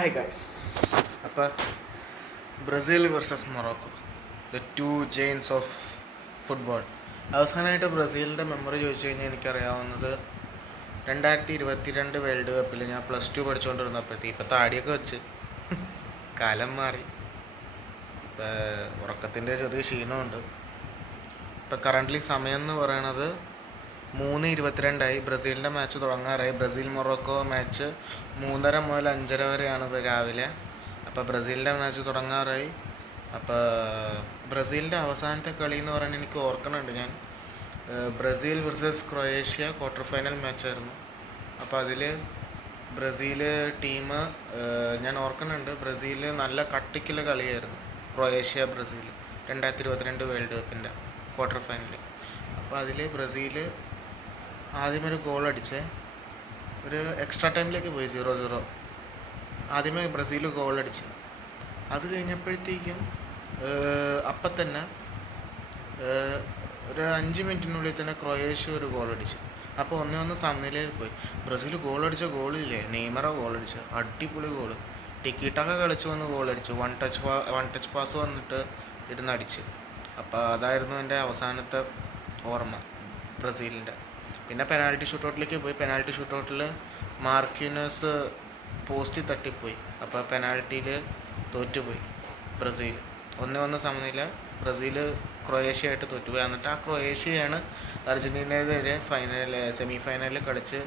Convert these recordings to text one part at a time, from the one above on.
Hi guys. അപ്പോൾ Brazil versus Morocco, the two giants of football. അവസാനമായിട്ട് ബ്രസീലിൻ്റെ memory ചോദിച്ചു കഴിഞ്ഞാൽ എനിക്കറിയാവുന്നത് 2022 വേൾഡ് കപ്പിൽ ഞാൻ +2 പഠിച്ചുകൊണ്ടിരുന്നപ്പോഴത്തേക്ക് ഇപ്പോൾ താടിയൊക്കെ വെച്ച് കാലം മാറി. ഇപ്പോൾ ഉറക്കത്തിൻ്റെ ചെറിയ ക്ഷീണമുണ്ട്. ഇപ്പോൾ കറൻ്റ്ലി സമയം എന്ന് പറയണത് 3:22 ബ്രസീലിൻ്റെ മാച്ച് തുടങ്ങാറായി. ബ്രസീൽ മൊറോക്കോ മാച്ച് 3:30 മുതൽ 5:30 വരെയാണ് രാവിലെ. അപ്പോൾ ബ്രസീലിൻ്റെ മാച്ച് തുടങ്ങാറായി. അപ്പോൾ ബ്രസീലിൻ്റെ അവസാനത്തെ കളി എന്ന് പറയുന്നത് എനിക്ക് ഓർക്കണുണ്ട്. ഞാൻ Brazil versus Croatia quarter final മാച്ചായിരുന്നു. അപ്പോൾ അതിൽ ബ്രസീൽ ടീം ഞാൻ ഓർക്കുന്നുണ്ട്. ബ്രസീൽ നല്ല കട്ടിക്കുള്ള കളിയായിരുന്നു. ക്രൊയേഷ്യ ബ്രസീൽ 2022 വേൾഡ് കപ്പിൻ്റെ ക്വാർട്ടർ ഫൈനൽ. അപ്പോൾ അതിൽ ബ്രസീൽ ആദ്യമൊരു ഗോൾ അടിച്ച് ഒരു എക്സ്ട്രാ ടൈമിലേക്ക് പോയി 0-0. ആദ്യമേ ബ്രസീൽ ഗോൾ അടിച്ച് അത് കഴിഞ്ഞപ്പോഴത്തേക്കും അപ്പം തന്നെ ഒരു 5 മിനിറ്റിനുള്ളിൽ തന്നെ ക്രൊയേഷ്യ ഒരു ഗോൾ അടിച്ചു. അപ്പോൾ 1-1 സമനിലയിൽ പോയി. ബ്രസീൽ ഗോൾ അടിച്ച ഗോളില്ലേ, നെയ്മറോ ഗോൾ അടിച്ച് അടിപൊളി ഗോള്. ടിക്കീട്ടൊക്കെ കളിച്ചു വന്ന് ഗോൾ അടിച്ചു. വൺ ടച്ച് പാസ് വന്നിട്ട് ഇരുന്നടിച്ച്. അപ്പോൾ അതായിരുന്നു എൻ്റെ അവസാനത്തെ ഓർമ്മ ബ്രസീലിൻ്റെ. പിന്നെ പെനാൽറ്റി ഷൂട്ടൗട്ടിലേക്ക് പോയി. പെനാൽറ്റി ഷൂട്ടൗട്ടിൽ മാർക്യൂനസ് പോസ്റ്റിൽ തട്ടിപ്പോയി. അപ്പോൾ പെനാൽറ്റിയിൽ തോറ്റുപോയി ബ്രസീൽ. 1-1 സമനില. ബ്രസീൽ ക്രൊയേഷ്യ ആയിട്ട് തോറ്റുപോയി. എന്നിട്ട് ആ ക്രൊയേഷ്യയാണ് അർജൻറ്റീനയുടെ സെമി ഫൈനലിൽ കളിച്ച്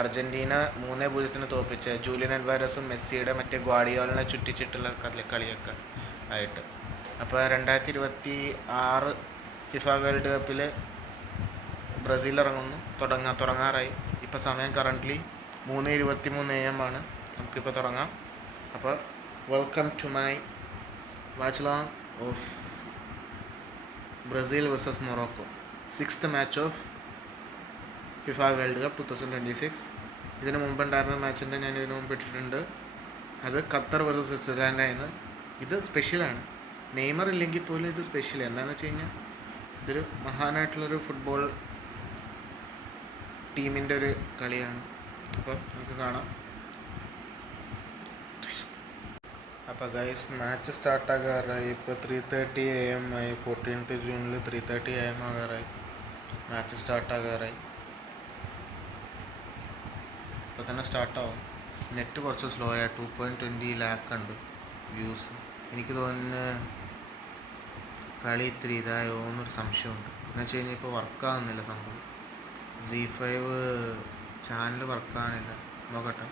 അർജൻറ്റീന 3-0 തോൽപ്പിച്ച് ജൂലിയൻ അൽവാരസും മെസ്സിയുടെ മറ്റേ ഗ്വാഡിയോളിനെ ചുറ്റിച്ചിട്ടുള്ള കളിയൊക്കെ ആയിട്ട്. അപ്പോൾ 2026 ഫിഫ വേൾഡ് കപ്പിൽ ബ്രസീൽ ഇറങ്ങുന്നു. തുടങ്ങാറായി. ഇപ്പോൾ സമയം കറൻ്റ്ലി 3:23 AM ആണ്. നമുക്കിപ്പോൾ തുടങ്ങാം. അപ്പോൾ welcome to my watch along of Brazil versus Morocco, 6th match of FIFA world cup 2026. ഇതിന് മുമ്പുണ്ടായിരുന്ന മാച്ചിൻ്റെ ഞാൻ ഇതിനു മുമ്പ് ഇട്ടിട്ടുണ്ട്. അത് ഖത്തർ വേഴ്സസ് സ്വിറ്റ്സർലാൻഡായിരുന്നു. ഇത് സ്പെഷ്യലാണ്. നെയ്മർ ഇല്ലെങ്കിൽ പോലും ഇത് സ്പെഷ്യൽ. എന്താണെന്ന് വെച്ച് കഴിഞ്ഞാൽ ഇതൊരു മഹാനായിട്ടുള്ളൊരു ഫുട്ബോൾ ടീമിൻ്റെ ഒരു കളിയാണ്. അപ്പോൾ നമുക്ക് കാണാം. അപ്പോൾ ഗൈസ്, മാച്ച് സ്റ്റാർട്ടാകാറായി. ഇപ്പോൾ 3:30 AM ആയി. 14th ജൂണിൽ 3:30 AM ആകാറായി. മാച്ച് സ്റ്റാർട്ടാകാറായി. ഇപ്പോൾ തന്നെ സ്റ്റാർട്ടാവും. നെറ്റ് കുറച്ച് സ്ലോ ആയി. 2.20 lakh ഉണ്ട് വ്യൂസ്. എനിക്ക് തോന്നുന്നു കളി ഇത്തിരി ഇതായോ എന്നൊരു സംശയമുണ്ട്. എന്ന് വെച്ച് കഴിഞ്ഞാൽ ഇപ്പോൾ വർക്കാകുന്നില്ല സംഭവം. Z5 ചാനൽ വർക്കാണില്ല. നോക്കട്ടെ.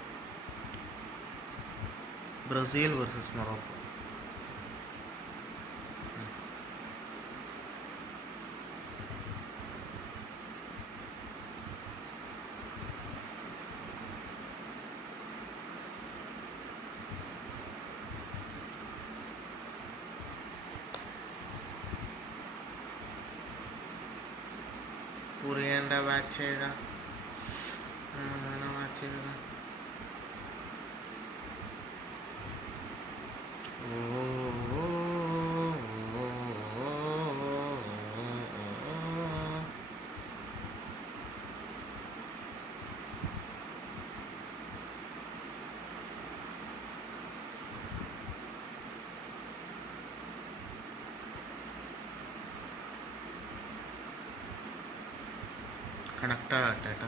Brazil versus Morocco. കുറിയേണ്ട മാച്ച് ചെയ്ത കണക്റ്റ് ആകട്ടെ കേട്ടോ.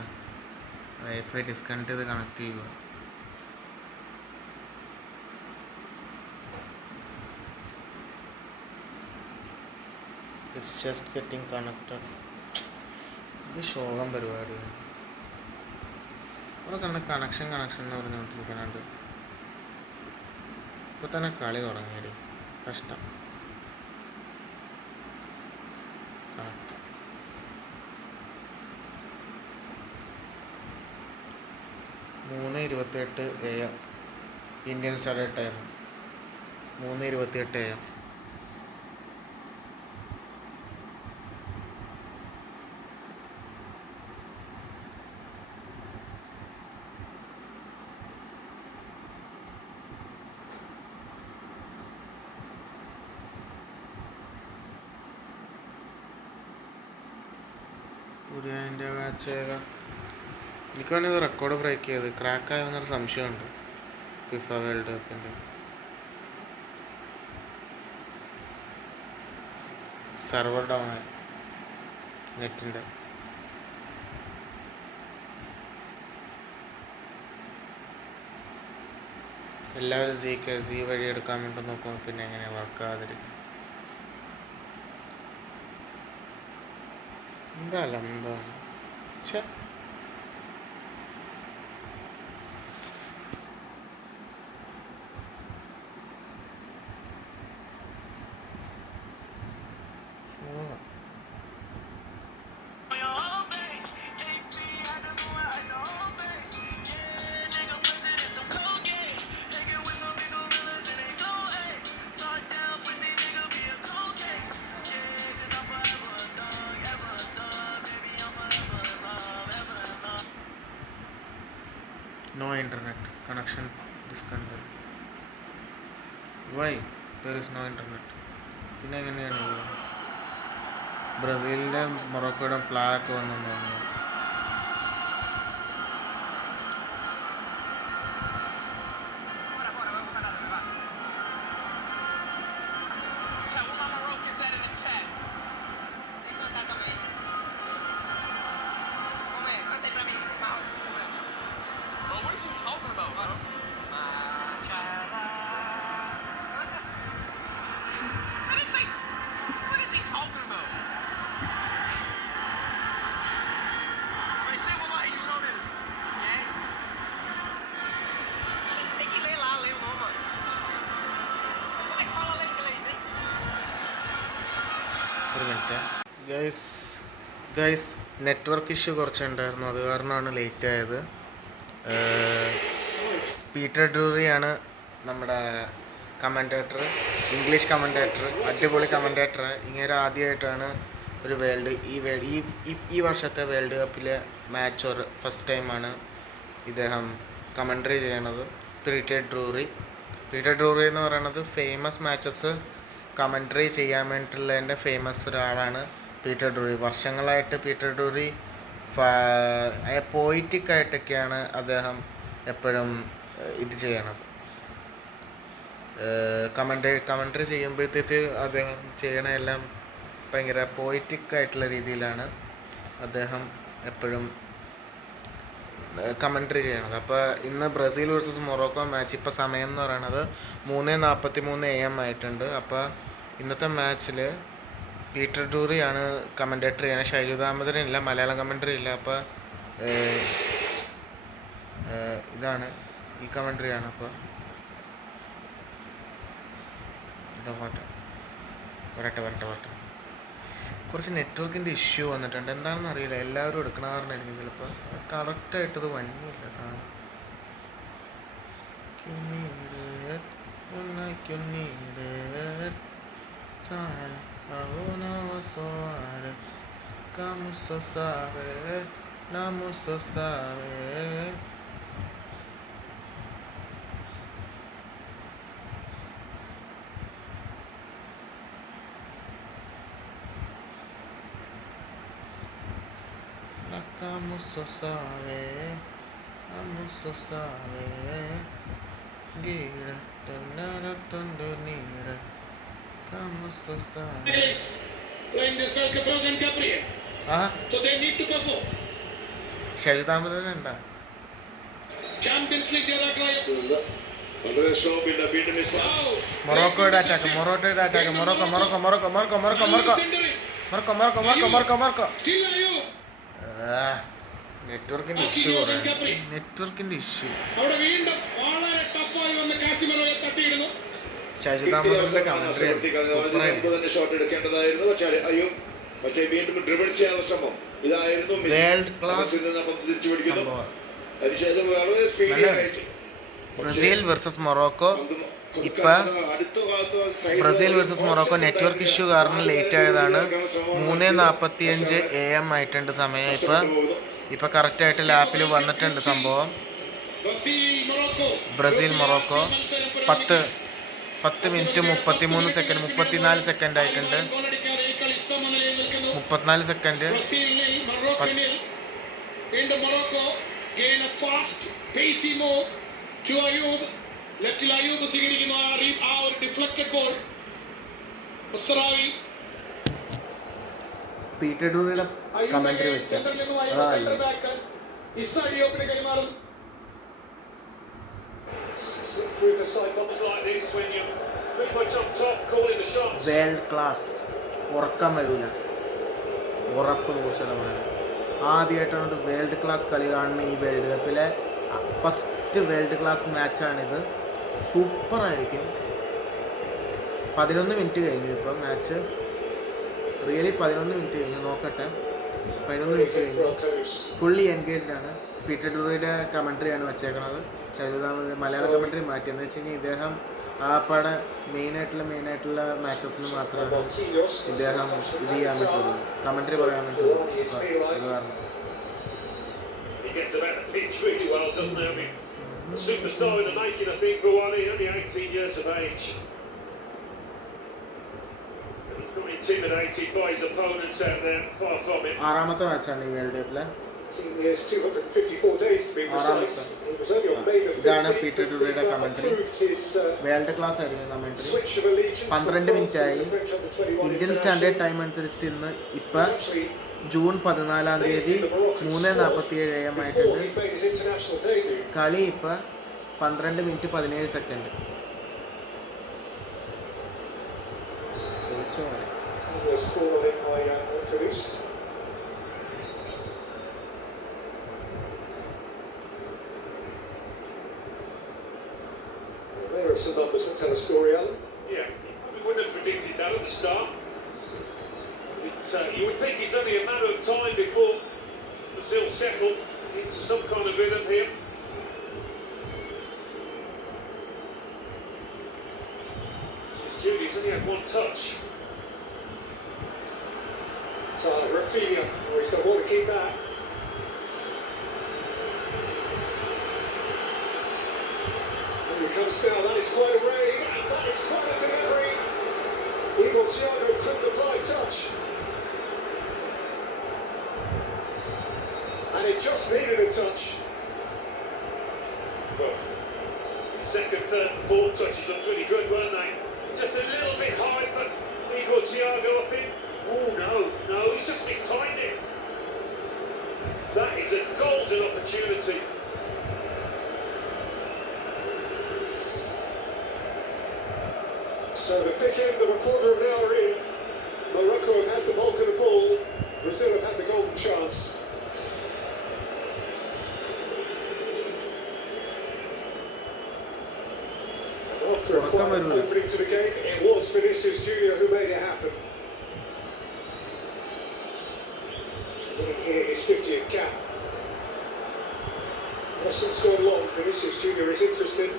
വൈഫൈ ഡിസ്കണക്ട് ചെയ്ത് കണക്ട് ചെയ്യുക. It's just getting connected. ഇത് ശോകം പരിപാടിയാണ്. ഇവിടെ കണക്ഷൻ എന്ന് പറഞ്ഞുകൊണ്ടിരിക്കുന്നുണ്ട്. ഇപ്പോൾ തന്നെ കളി തുടങ്ങിയടി. കഷ്ടം. Connect 3:28 AM Indian standard time. 3:28 AM. Match എനിക്ക് വേണമെങ്കിൽ ഇത് റെക്കോർഡ് ബ്രേക്ക് ചെയ്ത് ക്രാക്കായെന്നൊരു സംശയമുണ്ട്. ഫിഫ വേൾഡ് കപ്പിൻ്റെ സെർവർ ഡൗൺ ആയി നെറ്റിൻ്റെ. എല്ലാവരും സി വഴി എടുക്കാൻ വേണ്ടി നോക്കുമ്പോൾ പിന്നെ എങ്ങനെയാണ് വർക്കാതിരിക്കും? എന്താ ഛേ. No internet connection disconnected. Why there is no internet? പിന്നെ എങ്ങനെയാണ് ബ്രസീലിൻ്റെ മൊറോക്കോയുടെ ഫ്ലാഗ് വന്നു തോന്നുന്നു. ഒരു മിനിറ്റ് ഗൈസ് നെറ്റ്വർക്ക് ഇഷ്യൂ കുറച്ചുണ്ടായിരുന്നു, അത് കാരണമാണ് ലേറ്റ് ആയത്. പീറ്റർ ഡ്രൂറിയാണ് നമ്മുടെ കമൻറ്റേറ്റർ, ഇംഗ്ലീഷ് കമൻറ്റേറ്റർ, അടിപൊളി കമൻറ്റേറ്റർ. ഇങ്ങനെ ആദ്യമായിട്ടാണ് ഒരു ഈ വർഷത്തെ വേൾഡ് കപ്പിലെ മാച്ച് ഫസ്റ്റ് ടൈമാണ് ഇദ്ദേഹം കമൻട്രി ചെയ്യണത്. പീറ്റർ ഡ്രൂറി എന്ന് പറയുന്നത് ഫേമസ് മാച്ചസ് കമൻട്രി ചെയ്യാൻ വേണ്ടിയിട്ടുള്ളതിൻ്റെ ഫേമസ് ഒരാളാണ് പീറ്റർ ഡ്രൂറി. വർഷങ്ങളായിട്ട് പീറ്റർ ഡ്രൂറി പോയിറ്റിക്കായിട്ടൊക്കെയാണ് അദ്ദേഹം എപ്പോഴും ഇത് ചെയ്യണത്. കമൻട്രി ചെയ്യുമ്പോഴത്തേക്ക് അദ്ദേഹം ചെയ്യണതെല്ലാം ഭയങ്കര പോയിറ്റിക്കായിട്ടുള്ള രീതിയിലാണ് അദ്ദേഹം എപ്പോഴും കമൻട്രി ചെയ്യണത്. അപ്പോൾ ഇന്ന് ബ്രസീൽ വേഴ്സസ് മൊറോക്കോ മാച്ച് ഇപ്പോൾ സമയം എന്ന് പറയുന്നത് 3:43 AM ആയിട്ടുണ്ട്. അപ്പോൾ ഇന്നത്തെ മാച്ചിൽ പീറ്റർ ഡ്രൂറിയാണ് കമൻറ്റേറ്റർ ചെയ്യണത്. ഷൈജു ദാമോദരനില്ല, മലയാളം കമൻട്രി ഇല്ല. അപ്പോൾ ഇതാണ് ഈ കമൻട്രിയാണ്. അപ്പോൾ വരട്ടെ കുറച്ച് നെറ്റ്വർക്കിൻ്റെ ഇഷ്യൂ വന്നിട്ടുണ്ട്, എന്താണെന്ന് അറിയില്ല. എല്ലാവരും എടുക്കണ കാരണമായിരിക്കും ചിലപ്പോൾ. കറക്റ്റായിട്ടത് വന്നില്ല സാധനം. Vamos a saber, gira, tonara, tondonira, vamos a saber. Playing this World Cup and Gabriel. So they need to perform. Shaiju ദാമോദരനുണ്ടോ? Champions League ജേതാക്കളായ മൊറോക്കോയുടെ അറ്റാക്ക്, മൊറോക്കോ. നെറ്റ്വർക്കിന്റെ ഇഷ്യൂ ഷൈജു ദാമോദരന്റെ കമന്ററി വേൾഡ് ക്ലാസ് സംഭവം. Brazil versus Morocco. ഇപ്പം Brazil versus Morocco network issue കാരണം late ആയതാണ്. 3:45 AM ആയിട്ടുണ്ട് സമയം. ഇപ്പം കറക്റ്റായിട്ട് ലാപ്പിൽ വന്നിട്ടുണ്ട് സംഭവം. Brazil Morocco 10 minute 33 second 34 second ആയിട്ടുണ്ട്. 34 സെക്കൻഡ്. ലെഫ്റ്റിൽ അയ്യൂബ് സ്വീകരിക്കുന്നു ആ ഒരു ഡിഫ്ലക്റ്റഡ് ബോൾ. പീറ്റർ ഡൂറിയുടെ കമന്ററി വെച്ചാൽ അതല്ല ഇസാഡിയോപ്പിന് കൈമാറും. വേൾഡ് ക്ലാസ് ഉറക്കം വരൂല, ഉറപ്പ് 100%. ആദ്യമായിട്ടാണ് ഒരു വേൾഡ് ക്ലാസ് കളി കാണുന്ന ഈ വേൾഡ് കപ്പിലെ ഫസ്റ്റ് വേൾഡ് ക്ലാസ് മാച്ചാണിത്. സൂപ്പറായിരിക്കും. 11 മിനിറ്റ് കഴിഞ്ഞു ഇപ്പം മാച്ച്. റിയലി 11 മിനിറ്റ് കഴിഞ്ഞു. നോക്കട്ടെ, 11 മിനിറ്റ് കഴിഞ്ഞു. ഫുള്ളി എൻഗേജ്ഡ് ആണ്. പീറ്റർ ഡൂറിയുടെ കമൻട്രിയാണ് വെച്ചേക്കണത്. ഷൈജുദാമ മലയാളം കമൻട്രി മാറ്റിയെന്ന് വെച്ച് കഴിഞ്ഞാൽ ഇദ്ദേഹം ആ പട മെയിനായിട്ടുള്ള മാച്ചസിന് മാത്രമാണ് ഇദ്ദേഹം ഇത് ചെയ്യാൻ പറ്റുള്ളൂ, കമൻട്രി പറയാൻ പറ്റുള്ളൂ. അത് കാരണം ആറാമത്തെ മാച്ചാണ് ഈ വേൾഡ് കപ്പിലെ. ഇതാണ് പീറ്റർ ഡൂറിയുടെ കമൻട്രി. വേൾഡ് ക്ലാസ് ആയിരിക്കും കമൻട്രി. 12 മിനിറ്റ് ആയി. ഇന്ത്യൻ സ്റ്റാൻഡേർഡ് ടൈം അനുസരിച്ചിട്ട് ഇന്ന് ഇപ്പം ജൂൺ 14 തീയതി 3:47 AM ആയിട്ടുണ്ട്. കളി ഇപ്പം 12 minute 17 second. There are some numbers that tell a story, Alan. Yeah, you probably wouldn't have predicted that at the start. You would think it's only a matter of time before Brazil settle into some kind of rhythm here. This is Judy's only had one touch. It's Rafinha. Oh, he's going to want to keep that. He comes down, that is quite a raid, and that is quite a delivery. Igor Thiago couldn't apply touch. And it just needed a touch. Well, the second, third and fourth touches were pretty good, weren't they? Just a little bit high for Igor Thiago, I think. Oh, no, he's just mistimed it. That is a golden opportunity. So the thick end of a quarter of an hour in, Morocco have had the bulk of the ball, Brazil have had the golden chance. And after a quiet opening to the game, it was Vinicius Junior who made it happen. Winning here his 50th cap. Hasn't scored long, Vinicius Junior is interesting.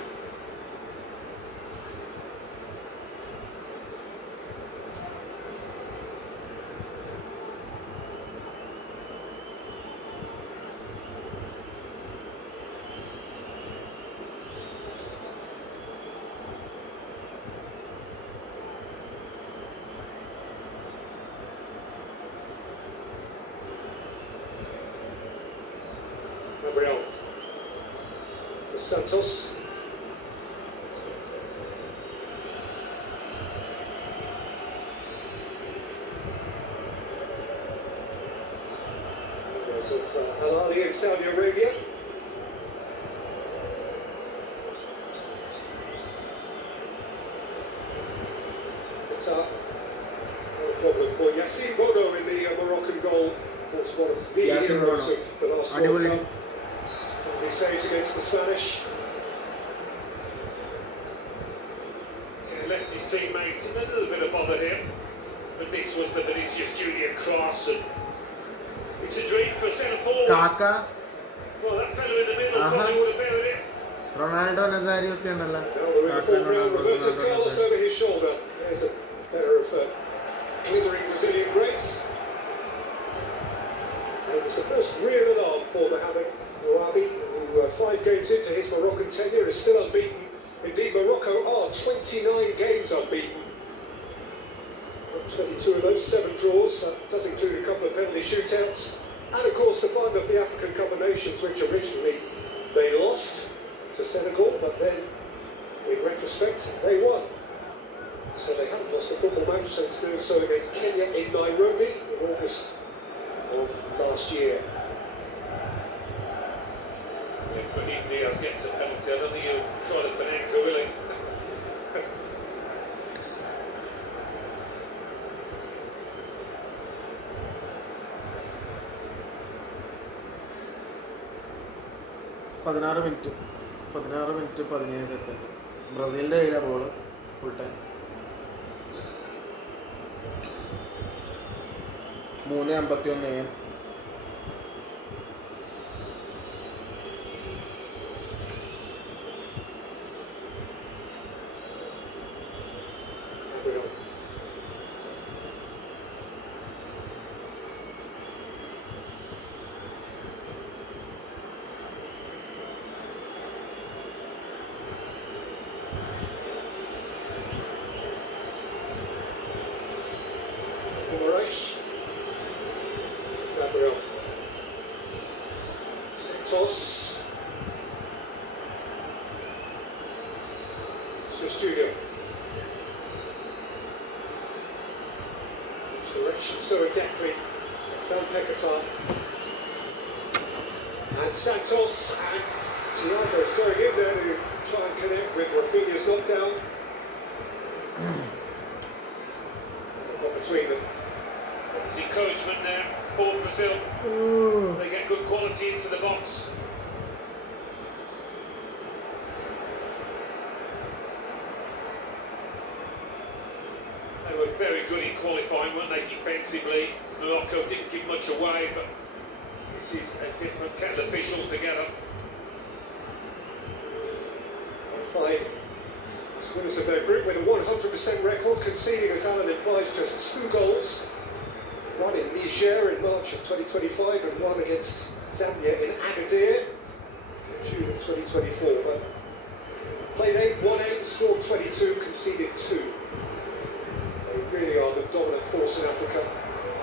Gabriel for Santos. Numbers of Al Ahly in Saudi Arabia. It's no problem for Yassine Bono in the Moroccan goal. Was one of the heroes of the last World Cup. He saves against the Spanish. Yeah, left his teammates in a little bit of bother here, but this was the Vinicius Junior cross, and it's a dream for a centre forward. Kaka. Well, that fellow in the middle probably would have buried it. Ronaldo Nazario ഒക്കെ ഉണ്ടല്ലോ. Roberto Carlos over his shoulder. There's a pair of glittering Brazilian grace. It was the first real alarm for Mohamed Mouabi, who 5 games into his Moroccan tenure is still unbeaten. Indeed, Morocco are 29 games unbeaten. 22 of those, 7 draws. That does include a couple of penalty shootouts. And of course the final of the African Cup of Nations, which originally they lost to Senegal, but then in retrospect, they won. So they haven't lost a football match since doing so against Kenya in Nairobi in August of last year. If Brahim Diaz gets a penalty, I don't think he'll try to Panenka, will he? പതിനാറ് minute 17 second ബ്രസീലിൻ്റെ കയ്യിലാണ് ball full time. 3:51 AM. Guimaraes. Gabriel. Santos. Sus Junior. Which direction so adeptly. Found Pekatan. And Santos. And Thiago's going in there to try and connect with Rafinha's knockdown. Got between them. There's encouragement there for Brazil. They get good quality into the box. They were very good in qualifying, weren't they, defensively? Morocco didn't give much away, but this is a different kettle of fish altogether. Fine. As winners of their group with a 100% record, conceding, as Alan implies, just 2 goals. One in Niger in March of 2025 and one against Zambia in Agadir in June of 2024. But played 8, won 8, scored 22, conceded 2. They really are the dominant force in Africa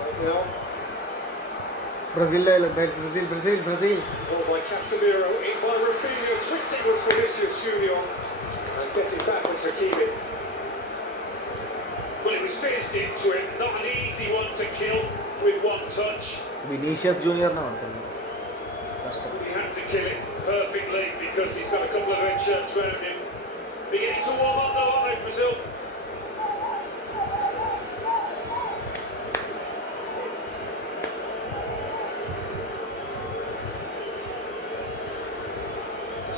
right now. Brazil. Ball by Casemiro, in by Rafinha, twisting was Vinicius Junior, and getting back was Hakimi. Well, it was fizzed into him, not an easy one to kill with one touch. Vinicius ജൂനിയറിനാണ് കഷ്ടം. He had to kill it perfectly because he's got a couple of red shirts around him. Beginning to warm up though, aren't they, Brazil?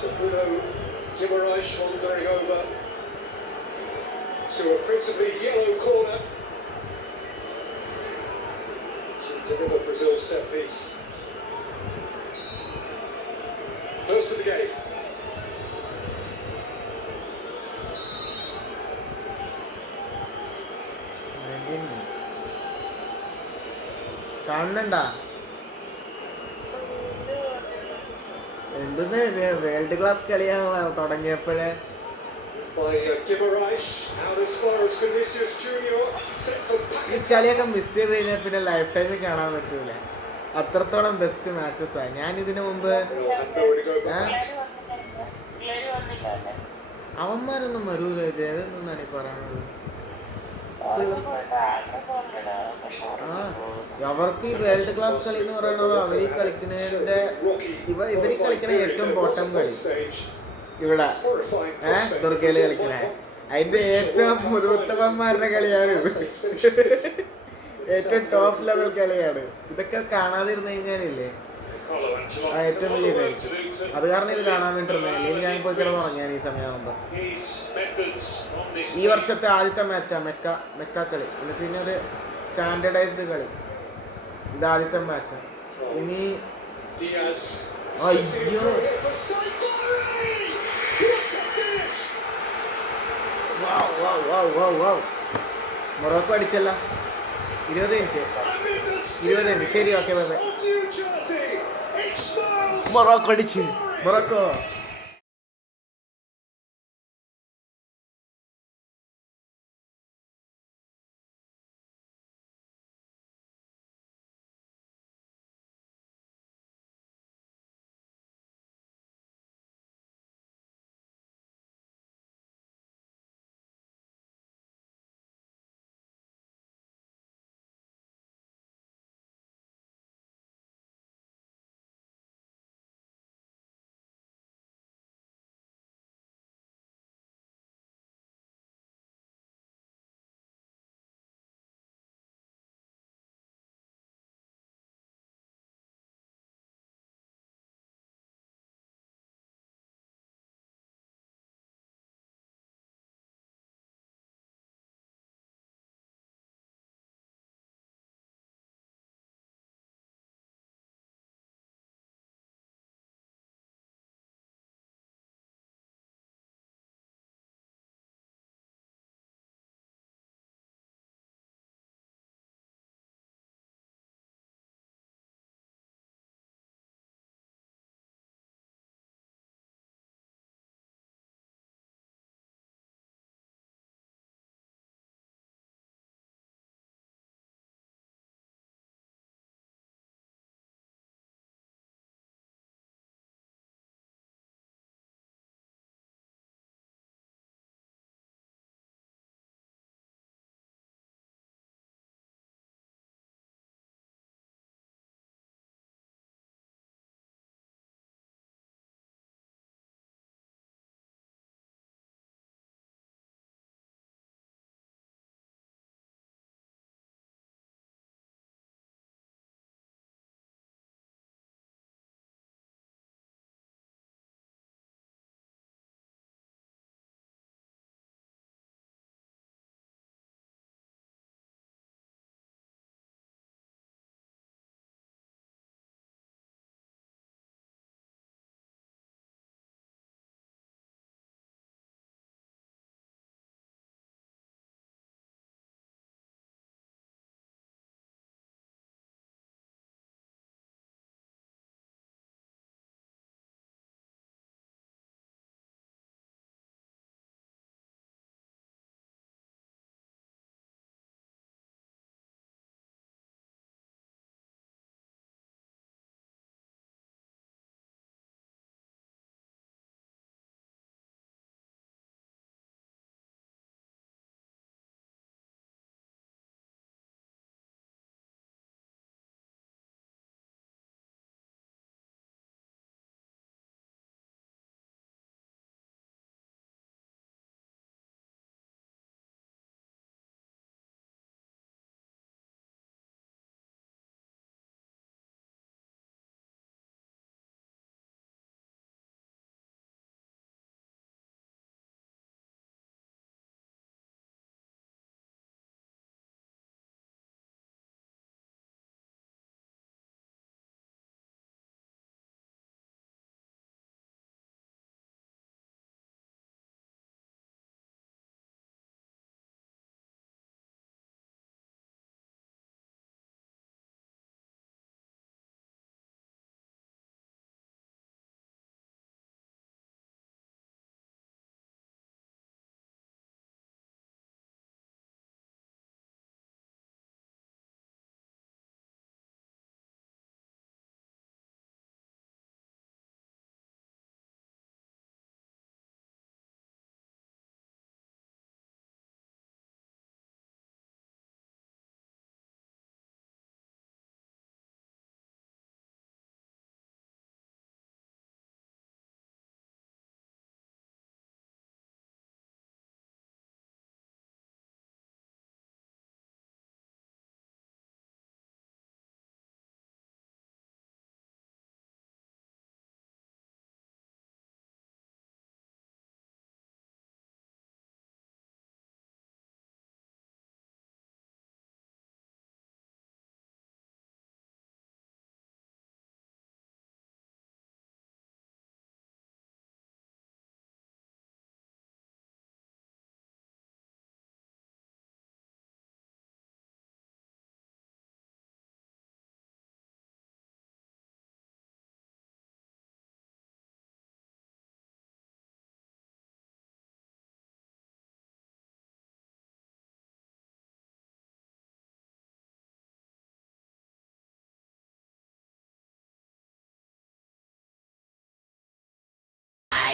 So Bruno Guimaraes wandering over to a principally yellow corner to deliver Brazil's set piece. First of the game. കാണണ്ട എന്തെന്ന് world class കളിയാ തുടങ്ങിയപ്പോഴേ By Guimaraes, out as far as Vinicius Junior, set for ഈ കളിയൊക്കെ miss ചെയ്ത് കഴിഞ്ഞാൽ പിന്നെ life ടൈമിൽ കാണാൻ പറ്റൂല. അത്രത്തോളം ബെസ്റ്റ് മാച്ചസാണ്. ഞാൻ ഇതിനു മുമ്പ് അവന്മാരൊന്നും വരൂല. ഇത് ഏതെന്നാണ് ഈ പറയുന്നത്? അവർക്ക് ഈ വേൾഡ് ക്ലാസ് കളി എന്ന് പറയുന്നത് അവർ ഈ കളിക്കുന്നതിന്റെ ഇവർ കളിക്കണ ഏറ്റവും ബോട്ടം കളി ഇവിടെ ദുർഗയില് കളിക്കണേ അതിന്റെ ഏറ്റവും മുഴുവത്തവന്മാരുടെ കളിയാണ് ഇത്. ഏറ്റവും ടോപ്പ് ലെവൽ കളിയാണ്. ഇതൊക്കെ കാണാതിരുന്നു കഴിഞ്ഞാലില്ലേ ഏറ്റവും വലിയ ഇതായിരിക്കും. അത് കാരണം ഇത് കാണാൻ വേണ്ടിയിരുന്നത്. അല്ലെങ്കിൽ ഞാൻ പോയി കിടന്ന് ഉറങ്ങിയാണ് ഈ സമയമാകുമ്പോ. ഈ വർഷത്തെ ആദ്യത്തെ മാച്ചാ മെക്ക കളി എന്ന് വെച്ച് കഴിഞ്ഞാൽ ഒരു സ്റ്റാൻഡേർഡൈസ്ഡ് കളി. ഇത് ആദ്യത്തെ മാച്ചാ. ഇനി അയ്യോ മൊറോക്കോ അടിച്ചല്ല. 20 മിനിറ്റ് ശരി. Okay bye. മൊറോക്കോ അടിച്ച് മൊറോക്കോ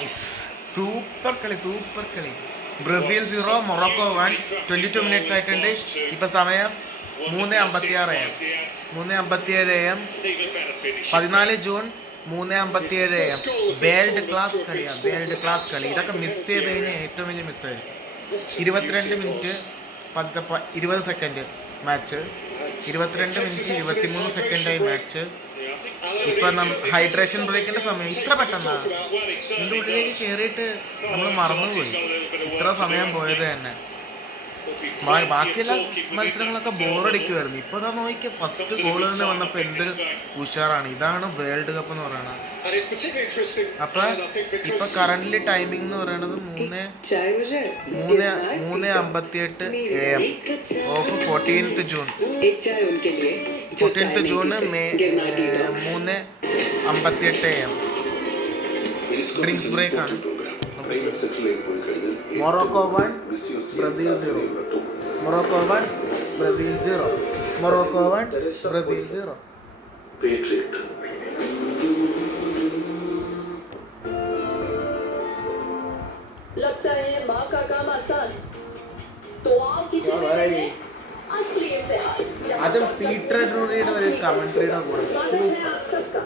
നൈസ്, സൂപ്പർ കളി. Brazil 0 Morocco 1. 22 മിനിറ്റ്സ് ആയിട്ടുണ്ട്. ഇപ്പം സമയം 3:56 AM. 3:57 AM. 14 June 3:57 AM. World class കളി. ഇതൊക്കെ മിസ് ചെയ്ത് കഴിഞ്ഞാൽ ഏറ്റവും വലിയ മിസ്സായിരിക്കും. 22 മിനിറ്റ് 20 സെക്കൻഡ് മാച്ച്. 22 മിനിറ്റ് 23 സെക്കൻഡായി മാച്ച്. ഇപ്പം ഹൈഡ്രേഷൻ ബ്രേക്കിൻ്റെ സമയം ഇത്ര പെട്ടെന്നാണ്. ഇതിൻ്റെ ഉള്ളിലേക്ക് കയറിയിട്ട് നമ്മൾ മറന്നുപോയി ഇത്ര സമയം പോയത് തന്നെ. ബാക്കിയുള്ള മത്സരങ്ങളൊക്കെ ബോറടിക്കുമായിരുന്നു. ഇപ്പോൾ ഇതാ നോക്കിയ ഫസ്റ്റ് ഗോൾ തന്നെ വന്നപ്പോൾ എന്തൊരു ഉഷാറാണ്. ഇതാണ് വേൾഡ് കപ്പ് എന്ന് പറയുന്നത്. അപ്പം ഇപ്പം കറൻ്റ് ടൈമിംഗ് എന്ന് പറയുന്നത് 3:58 AM of 14th June. 14th June 3:58 AM. Drinks break ആണ്. Morocco 1 Brazil 0. Morocco 1 Brazil 0. Morocco 1 Brazil 0. लगता है माँ का काम आसान तो आप किचन में रहिए असली इम्तिहान അതും പീറ്റർ ഡ്രൂറിയുടെ ഒരു കമന്ററിയുടെ കൂടെ आप सबका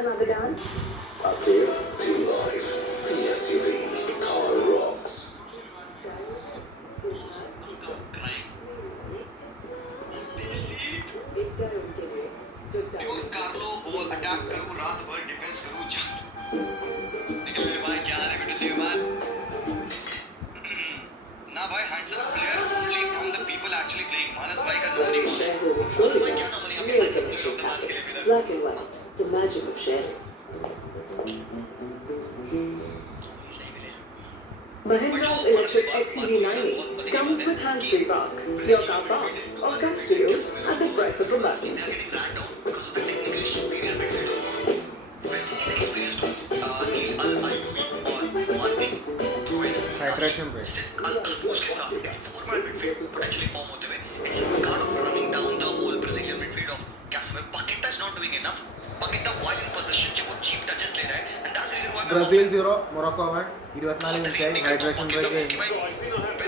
Another dance? Update to life. The SUV car rocks. Pure Carlo ball attack करूं रात भर डिफेंस करूं निकल मेरे भाई क्या हाल है good to see you man ना भाई handsome player only from the people actually playing Manas भाई का नॉमिनेशन मानस भाई क्या नॉमिनेशन अपने मैच अपने लोग मैच के लिए भी Black and white, the magic of sharing. Mahindra's electric XCV90 comes with hands-free park. Your car parks or comes to you at the press of a button. They are getting ran down because of the technically superior midfield of inexperienced Neil Al-Ayoubi or one thing through in hydration break. उसके साथ four-man midfield potentially form होते हुए it's kind of running down the whole Brazilian midfield of Casemiro. Paqueta is not doing enough. Paqueta while in possession जो वो cheap touches ले रहा है and that's the reason why Brazil 0 Morocco 1. 24 മിനിറ്റായി hydration break കഴിഞ്ഞു. when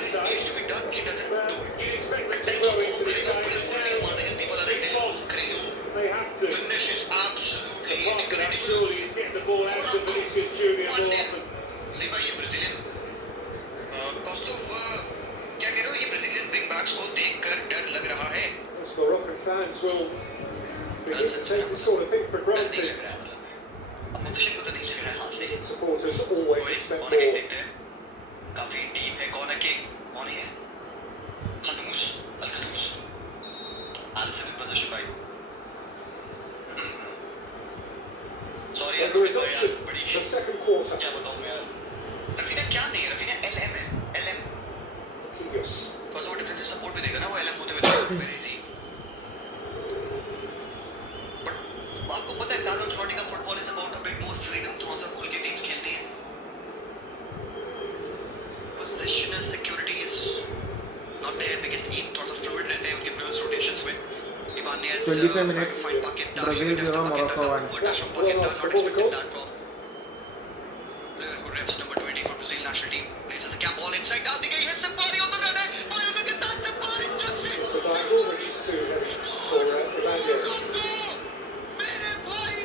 it needs to be done he doesn't do it. At times वो करेगा पूरे फुल्लीज मारते हैं people are like crazy. They have to. Finish is absolutely incredible. Surely he's getting the ball out of Vinicius Junior more often. See भाई ये Brazilian कॉस्टोफ क्या कह रहे हो ये ब्राजीलियन विंग बैक्स को देखकर डर लग रहा है. Most Moroccan fans will begin to take this sort of thing for नहीं granted. लग रहा है मतलब अपोजिशन को तो नहीं लग रहा है हाथ से. Supporters always expect corner kick more. देखते हैं काफी डीप है कॉर्नर किक. कौन है खनूस अल खनूस एलिसन इन पोजीशन भाई. सॉरी So यार there is यार option बड़ी for second quarter. क्या बताऊं मैं यार. रफीना क्या नहीं है रफीना LM है LM Marquinhos. थोड़ा सा वो डिफेंसिव सपोर्ट भी देगा ना वो LM होते हुए वेरी इजी. बट आपको पता है कार्लो अंचेलोटी का football is about a bit more freedom. थोड़ा सा खुल के टीम्स खेलती हैं. Positional security is not their biggest aim. थोड़ा सा फ्लूइड रहते हैं उनके प्लेयर्स रोटेशंस में. Ibanez 25 minutes. find Paqueta. Brazil 0 Morocco 1. Touch from Paqueta. Not expected that from player who reps number 20 for Brazil national team. Places a cap ball inside. डाल दी गई है. Sapari on the run है. Boy look at that Sapari jump से. So that all these two for Ibanez. मेरे भाई.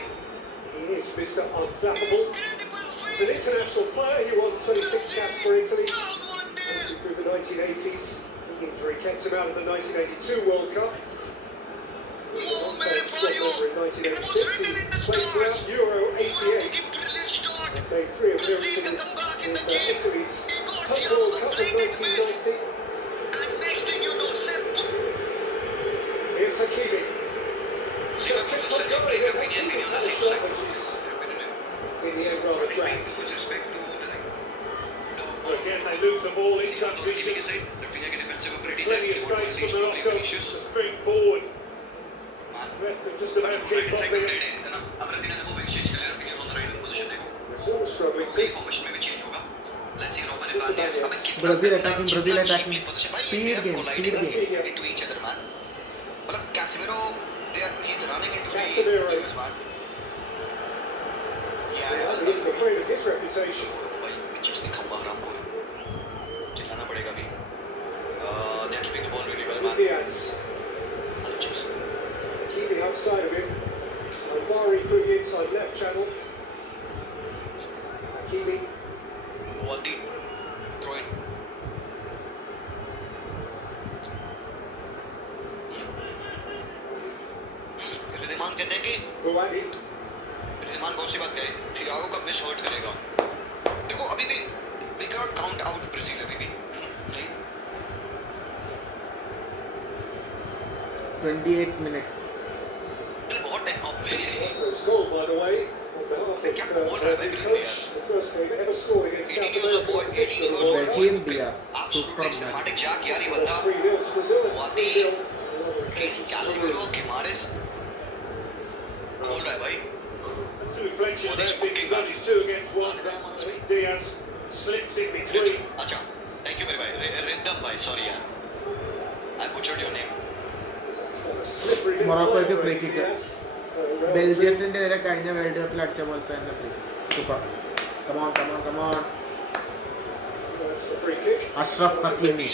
He is Mr. Unflappable. Incredible He's feat. an international player. He won 26 caps for Italy Down 1-0. through the 1980s. The injury kept him out of the 1982 World Cup. Oh मेरे भाइयों. It was written in the Played stars. throughout Euro Morocco 88. की brilliant start. Made 3 Brazil appearances can come back in the in game. Italy's He got Cup Thiago World Cup of completed miss. 1990. And next thing you know, Sepp. Here's Hakimi. See Just my kept brother on said going. opinion Hakimi video had the a same shot, side. which is in the end rather dragged. With respect to the But again, they lose the ball in transition. Rafinha की defensive ability Plenty of space for Morocco to spring forward. Left them just about right keep inside up to there. Dede, है ना. अब Rafinha ने वो wing change कर लिया. Rafinha is on the right wing. struggling कई to. Formation में भी चेंज होगा. Let's see Robin Ibanez. अबे कितना Brazil गंदा, attacking, कितना Brazil attacking. cheaply position. भाई, Speed they are game, colliding speed game. into each other, man. मतलब Casemiro, he's running into the Casemiro. defense, man. Yeah, he isn't afraid of his reputation. भाई chips ने खंबा हराम को चिल्लाना पड़ेगा अभी. They are keeping the ball really well, man. Diaz. Hello, chips. Keeping outside of him. Sabari through the inside left channel. Hakimi. Waldi, throw in. रिदमान कहते हैं कि Buadi. रिदमान बहुत सी बात कहे थियागो का मिस हर्ट करेगा. देखो अभी भी we cannot count out Brazil अभी भी नहीं. 28 minutes. बहुत टाइम अबे It's goal, by the way, on behalf of the coach. The first game ever scored against South 18 years of America boy, competition 18 of the years World of Cup. Raheem Diaz. absolutely Super match. systematic jack यार ये Lost बंदा 3-0 to Brazil and Wadi, 3-0 on other case occasions. Casemiro Guimaraes खोल रहा है भाई. It's a reflection of Well, how he's big cooking, that man. is 2 against 1. Diaz slips in between. अच्छा thank you मेरे भाई रिदम भाई sorry यार I butchered your name. A slippery little Morocco play के by free kick. Diaz. Real Madrid. ബെൽജിയത്തിന്റെ വരെ കഴിഞ്ഞ world കപ്പിൽ അടിച്ച പോലത്തെ തന്നെ free. Super. Come on come on come on. That's the free kick. Ashraf ഹക്കീമി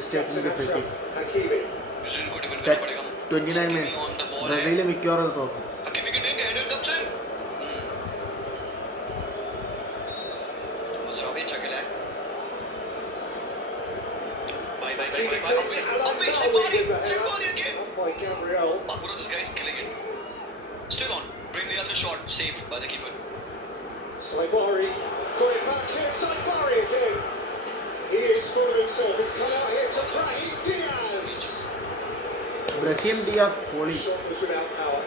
is taking the free kick. Hakimi. Brazil को defend करना पड़ेगा. 29 minutes. ബ്രസീൽ മിക്കവാറും അത് തോക്കും. हकीमी के देंगे हेडर कब से मजरावी अच्छा खेला है. By by by Hakimi by takes it. Alan अबे Bowley with the Sabari header. again. Up by Gabriel. Bro, this guy is killing it. Still on. Bring Diaz a shot. Saved by the keeper. Saibari. Got it back here. Saibari again. He is fooling himself. He's come out here to Brahim Diaz. Brahim Diaz പൊളി. Shot was without power.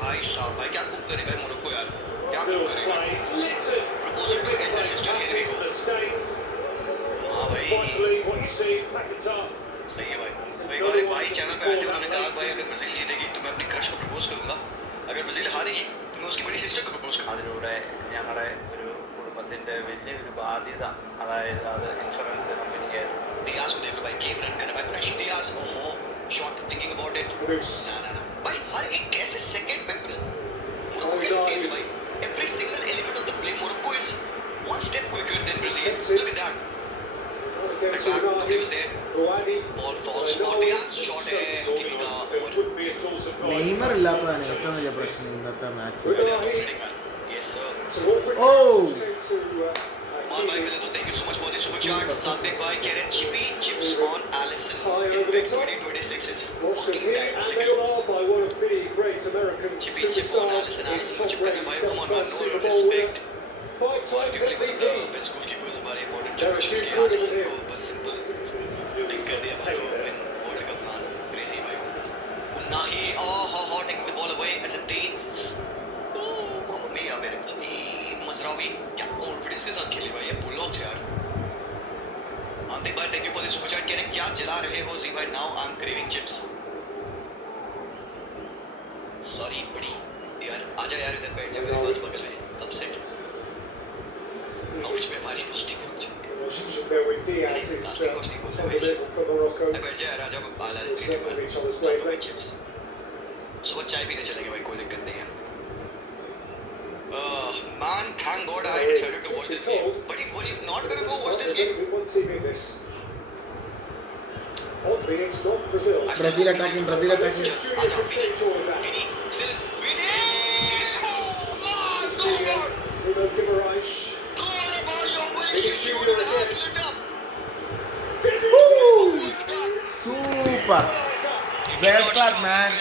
भाई साहब भाई क्या cook करेगा Morocco यार. क्या cook Brazil's करेगा. play is littered Proposal with to end the system. misplaced Here we passes go. to the States. हाँ Can't भाई. believe what you see in Paquetá. सही है भाई. भाई भाई चैनल पे आए थे उन्होंने कहा भाई अगर ब्राजील जीतेगी तो मैं अपनी क्रश को प्रपोज करूंगा. अगर ब्राजील हारेगी तो मैं उसकी बड़ी सिस्टर को प्रपोज करूंगा. അതിലൂടെ ഞങ്ങളുടെ ഒരു കുടുംബത്തിൻ്റെ വലിയൊരു ബാധ്യത അതായത് അത് ഇൻഷുറൻസ് കമ്പനിക്ക് Diaz को देख लो भाई गेम रन करना भाई. Brahim Diaz ओहो shot thinking about it. Loose. ना भाई हर एक कैसे सेकंड पे मोरक्को कैसे तेज है भाई. Every single element of the play Morocco is one step quicker than Brazil. Look at that. Again to Attack, nobody was Unahi. there. Buadi. Ball falls for Diaz. Shot है Hakimi का. So it wouldn't be at all surprising. Neymar ഇല്ലാത്തതാണ് ഏറ്റവും വലിയ പ്രശ്നം ഇന്നത്തെ match. Unahi. Yes sir. It's an awkward Oh. catch to मान भाई Hakimi. मिले तो thank you so much for the super chat. Sadik भाई कह रहे हैं chippy chips on Alisson. High In over the mid top. 2026 is Watched fucking as here, dynamic. and they are by one of the great American Chippy chip on superstars Alisson. in Alisson top chip करने rank. भाई come on man. 7-time No Super Bowl winner, respect. 5 times Arguably one of the MVP. best goalkeepers हमारे modern There are generations few के good in Alisson him. को बस simple dink कर दिया भाई in World Cup man. Crazy भाई. Unahi oh taking the ball away as a Dane. Oh mamma mia मेरे भाई मजरावी क्या confidence के साथ खेले भाई ये Bulldogs यार. Antik भाई thank you for the super chat. कह रहे हैं क्या जला रहे हो जी भाई. Now I'm craving chips. Sorry बड़ी यार आजा यार इधर बैठ जा मेरे पास बगल में कब से आउच में हमारी मस्ती कर चुके. Relationship there with Diaz is fundamental for Morocco. बैठ जा यार आजा बाला Still seven of each other's wavelength. Chips. सुबह चाय पीने चलेंगे भाई कोई दिक्कत नहीं है. Man, thank God I decided to watch this game. But if were you not gonna go watch this There's game? only been one team in this. Oddly, it's not Brazil. Brazil attacking, Brazil attacking. Junior can take all of that. Vini, still Vini! It's Junior, Bruno Guimaraes. Vinicius Junior has lit up. Super. Well pass man.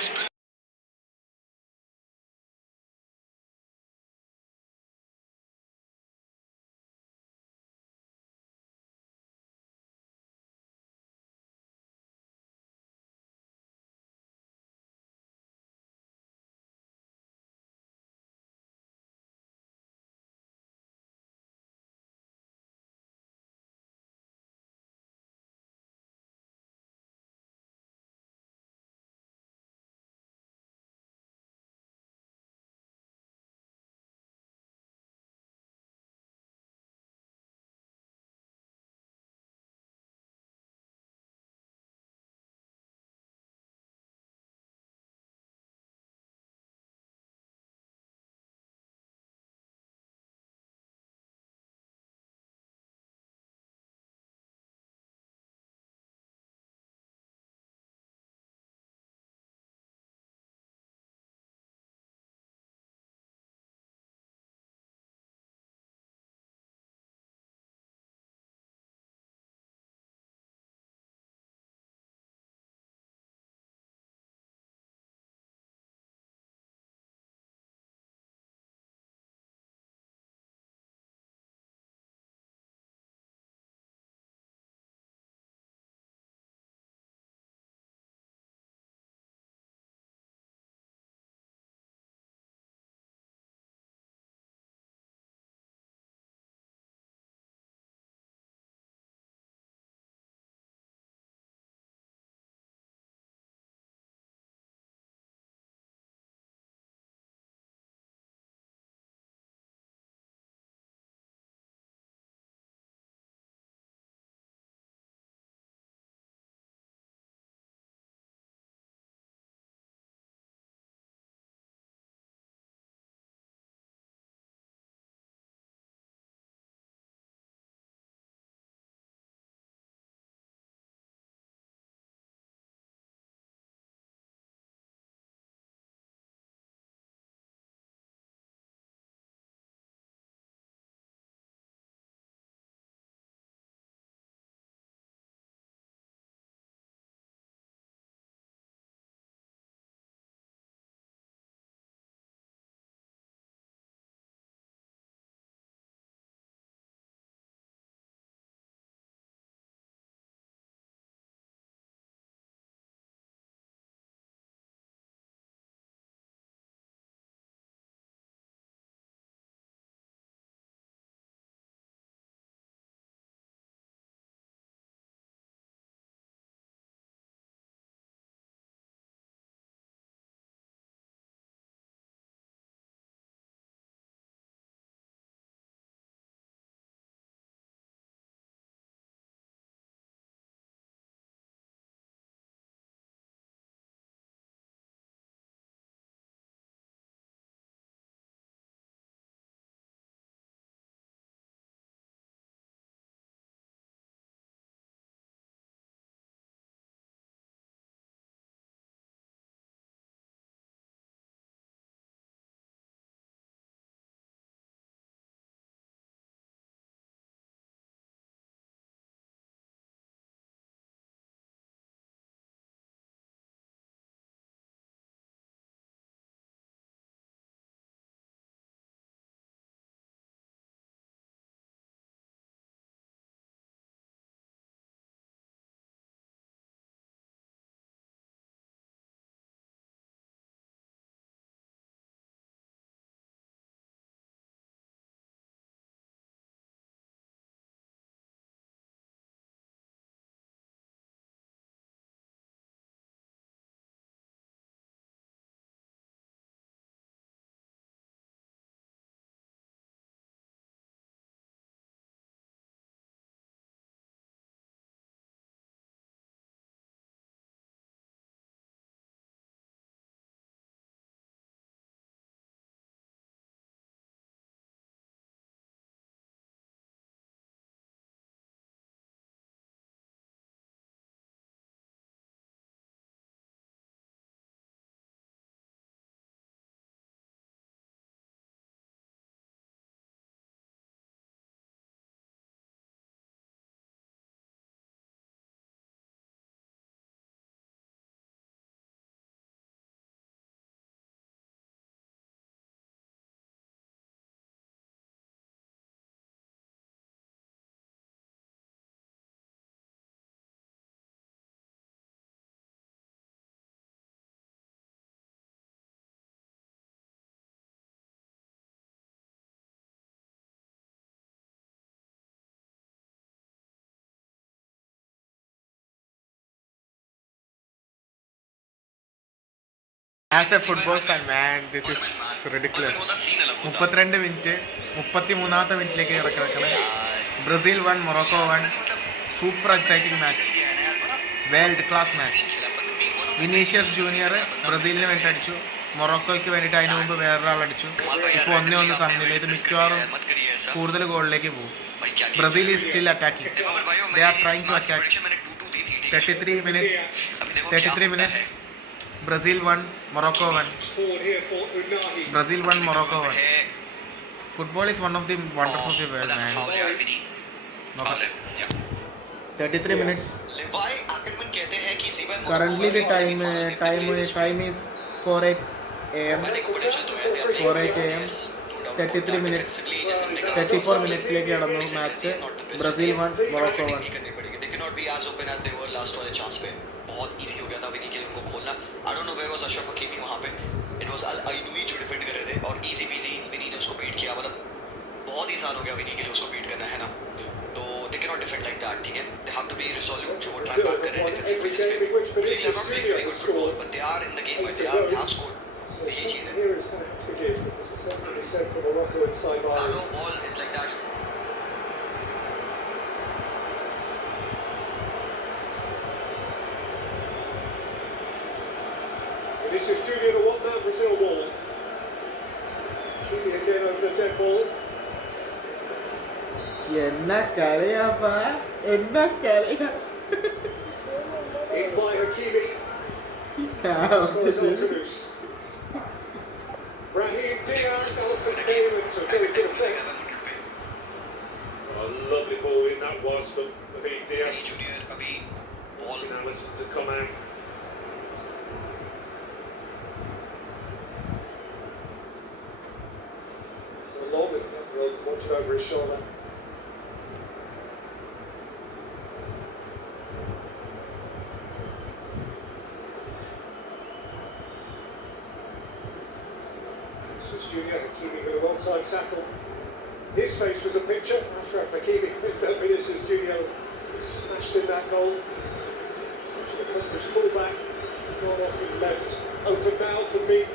As a football fan man this is ridiculous. 32 minute 33ാമത്തെ മിനിറ്റിലേക്ക് കിടക്കണേ. Brazil 1 Morocco 1. Super exciting match, world class match. Vinicius junior ബ്രസീലിന് വേണ്ടി അടിച്ചു, മൊറോക്കോയ്ക്ക് വേണ്ടിയിട്ട് അതിന് മുമ്പ് വേറൊരാൾ അടിച്ചു. ഇപ്പോൾ 1-1 സമനില. ഇത് മിക്കവാറും കൂടുതൽ ഗോളിലേക്ക് പോകും. Brazil is still attacking. They are trying to attack. 33 minutes. Brazil 1 Morocco 1. Brazil 1 Morocco 1. Football is one of the wonders of the world, man. 33 minutes. Currently the time is 4:08 am. 4:08 am. 33 minutes. 34 minutes लेके कड़नु match. Brazil 1 Morocco 1. They cannot be as open as they were last वाले chance पे. बहुत easy हो गया था विनी के लिए उनको खोलना. I don't know where was Ashraf Hakimi वहाँ पे. It was Al-Ainoui जो डिफेंड कर रहे थे और easy peasy विनी ने उसको बीट किया. मतलब बहुत ही आसान हो गया विनी के लिए उसको बीट करना, है ना. तो they cannot defend like that, ठीक है. They have to be resolute जो वो ट्राई बैक कर रहे हैं Every game in which Vinicius Junior has scored. but they are in the game, they are have scored. So something here is going to have to give, because it's certainly said for Morocco inside Bayern. No ball is like that. Vinicius Junior, the one-man Brazil ball. Kimi again over the dead ball. എന്നാ കളിയാപ്പാ, എന്നാ കളിയാ. In by Hakimi. As far as Al-Khamis. Brahim Diaz, Alisson came into very good effect. A lovely ball in that was from David Diaz. Junior अभी ball Forcing Alisson to come out. It's a lob and Road watched over his shoulder. Vinicius Junior, Hakimi with a one-time tackle. His face was a picture. Ashraf Hakimi with Vinicius Junior smashed in that goal. Such an accomplished fullback. Gone off and left open mouth and beat.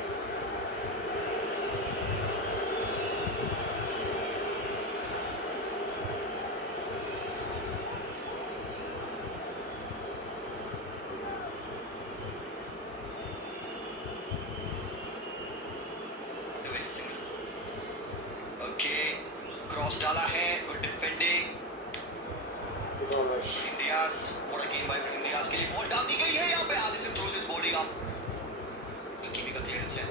Okay cross डाला है, good defending. Guimaraes. इंडियाज what a game by इंडियाज के लिए ball डाल दी गई है. यहाँ पे Alisson throws his body up. Hakimi का क्लियरेंस है.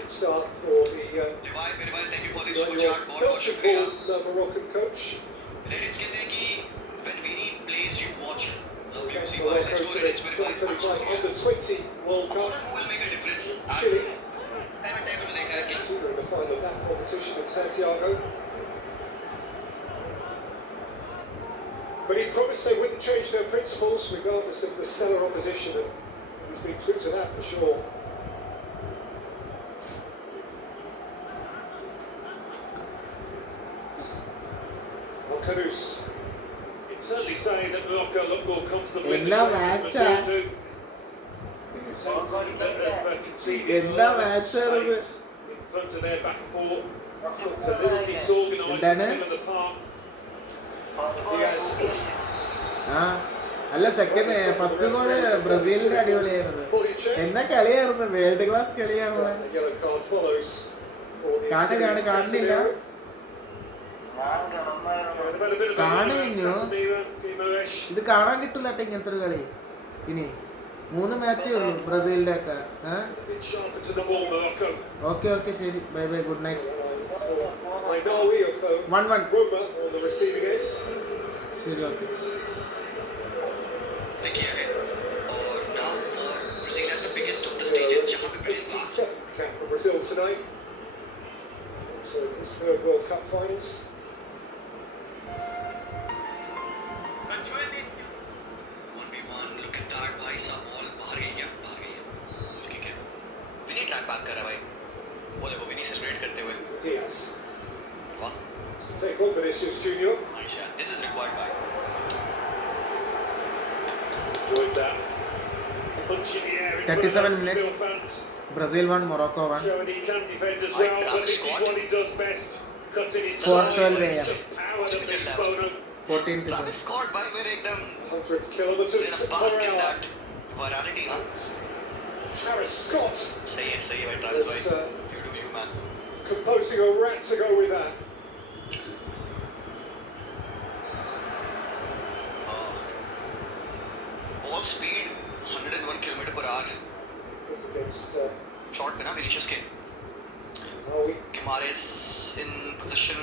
Good start for the लिवाई मेरे भाई, thank you for this super chat. बहुत बहुत coach शुक्रिया. called the Moroccan coach. रेडिट्स कहते हैं कि when Vini plays you watch. Love you see Morocco let's to go the रेडिट्स मेरे भाई. 2025 Under-20 World Cup. who will make a difference. Chile time में देखा है कि Argentina in the final of that competition in Santiago. But he promised they wouldn't change their principles regardless of the stellar opposition, and he's been true to that for sure. Al-Khamis. You'd certainly say that Morocco look more comfortable in the എന്നാ shape than match-ആ. Brazil do. Sounds like they've conceded എന്നാ a lot of match-ആണ് ഇത്. space in front of their back four. Looked a little disorganised in the എന്താണ്? middle of the park. Diaz. ആ അല്ല, second first goal ബ്രസീലിന്റെ അടിപൊളിയായിരുന്നു. എന്നാ കളിയായിരുന്നു, world class കളിയാണ്. The yellow card follows for the കാണുന്നില്ല. Casemiro. They've had a bit of a കാണുന്നു. Casemiro, Guimaraes. ഇത് കാണാൻ കിട്ടില്ല ഇങ്ങനത്തെ ഒരു കളി. ഇനി 3 മാച്ചേ ഉള്ളൂ ബ്രസീലിന്റെ ഒക്കെ. A bit sharper to the ball, Morocco. Okay ശരി, bye bye, good night. Ainaoui of 1-1. Roma on the receiving end. ശരി, ഓക്കെ. किया है. और now for Brazil at the biggest of the stages जहां पे Brazil 87th cap for Brazil tonight. So his third World Cup finals. 1v1 look at that भाई साहब. Ball बाहर गई क्या? बाहर गई है. गोल किक है. विनी ट्रैक बैक कर रहा है भाई. वो देखो विनी सेलिब्रेट करते हुए. Diaz वाह, to take on Vinicius Junior. Nice यार. दिस इज रिक्वायर्ड भाई. Enjoyed that. Punch in the air in front of 37 those Brazil minutes. fans. Brazil 1, Morocco 1. Showing he can defend as Right, well, but Travis this is Scott. what he does best. Cutting it 4-12 it's AM. just power that beats Bono. 14 to Travis Scott भाई मेरे एकदम 100 kilometres in a per bask in hour. that virality ना. Travis Scott सही है भाई Travis is भाई. You do you man. composing a rat to go with that. Ball speed 101 km/h. Against Shot पे ना Vinicius के. Maui. Guimaraes in position.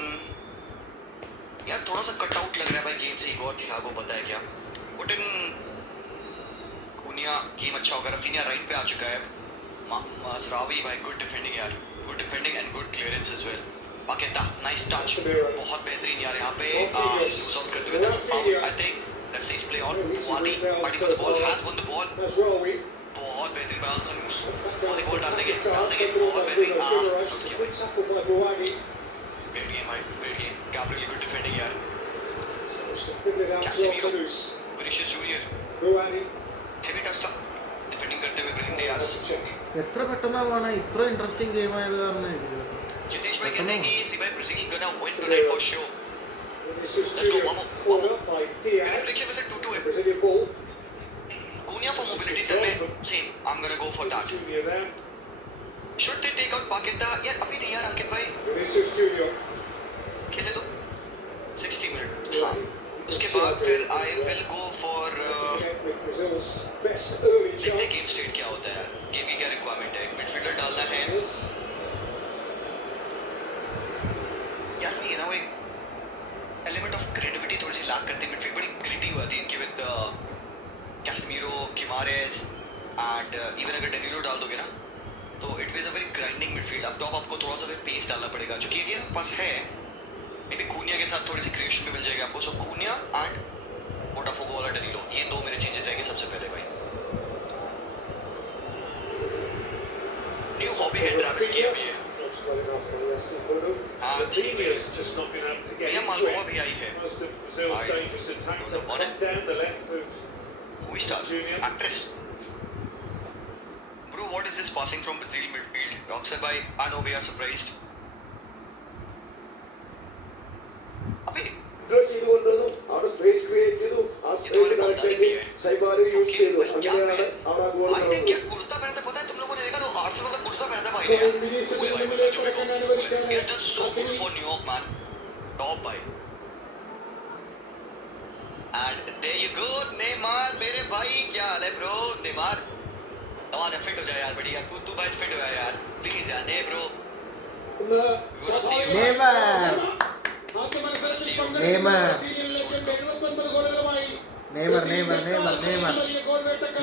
यार थोड़ा सा कट आउट लग रहा है भाई गेम से. इगोर थियागो पता है क्या? Put in कुनिया गेम अच्छा होगा. रफीनिया राइट पे आ चुका है. मसरावी भाई गुड डिफेंडिंग यार. Good defending and good clearance as well. Paqueta nice touch. बहुत बेहतरीन यार यहाँ पे लूज आउट करते हुए. That's a foul I think. Let's see play on Wadi. Wadi for the ball has won the ball. That's Rawi. बहुत बेहतरीन ball खनूस. वाली बॉल डाल देंगे. It's बहुत बेहतरीन. good tackle by Buwadi. Great game भाई. Great game. Gabriel good defending यार. Managed to fiddle it out to Casemiro. Kudus. Vinicius Junior Buwadi. heavy touch था. Defending करते हुए Brahim Diaz. എത്ര പെട്ടെന്നാണ് ഇത്ര ഇൻട്രസ്റ്റിംഗ് ഗെയിം ആയത് കാരണം जितेश भाई कहते हैं कि सिवाय Brazil gonna win tonight for sure. Vinicius Let's go, Junior Mamo. caught up by Can I Diaz. predict if it's a 2-2 है? Brazilian ball. Cunha for mobility तब में same. I'm gonna go for that. Junior there. Should they take out Paqueta? यार अभी नहीं यार अंकित भाई. Vinicius Junior. खेलने दो. 60 मिनट. हाँ. उसके बाद फिर I will go for With Brazil's best early देखते हैं गेम chance. स्टेट क्या होता है यार. गेम की क्या रिक्वायरमेंट है. मिडफील्डर डालना है. यार ये ना वो एक एलिमेंट ऑफ क्रिएटिविटी थोड़ी सी लैक करती है. मिडफील्ड बड़ी ग्रिटी होती है इनकी विद कैसेमीरो, गिमारेस एंड इवन अगर डेनिलो डाल दोगे ना तो it is a very grinding midfield. अब तो आपको थोड़ा सा फिर पेस डालना पड़ेगा जो कि ये पास है. मे बी कूनिया के साथ थोड़ी सी क्रिएशन भी मिल जाएगी आपको. सो कूनिया एंड बोटाफोगो वाला डेनिलो ये दो मेरे चेंजेस रहेंगे सबसे पहले भाई. न्यू हॉबी है ट्रैविस की अभी है. Marquinhos just not been able to get Mia into Malgova it. भी आई है. Most of Brazil's Aye. dangerous attacks Don't have know come down the left through Movie star, Junior. actress. Bro, what is this passing from Brazil midfield? Roxer bhai, I know we are surprised. अबे ചെയ്തുകൊണ്ടതും അവിടെ space create ചെയ്തു ആ space കറക്റ്റായിട്ട് സൈബാരി use ചെയ്തു അങ്ങനെയാണ് അവിടെ goal भाई ने क्या कुर्ता पहना था पता है तुम लोगों ने देखा तो आर्सेनल वाला कुर्ता पहना था भाई ने. Cool है भाई, जो भी कहो. He has done so good for New York man. Top भाई. And there you go, Neymar मेरे भाई क्या हाल है ब्रो. नेमार तमाम फिट हो जाए यार बढ़िया. तू भाई फिट हो जाए यार प्लीज यार. ने ब्रो നെയ്മർ നെയ്മർ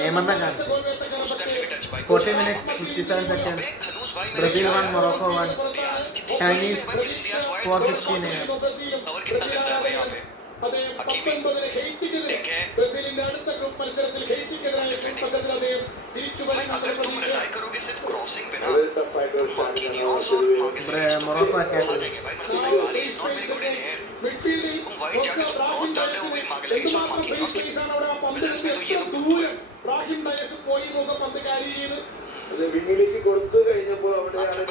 നെയ്മറിനെ കാണിച്ചു 40 minutes 57 seconds. Brazil 1, Morocco 1. Chinese 4:16 AM. Cover कितना देता है भाई यहाँ पे. हकीमी ठीक है भाई. अगर तुम रिलाई करोगे सिर्फ क्रॉसिंग पे ना तुम मार्किनियोस और Morocco attack. आ जाएंगे भाई. मतलब साइबारी is not very good in air. तुम वाइड जाके तुम क्रॉस डाल रहे हो भी मार्किनियोस और मार्किनियोस की बिजनेस में तो ये तो വിങ്ങിലേക്ക് കൊടുത്തു കഴിഞ്ഞപ്പോൾ അവിടെയാണ്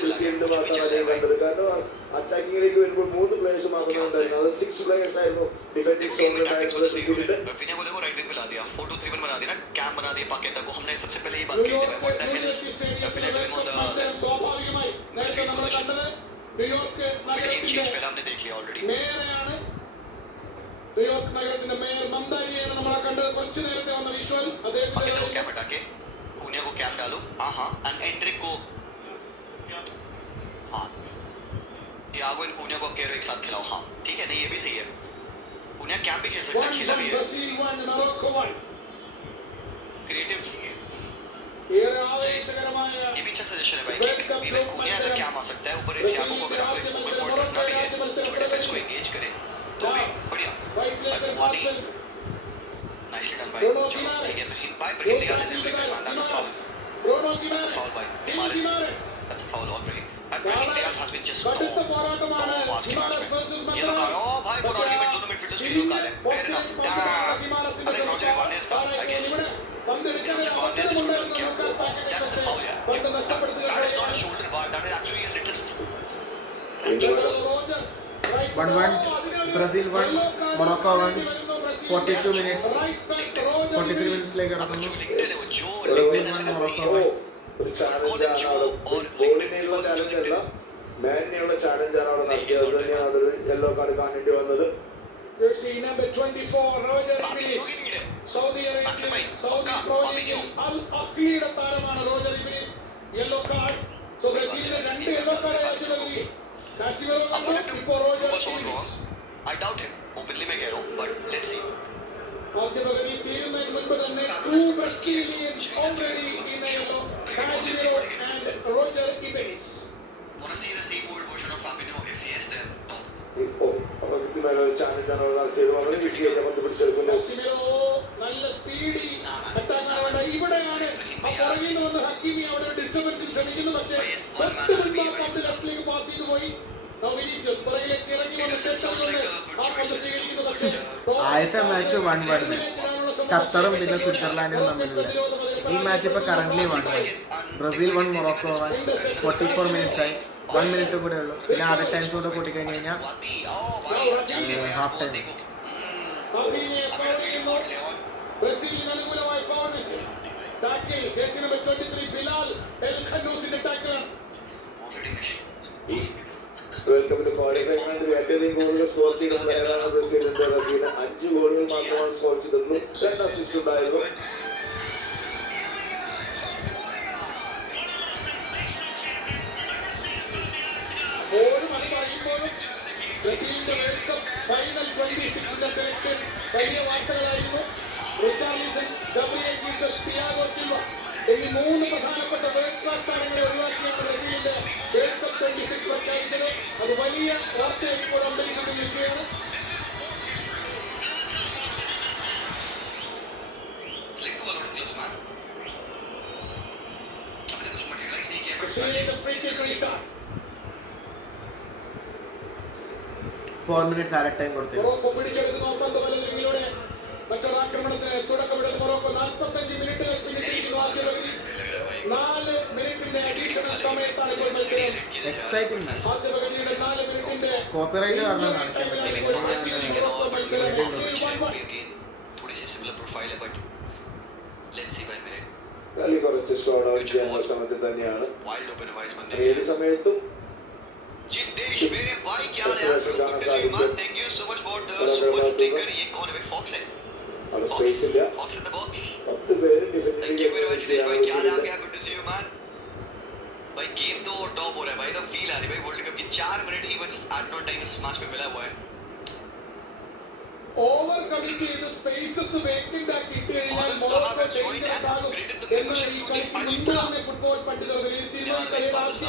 ബ്രസീലിന്റെ ഭാഗത്താണ് കണ്ടത്. കാരണം അറ്റാക്കിങ്ങിലേക്ക് വരുമ്പോൾ 3 പ്ലേയേഴ്സ് മാത്രമേ ഉണ്ടായിരുന്നു. അത് 6 പ്ലേയേഴ്സ് ആയിരുന്നു ഡിഫൻഡിംഗ് गेम में टैक्टिक्स സ്റ്റോറിൽ बदल दी ബ്രസീലിന്റെ. उन्होंने. रफीनिया को देखो राइट विंग पे ला दिया. 4-2-3-1 बना दिया ना. कैम बना दिया पाकेटा को. हमने सबसे पहले ये बात कही थी what the hell is Raphinha doing on the midfield position. Mid game change पहले हमने देख लिया ऑलरेडी. ന്യൂയോർക്ക് നഗരത്തിന്റെ മേയർ മമതാരിയാണ് നമ്മളെ കണ്ടത്. കുറച്ചു നേരത്തെ വന്ന വിഷ്വൽ पाकेटा को कैम അദ്ദേഹത്തിന്റെ हटा के कूनिया को कैम डालो. हाँ एंड एंड्रिक को हाँ थियागो एंड कूनिया को कह रहे हो एक साथ खिलाओ. हाँ ठीक है नहीं ये भी सही है. कूनिया कैम भी खेल सकता है. खेला भी है. Brazil 1 Morocco 1. क्रिएटिव ഏറെ ആവേശകരമായ ये भी अच्छा सजेशन है भाई कि even Cunha as a CAM आ सकता है. ऊपर थियागो को अगर आपको एक फोकल पॉइंट रखना भी है तो डिफेंस को एंगेज करे तो भी बढ़िया. वादी nicely done by चलो ठीक है. by Brahim Diaz is everywhere man. That's a foul. That's a foul by Guimaraes. That's a foul all Brahim. And Brahim Diaz has been just top pass के match में. ये लोग आ oh भाई for argument दोनों midfielders के लोग आ रहे हैं. Fair enough. Damn. I think Roger Ibanez था I guess. Roger Ibanez is good किया. That is a foul is actually a little. 1-1. Brazil 1, Morocco 1. 42 minutes. 43 മിനിറ്റ്സിലേക്ക് കടക്കുന്നു. Brazil 1, Morocco 1. ഒരു ചാലഞ്ചാണ് അവിടെ ബോളിനെയുള്ള ചാലഞ്ചല്ല, മാനിനെയുള്ള ചാലഞ്ചാണ് അവിടെ നടത്തിയത്. അത് തന്നെയാണ് അതൊരു യെല്ലോ കാർഡ് കാണേണ്ടി വന്നത്. Jersey number 24, Roger Ibanez. Saudi Arabia, Saudi Pro League, Al Ahliയുടെ താരമാണ് Roger Ibanez. Yellow card. So ബ്രസീലിന് 2 യെല്ലോ കാർഡ് ആയിട്ട് നൽകി. കാസിമിറോ ഇപ്പോൾ Roger Ibanez. I doubt him. Openly मैं कह रहा हूँ, but let's see. ആദ്യ പകുതി തീരുന്നതിന് മുൻപ് തന്നെ 2 Brazilians already in a yellow. Casemiro and Roger Ibanez. Wanna see the same old version of Fabinho? If yes, then top. ഇപ്പോൾ കൃത്യമായ ഒരു ചാലഞ്ചാണ് അവിടെ നടത്തിയത്. വളരെ ഈസിയായിട്ട് പന്ത് പിടിച്ചെടുക്കുന്നു. കാസിമിറോ നല്ല സ്പീഡി അറ്റാക്കാണ്. ഇവിടെയാണ് ആ പുറകിൽ നിന്ന് വന്ന് ഹക്കീമി അവിടെ ഡിസ്റ്റർബൻസിൽ ശ്രമിക്കുന്നു. പക്ഷേ പത്ത് മുൻപ് ആ പന്ത് ലെഫ്റ്റിലേക്ക് പാസ് ചെയ്തു പോയി. വിനീഷ്യസ് പുറകിലേക്ക് ഇറങ്ങി വന്ന് ആ പന്ത് സ്വീകരിക്കുന്നു. പക്ഷേ ആദ്യത്തെ മാച്ച് 1-1. ഖത്തറും പിന്നെ സ്വിറ്റ്സർലാൻഡും തമ്മിലുള്ള ഈ മാച്ച് ഇപ്പോൾ കറന്റ് 1-1. Brazil 1, Morocco 1. 44 മിനിറ്റ്സ് ആയി. 1 മിനിറ്റ് കൂടെ ഉള്ളൂ. പിന്നെ ആദ്യ ടൈംസ് കൂടെ കൂട്ടിക്കഴിഞ്ഞ് കഴിഞ്ഞാൽ ഹാഫ് ടൈം. ബ്രസീലിന് അനുകൂലമായ fouls. Tackle jersey number 23 Bilal El ഖന്നൂസിന്റെ ടാക്കിളാണ്. വേൾഡ് കപ്പിന്റെ ക്വാളിഫൈങ് ഏറ്റവും കൂടുതൽ സ്കോർ ചെയ്ത പ്ലെയറാണ് ബ്രസീലിന്റെ റഫീന. 5 ഗോളുകൾ മാത്രമാണ് സ്കോർ ചെയ്തിരുന്നു. 2 അസിസ്റ്റ് ഉണ്ടായിരുന്നു. ഓരോ മത്സരമാകുമ്പോഴും ബ്രസീലിന്റെ വേൾഡ് കപ്പ് ഫൈനൽ 26ന്റെ സെലക്ഷൻ വലിയ വാർത്തകളായിരുന്നു. Richarlison, Gabriel Jesus, Thiago Silva എന്നീ 3 പ്രധാനപ്പെട്ട വേൾഡ് ക്ലാസ് താരങ്ങളെ ഒഴിവാക്കിയാണ് ബ്രസീലിന്റെ വേൾഡ് കപ്പ് 26 പ്രഖ്യാപിച്ചത്. അത് വലിയ വാർത്തയായി ഇപ്പോൾ അന്തരീക്ഷത്തിൽ നിൽക്കുകയാണ്. ബ്രസീലിന്റെ free kick restart. 4 minutes add time കൊടുത്തു. മൊറോക്കോ പിടിച്ചെടുക്കുന്ന ഒപ്പന്ത വലയിലൂടെ മറ്റൊരു ആക്രമണത്തിന് തുടക്കമിടുന്ന മൊറോക്കോ 45 മിനിറ്റുകൾ പിന്നിട്ടിരിക്കുന്നു. ആദ്യ പകുതി 4 മിനിറ്റിന്റെ അഡീഷണൽ സമയത്താണ് ഇപ്പോൾ മത്സരം. Exciting match. ആദ്യ പകുതിയുടെ 4 മിനിറ്റിന്റെ കോപ്പിറൈറ്റ് കാരണം കാണിക്കാൻ പറ്റില്ല. കളി കുറച്ച് സ്ലോ ഡൗൺ ചെയ്യാനുള്ള ശ്രമത്തിൽ തന്നെയാണ്. ഏത് സമയത്തും जितेश मेरे भाई क्या हाल है यार? Good to see you man. Thank you so much for the super sticker. ये कौन है भाई? फॉक्स है. അവിടെ സ്പേസ് ഇല്ല. Fox in the box. 10 പേര് थैंक यू मेरे भाई जितेश भाई. क्या हाल है आपका? Good to see you man. भाई गेम तो टॉप हो रहा है भाई. द फील आ रही है भाई. वर्ल्ड कप की 4 मिनट ही बस एड टाइम इस मैच में मिला हुआ है. ഓവർ കമ്മിറ്റ് ചെയ്ത് സ്പേസസ് വേക്കന്റ് ആക്കി ഇട്ട് കഴിഞ്ഞാൽ മൊറോക്കോ ഡേഞ്ചറസ് ആകും എന്ന് ഈ കളിക്ക് മുൻപ് തന്നെ ഫുട്ബോൾ പണ്ഡിതർ വിലയിരുത്തിയിരുന്നു. ഈ കളിയുടെ ആദ്യ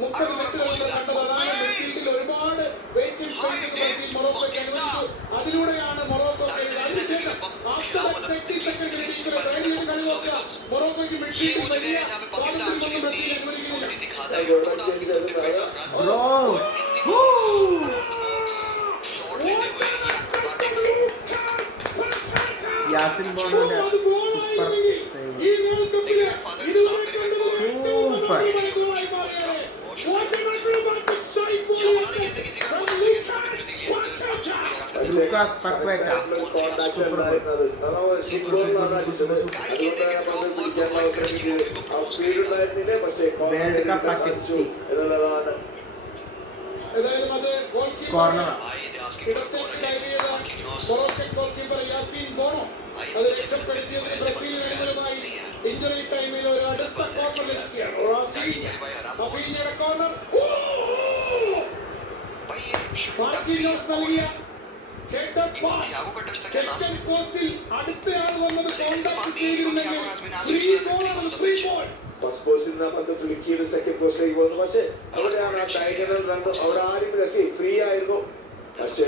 30 മിനിറ്റുകളിൽ കണ്ടതാണ് മിഡ്ഫീൽഡിൽ ഒരുപാട് വേക്കന്റ് സ്പേസ് ബ്രസീൽ മൊറോക്കോയ്ക്ക് അനുവദിച്ചു. അതിലൂടെയാണ് മൊറോക്കോ അതിനുശേഷം ആഫ്റ്റർ 30 സെക്കൻഡ് കളി നോക്കുക. മൊറോക്കോയ്ക്ക് മിഡ്ഫീൽഡിൽ വലിയ സ്വാതന്ത്ര്യമൊന്നും ബ്രസീൽ അനുവദിക്കുന്നില്ല. ബ്രോ യാസിൻ ബോണോന്റെ super save. Super. Lucas Paqueta super. World cup tactics corner. Moroccan goalkeeper Yassine Bono അത് രക്ഷപ്പെടുത്തിയത് ബ്രസീലിന് അനുകൂലമായി ഇഞ്ചുറി ടൈമിൽ ഒരു അടുത്ത കോർണറിലെത്തിയാണ്. റഫീനിയുടെ കോർണർ മാർക്കിനോസ് നൽകിയ ഹെഡർ പാസ് സെക്കൻഡ് പോസ്റ്റിൽ അടുത്തയാൾ വന്നത് കോൺടാക്ട് ചെയ്തിരുന്നെങ്കിൽ ഫ്രീ ബോൾ ഫസ്റ്റ് പോസ്റ്റിൽ നിന്ന് പന്ത് ഫ്ലിക്ക് ചെയ്ത് സെക്കൻഡ് പോസ്റ്റിലേക്ക് പോകുന്നു. പക്ഷേ അവിടെയാണ് ആ ഡയഗണൽ റൺ. അവിടെ ആരും ഫ്രീ ആയിരുന്നു. പക്ഷേ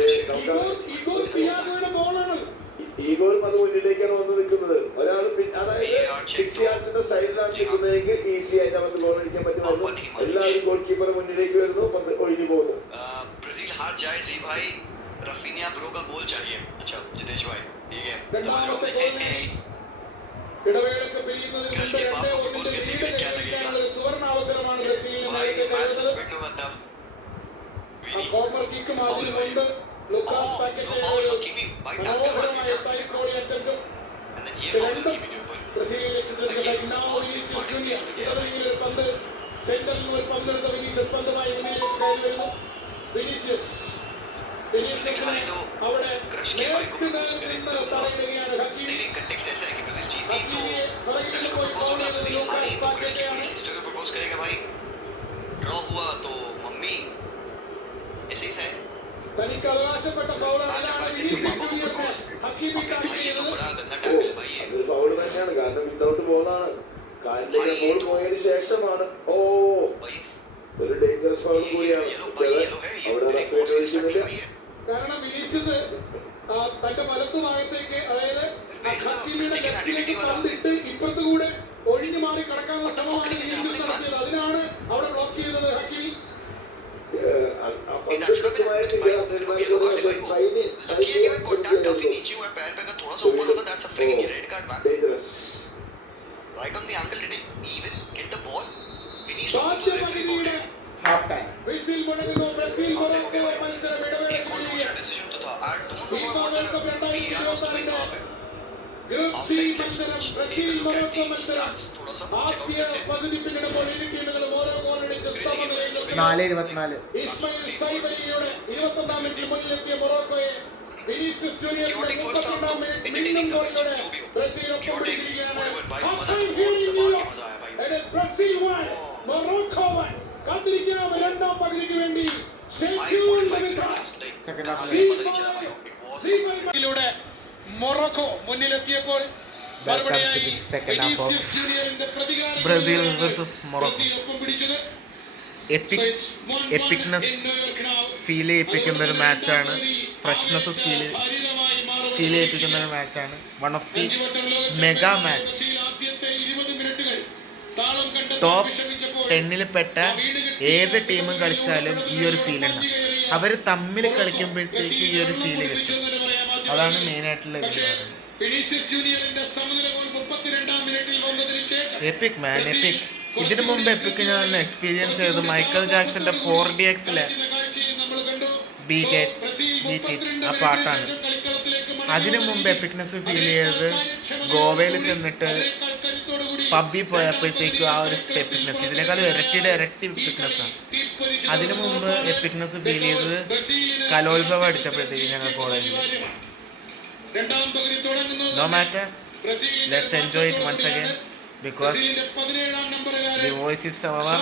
ഈഗോയും അത് മുന്നിലേക്കാണ് വന്ന് നിൽക്കുന്നത്. ഒരാൾ അതായത് 6 യാർഡ്സിന്റെ സൈഡിലാണ് നിൽക്കുന്നതെങ്കിൽ ഈസി ആയിട്ട് അവർക്ക് ഗോൾ അടിക്കാൻ പറ്റുമായിരുന്നു. എല്ലാവരും ഗോൾ കീപ്പർ മുന്നിലേക്ക് വരുന്നു, പന്ത് ഒഴിഞ്ഞു പോകുന്നു. ब्राजील हार जाए जी भाई. रफीनिया ब्रो का गोल चाहिए. अच्छा जितेश भाई ठीक है. ഇടവേളയ്ക്ക് പിരിയുന്നതിന് മുമ്പ് 2-1 ലീഡ് കൈവരിക്കാനുള്ള ഒരു സുവർണ അവസരമാണ് ബ്രസീലിന്. കോർണർ കിക്ക് മാറ്റിയിട്ടുണ്ട്. ലുക്കാസ് പാക്കറ്റ് മനോഹരമായ സൈഡ് ബോഡി അറ്റംപ്റ്റും രണ്ടും ബ്രസീലിയൻ ലക്ഷ്യത്തിലേക്ക്. Now Vinicius Junior ഇടതുവശങ്ങളിൽ ഒരു പന്ത്, സെന്ററിൽ നിന്ന് ഒരു പന്തെടുത്ത വിനീഷ്യസ് പന്തുമായി മുന്നിലേക്ക് കയറി വരുന്നു. വിനീഷ്യസ് അവിടെ നിന്ന് തടയിടുകയാണ് ഹക്കീമി. ഹക്കീമിയെ പുറകിൽ പോയി ഫോളോ ചെയ്തത് ലൂക്കാസ് പാക്കറ്റെയാണ്. തനിക്ക് അവകാശപ്പെട്ട ഫൗളാണ് വിനീഷ്യസ് ജൂനിയറിന് ഹക്കീമി കാണിക്കുന്നത്. അതൊരു ഫൗള് തന്നെയാണ്, കാരണം വിത്തൗട്ട് ബോളാണ്. കാലിലേക്ക് ബോൾ പോയതിനു ശേഷമാണ് ഒരു ഡേഞ്ചറസ് ഫൗൾ കൂടിയാണ്. അവിടെ റഫറി ഒഴിക്കുന്നില്ല. കാരണം വിനീഷ്യസ് തന്റെ വലത്തു ഭാഗത്തേക്ക്, അതായത് ഹക്കീമിയുടെ ലെഫ്റ്റിലേക്ക് പന്തിട്ട് ഇപ്പുറത്ത് കൂടെ ഒഴിഞ്ഞു മാറി കടക്കാനുള്ള ശ്രമമാണ് വിനീഷ്യസ് നടത്തിയത്. അതിനാണ് അവിടെ ബ്ലോക്ക് ചെയ്തത് ഹക്കീമി. Half time. ബ്രസീൽ മുടങ്ങുന്നു. ബ്രസീൽ മൊറോക്കോ മത്സരം ഇടവേളയ്ക്ക് FIFA world cup 2026 group C മത്സരം, ബ്രസീൽ മൊറോക്കോ മത്സരം. ആദ്യ പകുതി പിന്നിടുമ്പോൾ ഇരു ടീമുകളും ഓരോ ഗോളടിച്ച് സമനിലയിൽ. 4-24. ഇസ്മായിൽ സൈബലിയുടെ 21-ാം മിനിറ്റിൽ മുന്നിലെത്തിയ മൊറോക്കോയെ വിനീഷ്യസ് ജൂനിയറിന്റെ 32-ാം മിനിറ്റ് മിന്നും ഗോളിലൂടെ ബ്രസീൽ ഒപ്പം പിടിച്ചിരിക്കുകയാണ്. Brazil 1 Morocco 1. കാത്തിരിക്കാം രണ്ടാം പകുതിക്ക് വേണ്ടി. മൊറോക്കോ മുന്നിലെത്തിയപ്പോൾ Brazil versus Morocco. Epicness feel ചെയ്യിപ്പിക്കുന്ന ഒരു മാച്ചാണ്. ഫ്രഷ്നെസ് ഫീൽ ചെയ്യിപ്പിക്കുന്ന ഒരു മാച്ചാണ്. One of the mega match. Top 10 പെട്ട ഏത് ടീമും കളിച്ചാലും ഈ ഒരു ഫീൽ ഉണ്ടാവും. അവർ തമ്മിൽ കളിക്കുമ്പോഴത്തേക്ക് ഈ ഒരു ഫീല് കിട്ടും. അതാണ് മെയിനായിട്ടുള്ള ഇത്. EPIC man, EPIC. ഇതിനു മുമ്പ് എപ്പിക് ഞാൻ എക്സ്പീരിയൻസ് ചെയ്തത് മൈക്കൽ ജാക്സന്റെ 4DXലെ ബീറ്റ് ആ പാട്ടാണ്. അതിനു മുമ്പ് എപ്പിക്നെസ് ഫീൽ ചെയ്തത് ഗോവയിൽ ചെന്നിട്ട് പബ്ബിൽ പോയപ്പോഴത്തേക്കും ആ ഒരു എപ്പിക്നെസ്, ഇതിനേക്കാളും ഇരട്ടിയുടെ ഇരട്ടി എപ്പിക്നെസ്സാണ്. അതിനു മുമ്പ് എപ്പിക്നെസ് ഫീൽ ചെയ്തത് കലോത്സവം അടിച്ചപ്പോഴത്തേക്കും ഞങ്ങൾ കോളേജിൽ. No matter, let's enjoy it once again because the voice is over,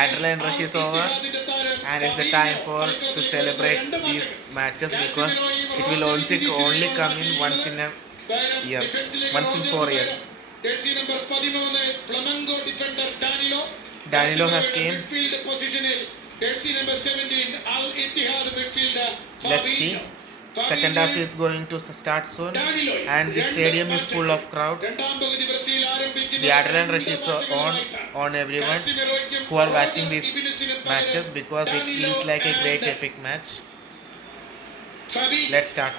adrenaline rush is over, and it's the time to celebrate these matches because it will only come in once in a year, once in 4 years. Danilo has came. Let's see. Second half is going to start soon and the stadium is full of crowd. The adrenaline rush is on everyone who are watching these matches because it feels like a great epic match. Let's start.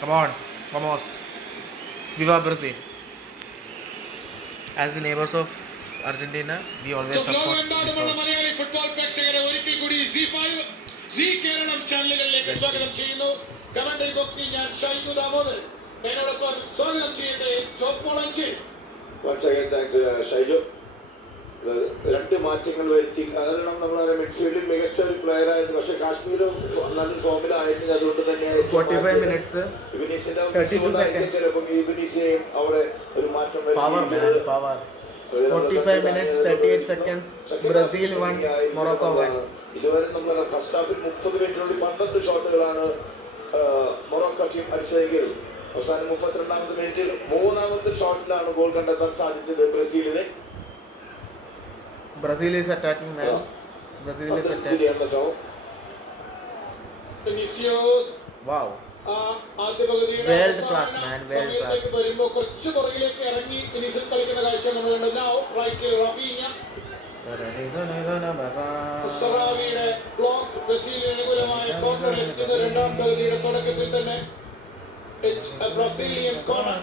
Come on, vamos. Viva Brazil. As the neighbors of Argentina, we always support this football പ്രേക്ഷകരെ ഒരിക്കൽ കൂടി Z5 Keralam ചാനലുകളിലേക്ക് സ്വാഗതം ചെയ്യുന്നു. Commentary ബോക്സിൽ ഞാൻ ഷൈനു ദാമോദരൻ, എന്നോടൊപ്പം സ്വാഗതം ചെയ്യട്ടെ ജോപ്പോളഞ്ചി. Once again, thanks Shaiju. രണ്ട് മാറ്റങ്ങൾ വരുത്തി. കാരണം നമ്മളറിയാം മിഡ്ഫീൽഡിൽ മികച്ച ഒരു പ്ലെയർ ആയിരുന്നു, പക്ഷെ കാശ്മീരും നല്ല ഫോമിലായിരുന്നു. അതുകൊണ്ട് തന്നെ 45 minutes 32 seconds ഇവനീസിനെയും അവിടെ ഒരു മാറ്റം വരുത്തി. 45 minutes 38 seconds Brazil 1 Morocco 1. ഇതുവരെ നമ്മൾ ഫസ്റ്റ് ഹാഫിൽ 30 മിനിറ്റിനുള്ളിൽ 12 ഷോട്ടുകളാണ് മൊറോക്കോ ടീം അടിച്ചതെങ്കിൽ അവസാനം 32ാമത്തെ മിനിറ്റിൽ 3ാമത്തെ ഷോട്ടിലാണ് ഗോൾ കണ്ടെത്താൻ സാധിച്ചത് ബ്രസീലിന്. Brazil is attacking now. Brazil is attacking. Vinicius. Wow. ആദ്യ പകുതിയുടെ World class man, world class. വരുമ്പോൾ കുറച്ച് പുറകിലേക്ക് ഇറങ്ങി വിനീഷ്യസ് കളിക്കുന്ന കാഴ്ച നമ്മൾ കണ്ടു. Now right റഫീഞ്ഞ സറാവിയുടെ ബ്ലോക്ക് ബ്രസീലിന് അനുകൂലമായ കോർണറിൽ എത്തുന്ന രണ്ടാം പകുതിയുടെ തുടക്കത്തിൽ തന്നെ ബ്രസീലിയൻ കോർണർ.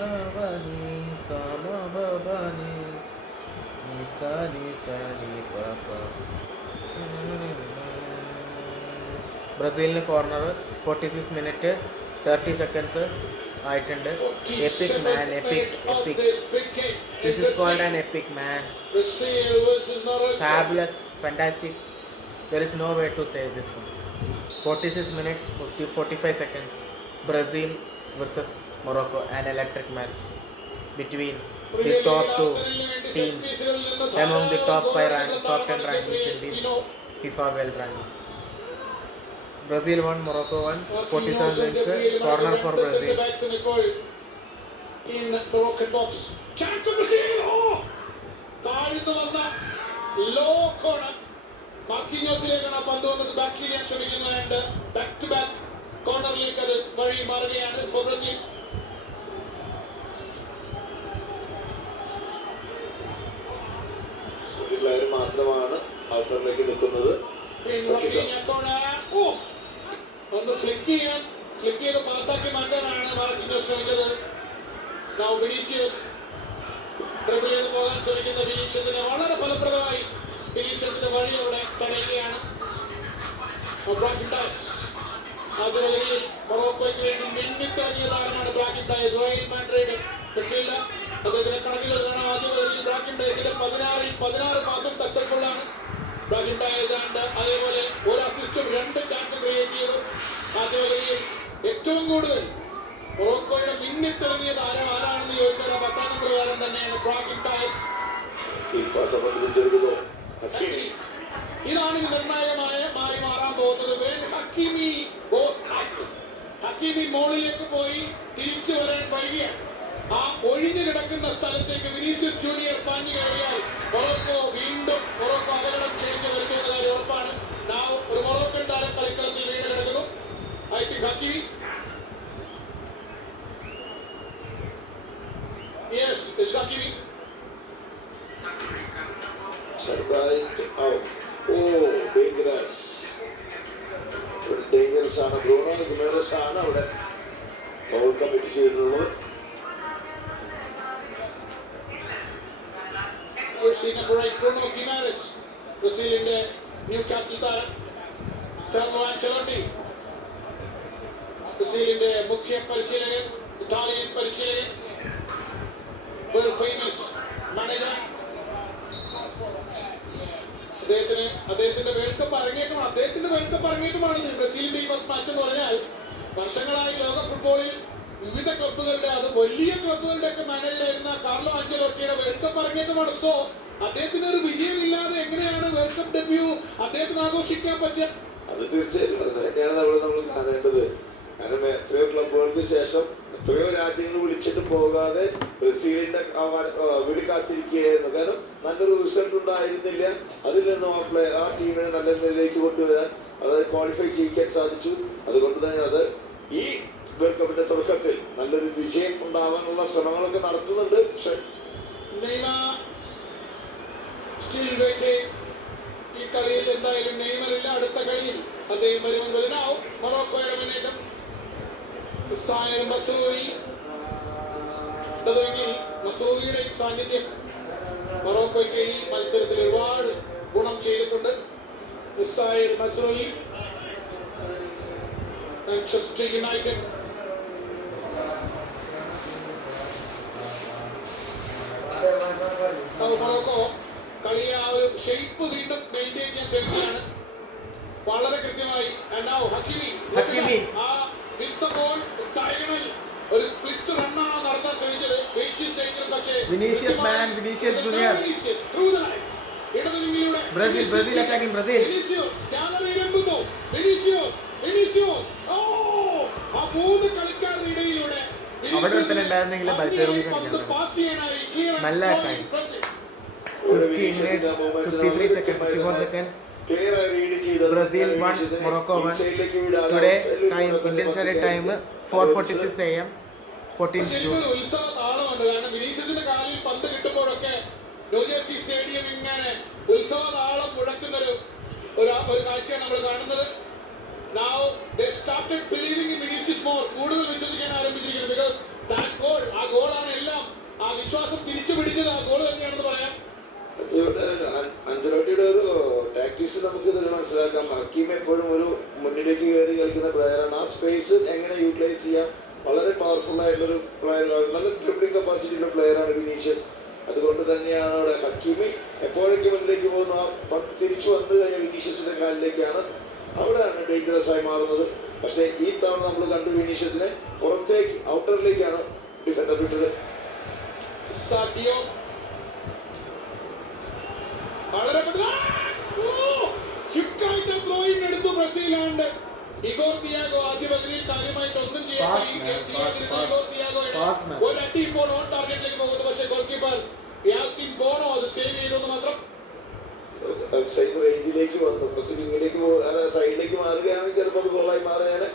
ബ്രസീലിന് കോർണർ 46 മിനിറ്റ് 30 സെക്കൻഡ്സ് ആയിട്ടുണ്ട്. Epic man, epic. This is called an epic man. Fabulous, fantastic. There is no way to say this one. 46 minutes 45 seconds. Brazil versus Morocco, an electric match between the top two teams among the top 10 rankings in the FIFA World Ranking. Brazil won, Morocco won. 47 minutes, corner for Brazil. In the Moroccan box. Chance for Brazil! Oh! താഴ്ന്നു വന്ന law corner മാർക്കിഞ്ഞോസിലേക്കാണ് പന്ത് വന്നത്. Back ചെയ്യാൻ ശ്രമിക്കുന്നു. And back to back കോർണറിലേക്ക് അത് വഴി മാറുകയാണ് for Brazil. ഒരു പ്ലെയർ മാത്രമാണ് ഔട്ടറിലേക്ക് നിൽക്കുന്നത്. ഒന്ന് ക്ലിക്ക് ചെയ്ത് പാസ്സാക്കി മാറ്റാനാണ് മാർക്കിഞ്ഞോസ് ശ്രമിച്ചത്. വിനീഷ്യസ് ഡ്രിബിൾ ചെയ്ത് പോകാൻ ശ്രമിക്കുന്ന വിനീഷ്യസിനെ വളരെ ഫലപ്രദമായി വിനീഷ്യസിന്റെ വഴിയോടെ തടയുകയാണ്. അതുവഴി മൊറോക്കോയ്ക്ക് വേണ്ടി മിന്നിത്തിറങ്ങിയ താരമാണ് ബ്രാക്കിൻ ഡയസ്. Real Madrid midfielder. അദ്ദേഹത്തിന്റെ കണക്കിൽ കാണാം. ആദ്യ പകുതിയിൽ ബ്രാക്കിൻ ഡയസിലെ 16 പാസും സക്സസ്ഫുൾ ആണ് ബ്രാക്കിൻ ഡയസ്. ആൻഡ് അതേപോലെ ഒരു അസിസ്റ്റും 2 ചാൻസും ക്രിയേറ്റ് ചെയ്തു. ആദ്യ പകുതിയിൽ ഏറ്റവും കൂടുതൽ മൊറോക്കോയുടെ മിന്നിത്തിറങ്ങിയ താരം ആരാണെന്ന് ചോദിച്ചാൽ 10ാം നമ്പർ താരം തന്നെയാണ് ബ്രാക്കിൻ ഡയസ്. ഇതാണ് നിർണായകമായി മാറാൻ പോകുന്നത്. ഹക്കീമി മോളിലേക്ക് പോയി തിരിച്ചു വരാൻ വൈകിയാണ്. ആ ഒഴിഞ്ഞു കിടക്കുന്ന സ്ഥലത്തേക്ക് വിനീഷ്യസ് ജൂനിയർ പാഞ്ഞു കയറിയാൽ മൊറോക്കോ അപകടം ക്ഷണിച്ചു വരുന്ന കാര്യം ഉറപ്പാണ്. ഒരു മൊറോക്കൻ താരം കളിക്കളത്തിൽ വീണ് കിടക്കുന്നു. I think ഹക്കീമി. Yes, it's ഹക്കീമി. Dangerous ആണ്. ബ്രൂണോ ഗിമേറസ് ആണ് അവിടെ ഫൗൾ കമ്മിറ്റ് ചെയ്തിട്ടുള്ളത്. ബ്രസീലിന്റെ ന്യൂ കാസിൽ താരം കാർലോ ആൻചെലോട്ടി, ബ്രസീലിന്റെ മുഖ്യ പരിശീലകൻ, ഇറ്റാലിയൻ പരിശീലകൻ, ഫേമസ് മാനേജർ. അദ്ദേഹത്തിന്റെ വേൾഡ് കപ്പ് അരങ്ങേറ്റമാണ് ഇത്. ബ്രസീലിന്റെ ഈ ഫസ്റ്റ് മാച്ച് എന്ന് പറഞ്ഞാൽ വർഷങ്ങളായി ലോക ഫുട്ബോളിൽ വിവിധ ക്ലബ്ബുകളുടെ, അത് വലിയ ക്ലബ്ബുകളുടെ ഒക്കെ മാനേജറായിരുന്ന കാർലോ ആൻചെലോട്ടിയുടെ വേൾഡ് കപ്പ് അരങ്ങേറ്റമാണ്. സോ അദ്ദേഹത്തിന് ഒരു വിജയമില്ലാതെ എങ്ങനെയാണ് വേൾഡ് കപ്പ് ഡെബ്യൂ അദ്ദേഹത്തിന് ആഘോഷിക്കാൻ പറ്റുക? അത് തീർച്ചയായിട്ടും അത് തന്നെയാണ് നമ്മൾ കാണേണ്ടത്. കാരണം എത്രയോ ക്ലബ്ബുകൾക്ക് ശേഷം എത്രയോ രാജ്യങ്ങൾ വിളിച്ചിട്ട് പോകാതെ ബ്രസീലിന്റെ വിളി കാത്തിരിക്കുകയായിരുന്നു. കാരണം നല്ലൊരു റിസൾട്ട് ഉണ്ടായിരുന്നില്ല. അതിൽ നിന്നും ആ ടീമിനെ നല്ല നിലയിലേക്ക് കൊണ്ടുവരാൻ, അതായത് ക്വാളിഫൈ ചെയ്യിക്കാൻ സാധിച്ചു. അതുകൊണ്ട് തന്നെ അത് ഈ വേൾഡ് കപ്പിന്റെ തുടക്കത്തിൽ നല്ലൊരു വിജയം ഉണ്ടാവാനുള്ള ശ്രമങ്ങളൊക്കെ നടത്തുന്നുണ്ട്. പക്ഷെ ഈ കളിയിൽ എന്തായാലും നെയ്മറില്ല. അടുത്ത കളിയിൽ അദ്ദേഹം വരുമെന്നതിനാവും. മൊറോക്കോയുടെ മുന്നേറ്റം. മസൂദിയുടെ സാന്നിധ്യം മൊറോക്കോയ്ക്ക് ഈ മത്സരത്തിൽ ഒരുപാട് ഗുണം ചെയ്തിട്ടുണ്ട്. മാഞ്ചസ്റ്റർ യുണൈറ്റഡ് മൊറോക്കോ കളിയെ ആ ഒരു ഷേപ്പ് വീണ്ടും മെയിൻറ്റെയിൻ ചെയ്യാൻ ശ്രമിക്കുകയാണ് വളരെ കൃത്യമായി. ഹക്കീമി ആ വിത്ത് ബോൾ ഡയഗണൽ ഒരു സ്പ്ലിറ്റ് റണ്ണാണ് നടത്താൻ ശ്രമിച്ചത്. പക്ഷേ Vinicius man, Vinicius Junior. ഇടതു വിങ്ങിലൂടെ Brazil attacking Brazil. ഓ ആ മൂന്ന് കളിക്കാരുടെ ഇടയിലൂടെ അവിടെ ഉണ്ടായിരുന്നെങ്കിൽ നല്ല time. 15 minutes 53 seconds 54 seconds. Brazil 1, Morocco 1. Today time, Indian Standard Time 4:46 AM 14th June. ഉത്സവ താളമുണ്ട്. കാരണം വിനീഷ്യസിന്റെ കാലിൽ പന്ത് കിട്ടുമ്പോഴൊക്കെ ന്യൂജേഴ്സി സ്റ്റേഡിയം ഇങ്ങനെ ഉത്സവ താളം മുഴക്കുന്ന ഒരു കാഴ്ചയാണ് നമ്മൾ കാണുന്നത്. Now they started believing in Vinicius more. കൂടുതൽ വിശ്വസിക്കാൻ ആരംഭിച്ചിരിക്കുന്നു. Because that goal, ആ ഗോളാണ് എല്ലാം. ആ വിശ്വാസം തിരിച്ചു പിടിച്ചത് ആ ഗോൾ തന്നെയാണെന്ന് പറയാം. അഞ്ചലോട്ടിയുടെ ഒരു ടാക്ടിക്സ് പ്രാക്ടീസ് നമുക്ക് ഇതിൽ മനസ്സിലാക്കാം. ഹക്കീം എപ്പോഴും ഒരു മുന്നിലേക്ക് കയറി കളിക്കുന്ന പ്ലെയറാണ്. ആ സ്പേസ് എങ്ങനെ യൂട്ടിലൈസ് ചെയ്യാം, വളരെ പവർഫുൾ ആയിട്ടുള്ളൊരു പ്ലെയറാണ്. നല്ല ഡ്രിബ്ലിംഗ് കപ്പാസിറ്റി ഉള്ള പ്ലെയറാണ് വിനീഷ്യസ്. അതുകൊണ്ട് തന്നെയാണ് അവിടെ ഹക്കീമി എപ്പോഴേക്കും മുന്നിലേക്ക് പോകുന്ന ആ പന്ത് തിരിച്ചു വന്നു കഴിഞ്ഞാൽ വിനീഷ്യസിന്റെ കാലിലേക്കാണ്, അവിടെയാണ് ഡേഞ്ചറസ് ആയി മാറുന്നത്. പക്ഷേ ഈ തവണ നമ്മൾ കണ്ടു വിനീഷ്യസിനെ പുറത്തേക്ക് ഔട്ടറിലേക്കാണ് ഡിഫൻഡർ വിട്ടത്. വളരെ എടുത്തു ബ്രസീലാണ്ട്. ഇഗോർ തിയാഗോ ആദ്യ പകുതിയിൽ കാര്യമായിട്ട് ഒന്നും ഒരു അടി ഇപ്പോൾ ഓൺ ടാർഗറ്റിലേക്ക് പോകുന്നു. പക്ഷേ ഗോൾ കീപ്പർ യാസിൻ ബോണോ അത് സേവ് ചെയ്തെന്ന് മാത്രം. റേഞ്ചിലേക്ക് വന്നു. ബ്രസീൽ ഇങ്ങനെയൊക്കെ സൈഡിലേക്ക് മാറുകയാണെങ്കിൽ ചിലപ്പോൾ അത് ഗോളായി മാറുകയാണ്.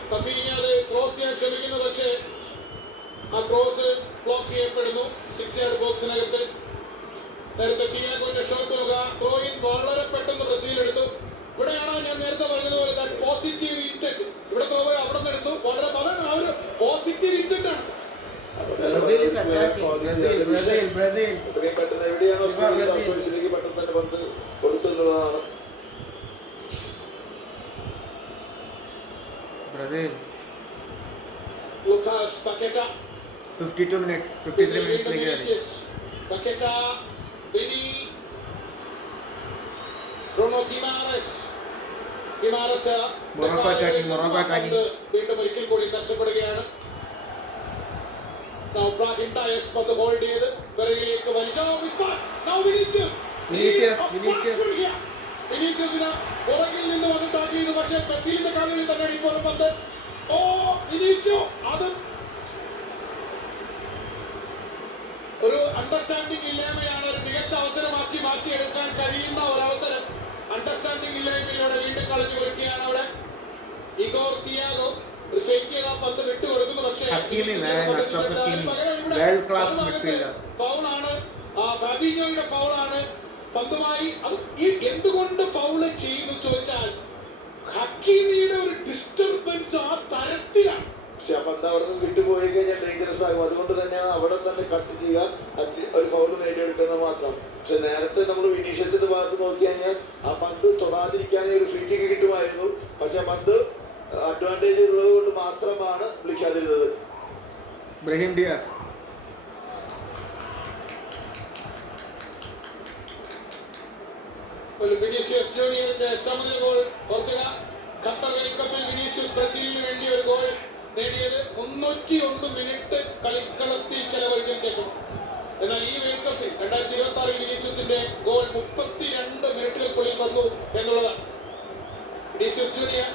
പക്ഷേ അത് ക്രോസ് ചെയ്യാൻ ശ്രമിക്കുന്നു. പക്ഷേ ആ ക്രോസ് ബ്ലോക്ക് ചെയ്യപ്പെടുന്നു 6 യാർഡ് ബോക്സിനകത്ത്. നേരത്തെ തിയാഗോന്റെ ഷോട്ട് നോക്കുക. ത്രോയിൻ വളരെ പെട്ടെന്ന് ബ്രസീൽ എടുത്തു. ഇവിടെയാണ് ഞാൻ നേരത്തെ പറഞ്ഞതുപോലെ പോസിറ്റീവ് ഇന്റന്റ്. ഇവിടെ ത്രോ അവിടെ നിന്ന് എടുത്തു. വളരെ ആ ഒരു പോസിറ്റീവ് ഇന്റന്റ് ആണ്. എത്രയും പെട്ടെന്ന് എവിടെയാണോ പെട്ടെന്ന് തന്നെ പന്ത് കൊടുത്തുള്ളതാണ്. Brazil. Lucas Paqueta. 52 minutes, 53 minutes later. Paqueta, Vini, Bruno Guimaraes. Morocco attacking. വീണ്ടും ഒരിക്കൽ കൂടി നഷ്ടപ്പെടുകയാണ്. Now Brahim Dias പന്ത് ഹോൾഡ് ചെയ്ത് പിറകിലേക്ക് വലിച്ചു. Now വിനീഷ്യസിന് പുറകിൽ നിന്ന് വന്ന് ടാക്ക് ചെയ്തു. പക്ഷേ ബ്രസീലിന്റെ കാലുകളിൽ തന്നെ ഇപ്പോൾ പന്ത്. വിനീഷ്യോ അത് ഒരു അണ്ടർസ്റ്റാൻഡിംഗ് ഇല്ലായ്മയാണ്. ഒരു മികച്ച അവസരമാക്കി മാറ്റിയെടുക്കാൻ കഴിയുന്ന ഒരു അവസരം അണ്ടർസ്റ്റാൻഡിംഗ് ഇല്ലായ്മയിലൂടെ വീണ്ടും കളഞ്ഞു കൊടുക്കുകയാണ് അവിടെ. ഇഗോർ തിയാഗോ ഒരു ഷേക്ക് ചെയ്ത പന്ത് വിട്ടുകൊടുക്കുന്നു. പക്ഷേ ഫൗളാണ്, ഫാബിഞ്ഞോയുടെ ഫൗളാണ്. പന്തുമായി അത് എന്തുകൊണ്ട് ഫൗള് ചെയ്തു ചോദിച്ചാൽ ഹക്കീമിയുടെ ഒരു ഡിസ്റ്റർബൻസ് ആ തരത്തിലാണ്. പക്ഷെ ആ പന്ത് അവിടെ നിന്ന് വിട്ടുപോയി കഴിഞ്ഞാൽ ഡേഞ്ചറസ് ആകും. അതുകൊണ്ട് തന്നെയാണ് അവിടെ തന്നെ കട്ട് ചെയ്യുക, ഒരു ഫൗള് നേടിയെടുക്കുന്നത് മാത്രം. പക്ഷെ നേരത്തെ നമ്മൾ വിനീഷ്യസിന്റെ ഭാഗത്ത് നോക്കി കഴിഞ്ഞാൽ ആ പന്ത് തൊടാതിരിക്കാനേ ഒരു ഫ്രീ കിക്ക് കിട്ടുമായിരുന്നു. പക്ഷെ ആ പന്ത് അഡ്വാൻറ്റേജ് ഉള്ളത് കൊണ്ട് മാത്രമാണ് വിളിക്കാതിരുന്നത്. ബ്രഹീം ഡിയാസ് വിനീഷ്യസ് ജൂനിയറിന്റെ സമനില ഗോൾ ഓർക്കുക. ഖത്തർ വേൾഡ് കപ്പിൽ വിനീഷ്യസ് ബ്രസീലിന് വേണ്ടി ഒരു ഗോൾ നേടിയത് 301 മിനിറ്റ് കളിക്കളത്തിൽ ചെലവഴിച്ചതിന് ശേഷം. എന്നാൽ ഈ വേൾഡ് കപ്പിൽ 2026 വിനീഷ്യസിന്റെ ഗോൾ 32 മിനിറ്റിനുള്ളിൽ വന്നു എന്നുള്ളതാണ്. വിനീഷ്യസ് ജൂനിയർ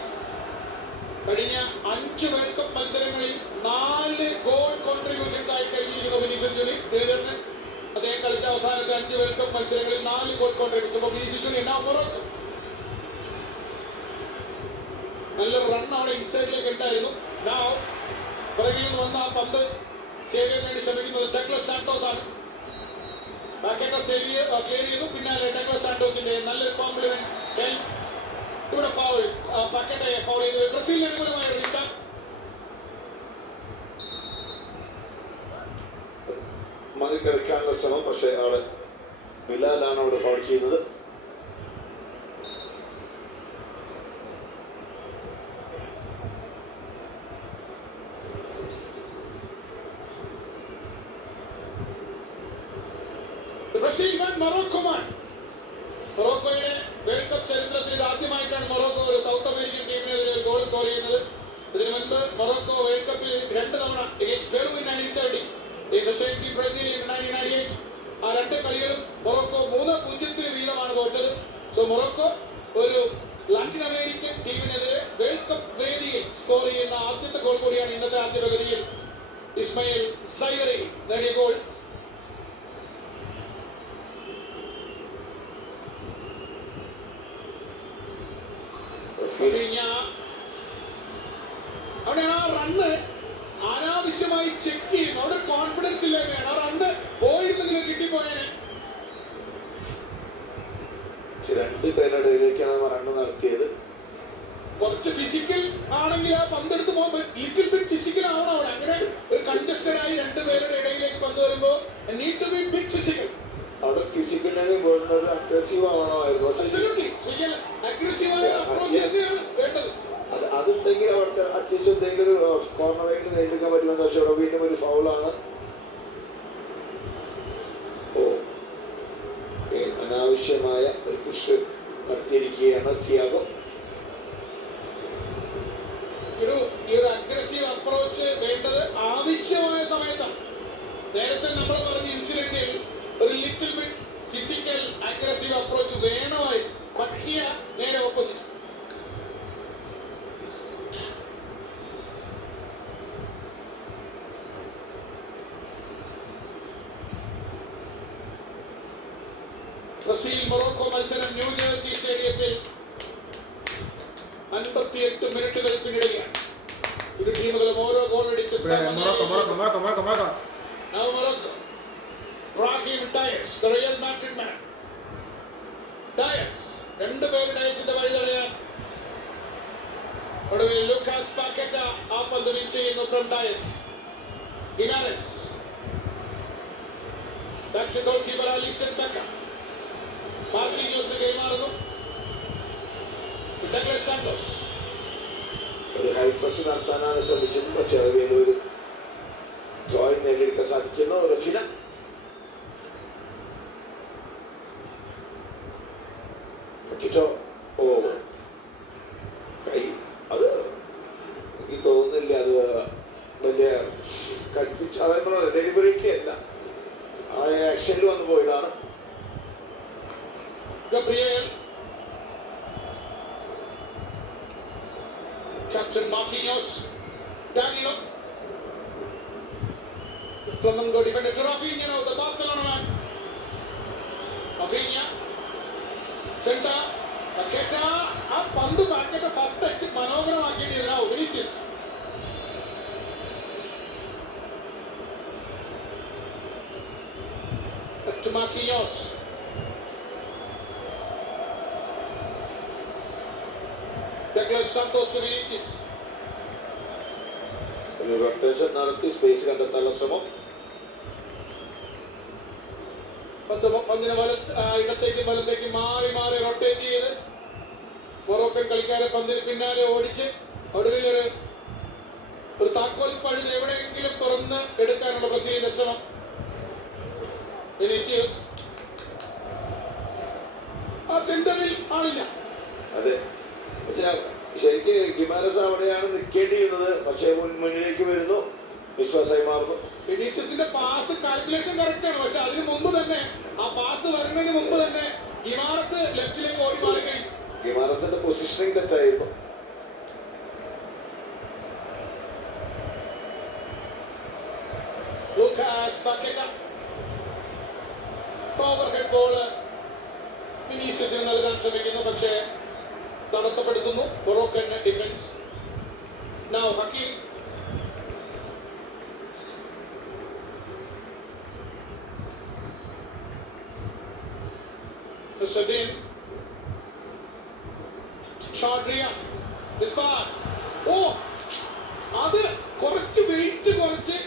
കഴിഞ്ഞ 5 വേൾഡ് കപ്പ് മത്സരങ്ങളിൽ 4 ഗോൾ കോൺട്രിബ്യൂഷൻസ് ആയി കഴിഞ്ഞിരിക്കുന്നു. വിനീഷ്യസ് ജൂനിയറിന് അദ്ദേഹം കളിച്ച അവസാനത്തെ 5 വേൾഡ് കപ്പ് മത്സരങ്ങളിൽ 4 goal contribution. Vinicius junior Morocco നല്ലൊരു റൺ അവിടെ ഇൻസൈഡിലേക്ക് ഉണ്ടായിരുന്നു. പുറകിൽ നിന്ന് വന്ന ആ പന്ത് സേവ് ചെയ്യാൻ വേണ്ടി ശ്രമിക്കുന്നത് ഡഗ്ലസ് സാന്റോസ് ആണ്. പാക്കറ്റ ക്ലിയർ ചെയ്തു. പിന്നാലെ ഡഗ്ലസ് സാന്റോസിന്റെ നല്ലൊരു കോംപ്ലിമെന്റ്. ഇവിടെ ഫൗൾ, പാക്കറ്റയെ ഫൗൾ ചെയ്തു. ബ്രസീലിന് അനുകൂലമായ റീസൺ. മറികടക്കാനുള്ള ശ്രമം, പക്ഷേ അവിടെ ബിലാലാണ് അവിടെ ഫൗൾ ചെയ്യുന്നത്. മൊറോക്കോയുടെ വേൾഡ് കപ്പ് ചരിത്രത്തിൽ ആദ്യമായിട്ടാണ് മൊറോക്കോ ഒരു സൗത്ത് അമേരിക്കൻ ടീമിനെതിരെ ഗോൾ സ്കോർ ചെയ്യുന്നത്. ഇതിനു മുൻപ് മൊറോക്കോ വേൾഡ് കപ്പിൽ 2 തവണ പെറു in 1970, ബ്രസീൽ in 1998. ആ 2 കളികളും മൊറോക്കോ 3-0 വീതമാണ് തോറ്റത്. സോ മൊറോക്കോ ഒരു ലാറ്റിൻ അമേരിക്കൻ ടീമിനെതിരെ വേൾഡ് കപ്പ് വേദിയിൽ സ്കോർ ചെയ്യുന്ന ആദ്യത്തെ ഗോൾ കൂടിയാണ് ഇന്നത്തെ ആദ്യ പകുതിയിൽ ഇസ്മയിൽ സൈവറി നേടിയ ഗോൾ. അവിടെയാണ് ആ റണ്ണ് അനാവശ്യമായി ചെക്ക് ചെയ്യുന്നു. അവിടെ കോൺഫിഡൻസ് ഇല്ലായ്മയാണ്. ആ റണ്ണ് പോയിരുന്നെങ്കിൽ കിട്ടിപ്പോയേനെ. 2 പേരുടെ ഇടയിലേക്കാണ് റണ്ണ് നടത്തിയത്. കുറച്ച് ഫിസിക്കൽ ആണെങ്കിൽ ആ പന്തെടുത്ത് പോകുമ്പോൾ ലിറ്റിൽ ബിറ്റ് ഫിസിക്കൽ ആവണം അവിടെ. അങ്ങനെ ഒരു കൺജസ്റ്റഡ് ആയി രണ്ടുപേരുടെ ഇടയിലേക്ക് പന്ത് വരുമ്പോൾ need to be bit physical. അവിടെ ഫിസിക്കലി വേണ്ടത് അഗ്രസീവ് ആവണമായിരുന്നു. അഗ്രസീവായ അപ്രോച്ച് വേണ്ടത്. അതുണ്ടെങ്കിൽ അവിടുത്തെ അറ്റ്ലീസ്റ്റ് എന്തെങ്കിലും ഒരു കോർണറായിട്ട് നേടിയെടുക്കാൻ പറ്റുമെന്ന്. പക്ഷെ അവിടെ വീണ്ടും ഒരു ഫൗളാണ്. അനാവശ്യമായ ഒരു പുഷ് നടത്തിയിരിക്കുകയാണ് ത്യാഗോ. ഈ ഒരു അഗ്രസീവ് അപ്രോച്ച് വേണ്ടത് ആവശ്യമായ സമയത്താണ്. നേരത്തെ നമ്മൾ പറഞ്ഞ ഇൻസിഡന്റിൽ ഒരു little bit physical aggressive approach വേണമായി. പക്ഷിയ നേരെ ഓപ്പോസിറ്റ്. ബ്രസീൽ മൊറോക്കോ മത്സരം ന്യൂജേഴ്സി സ്റ്റേഡിയത്തിൽ 58 മിനിറ്റുകൾ പിന്നിടുകയാണ്. ഇരു ടീമുകളും ഓരോ ഗോൾ അടിച്ച് റിയൽ മാഡ്രിഡ് മാൻ ഡയസ് രണ്ടുപേര് ഡയസിന്റെ വഴി തടയാൻ ഒടുവിൽ ലൂക്കാസ് പാക്കറ്റ ആ പന്ത് വിൻ ചെയ്യുന്നു from Diaz. Guimaraes back to goal keeper Alisson Becker. മാർക്കിനിയോസിന് കൈമാറുന്നു. ഡഗ്ലസ് സാന്റോസ് ഒരു ഹൈ പ്രസ് നടത്താനാണ് ശ്രമിച്ചത്. പക്ഷേ വീണ്ടും ഒരു ഡ്രോയിങ് നേടിയെടുക്കാൻ സാധിക്കുന്നു. റഫീന കൈ അത് എനിക്ക് തോന്നുന്നില്ല അത് വലിയ കൽപ്പിച്ച അതേപോലെ ഡെലിവറിക്ക് അല്ല, ആ ആക്ഷനിൽ വന്നു പോയതാണ്. Gabriel, Captain Marquinhos, Danilo, Flamengo defender Rafinha, now the Barcelona man. Rafinha, center, Paqueta, ആ പന്ത് പാക്കറ്റ് ഫസ്റ്റ് ടച്ച് മനോഹരമാക്കിയിട്ടില്ല. Vinicius Marquinhos. Douglas Santos to Vinicius. ഒരു റൊട്ടേഷൻ നടത്തി സ്പേസ് കണ്ടെത്താനുള്ള ശ്രമം. പന്തിന് ഇടത്തേക്ക് വലത്തേക്ക് മാറി മാറി റൊട്ടേറ്റ് ചെയ്ത് മൊറോക്കൻ കളിക്കാരെ പന്തിന് പിന്നാലെ ഓടിച്ച് ഒടുവിൽ ഒരു താക്കോൽ പഴുത് എവിടെയെങ്കിലും തുറന്ന് എടുക്കാനുള്ള ബ്രസീലിന്റെ ശ്രമം. വിനീഷ്യസ് ആ സെന്ററിൽ ആളില്ല. അതെ, പക്ഷെ ശരിക്ക് ഗിമാരസ് അവിടെയാണ് നിൽക്കേണ്ടിയിരുന്നത്. പക്ഷേ മുന്നിലേക്ക് വരുന്നു, വിശ്വാസമായി മാറുന്നു. വിനീഷ്യസിന്റെ പാസ് കാൽക്കുലേഷൻ കറക്റ്റ് ആണ്. പക്ഷെ അതിന് മുമ്പ് തന്നെ ആ പാസ് വരുന്നതിന് മുമ്പ് തന്നെ ഗിമാരസ് ലെഫ്റ്റിലേക്ക് ഓടി മാറി കഴിഞ്ഞു. ഗിമാരസിന്റെ പൊസിഷനിങ് തെറ്റായിരുന്നു. ലൂക്കാസ് പാക്കറ്റ ഓവർഹെഡ് ബോൾ വിനീഷ്യസിന് നൽകാൻ ശ്രമിക്കുന്നു, പക്ഷേ തടസ്സപ്പെടുത്തുന്നു Moroccan defence. Now Hakim. Sadin. Shadria. This pass. Oh! അത് കുറച്ച് വെയിറ്റ് കുറച്ച്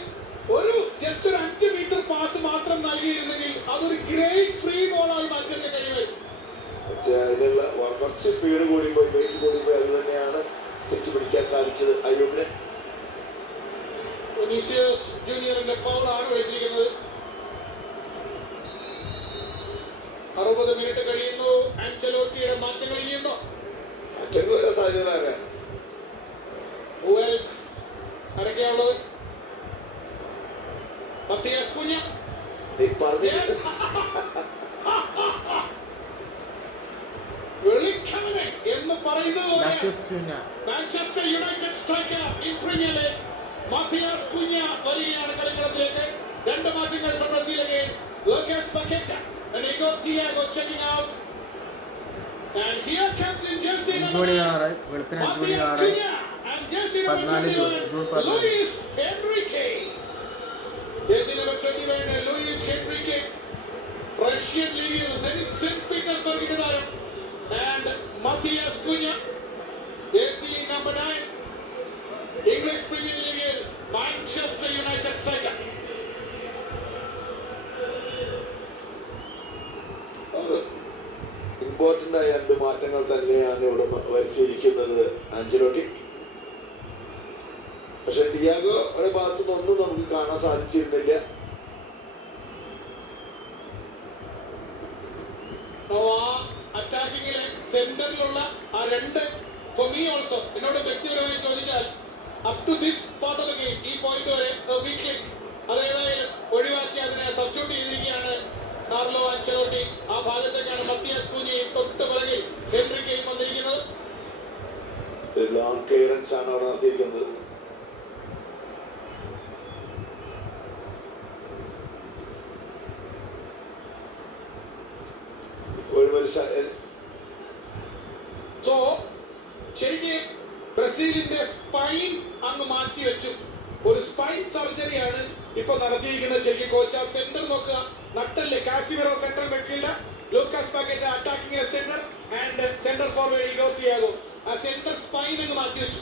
ഒരു ജസ്റ്റ് ഒരു 5 മീറ്റർ പാസ് മാത്രം നൽകിയിരുന്നെങ്കിൽ അതൊരു ഗ്രേറ്റ് ഫ്രീ ബോളായി മാറ്റാൻ കഴിയുമായിരുന്നു. അതിനുള്ള കുറച്ച് സ്പീഡ് കൂടിപ്പോയി, വെയിറ്റ് കൂടിപ്പോയി. അത് തന്നെയാണ് തിരിച്ചു പിടിക്കാൻ സാധിച്ചത് അയ്യൂബിനെ. വിനീഷ്യസ് ജൂനിയറിന്റെ ഫൗളാണ് വെച്ചിരിക്കുന്നത്. 60 മിനിറ്റ് കഴിയുന്നു. ആൻചലോട്ടിയുടെ മാറ്റങ്ങൾ ഇനിയുണ്ടോ? മാറ്റങ്ങൾ വരാൻ സാധ്യത ആരൊക്കെയാണുള്ളത്? മത്തിയാസ് കുഞ്ഞ വെളിക്കവനെ എന്ന് പറയുന്നത് Manchester United striker in Premier League Matheus Cunha വരികയാണ് കളിക്കളത്തിലേക്ക്. 2 മാറ്റങ്ങൾ for Brazil again. Lucas Paqueta and Igor Thiago checking out. And here comes in jersey number 9. Matias Cunha and jersey number 21 Luis Enrique. Jersey number 21 Luis Enrique. Russian League Zenit St. Petersburg താരം. And Matias Cunha jersey number 9, English Premier League, Manchester United striker. Important ആയ 2 മാറ്റങ്ങൾ തന്നെയാണ് ഇവിടെ വരുത്തിയിരിക്കുന്നത് Ancelotti. പക്ഷെ തിയാഗോയുടെ ഭാഗത്തുനിന്നൊന്നും നമുക്ക് കാണാൻ സാധിച്ചിരുന്നില്ല. അറ്റാക്കിങ്ങിലെ സെന്ററിലുള്ള ആ 2 for me also എന്നോട് വ്യക്തിപരമായി ചോദിച്ചാൽ up to this part of the game ഈ പോയിന്റ് വരെ വീക്കിൽ അതേതായാലും ഒഴിവാക്കി അതിനെ സബ്സ്റ്റിറ്റ്യൂട്ട് ചെയ്തിരിക്കുകയാണ് കാർലോ ആൻചലോട്ടി. ആ ഭാഗത്തേക്കാണ് മത്തിയാസ് കുഞ്ഞയും തൊട്ട് പിറകിൽ ഹെൻറിക്കയും വന്നിരിക്കുന്നത്. ലോങ് ക്ലിയറൻസ് ആണ് അവിടെ നടത്തിയിരിക്കുന്നത്. സോ ശരിക്കും ബ്രസീലിന്റെ സ്പൈൻ അങ്ങ് മാറ്റി വെച്ചു. ഒരു സ്പൈൻ സർജറിയാണ് ഇപ്പൊ നടത്തിയിരിക്കുന്നത്. ശരിക്കും കോച്ച് ആ സെന്റർ നോക്കുക, നട്ടല്ലേ Casemiro central midfielder, Lucas Paqueta attacking centre and centre forward Igor Thiago. ആ സെന്റർ സ്പൈൻ അങ്ങ് മാറ്റി വെച്ചു.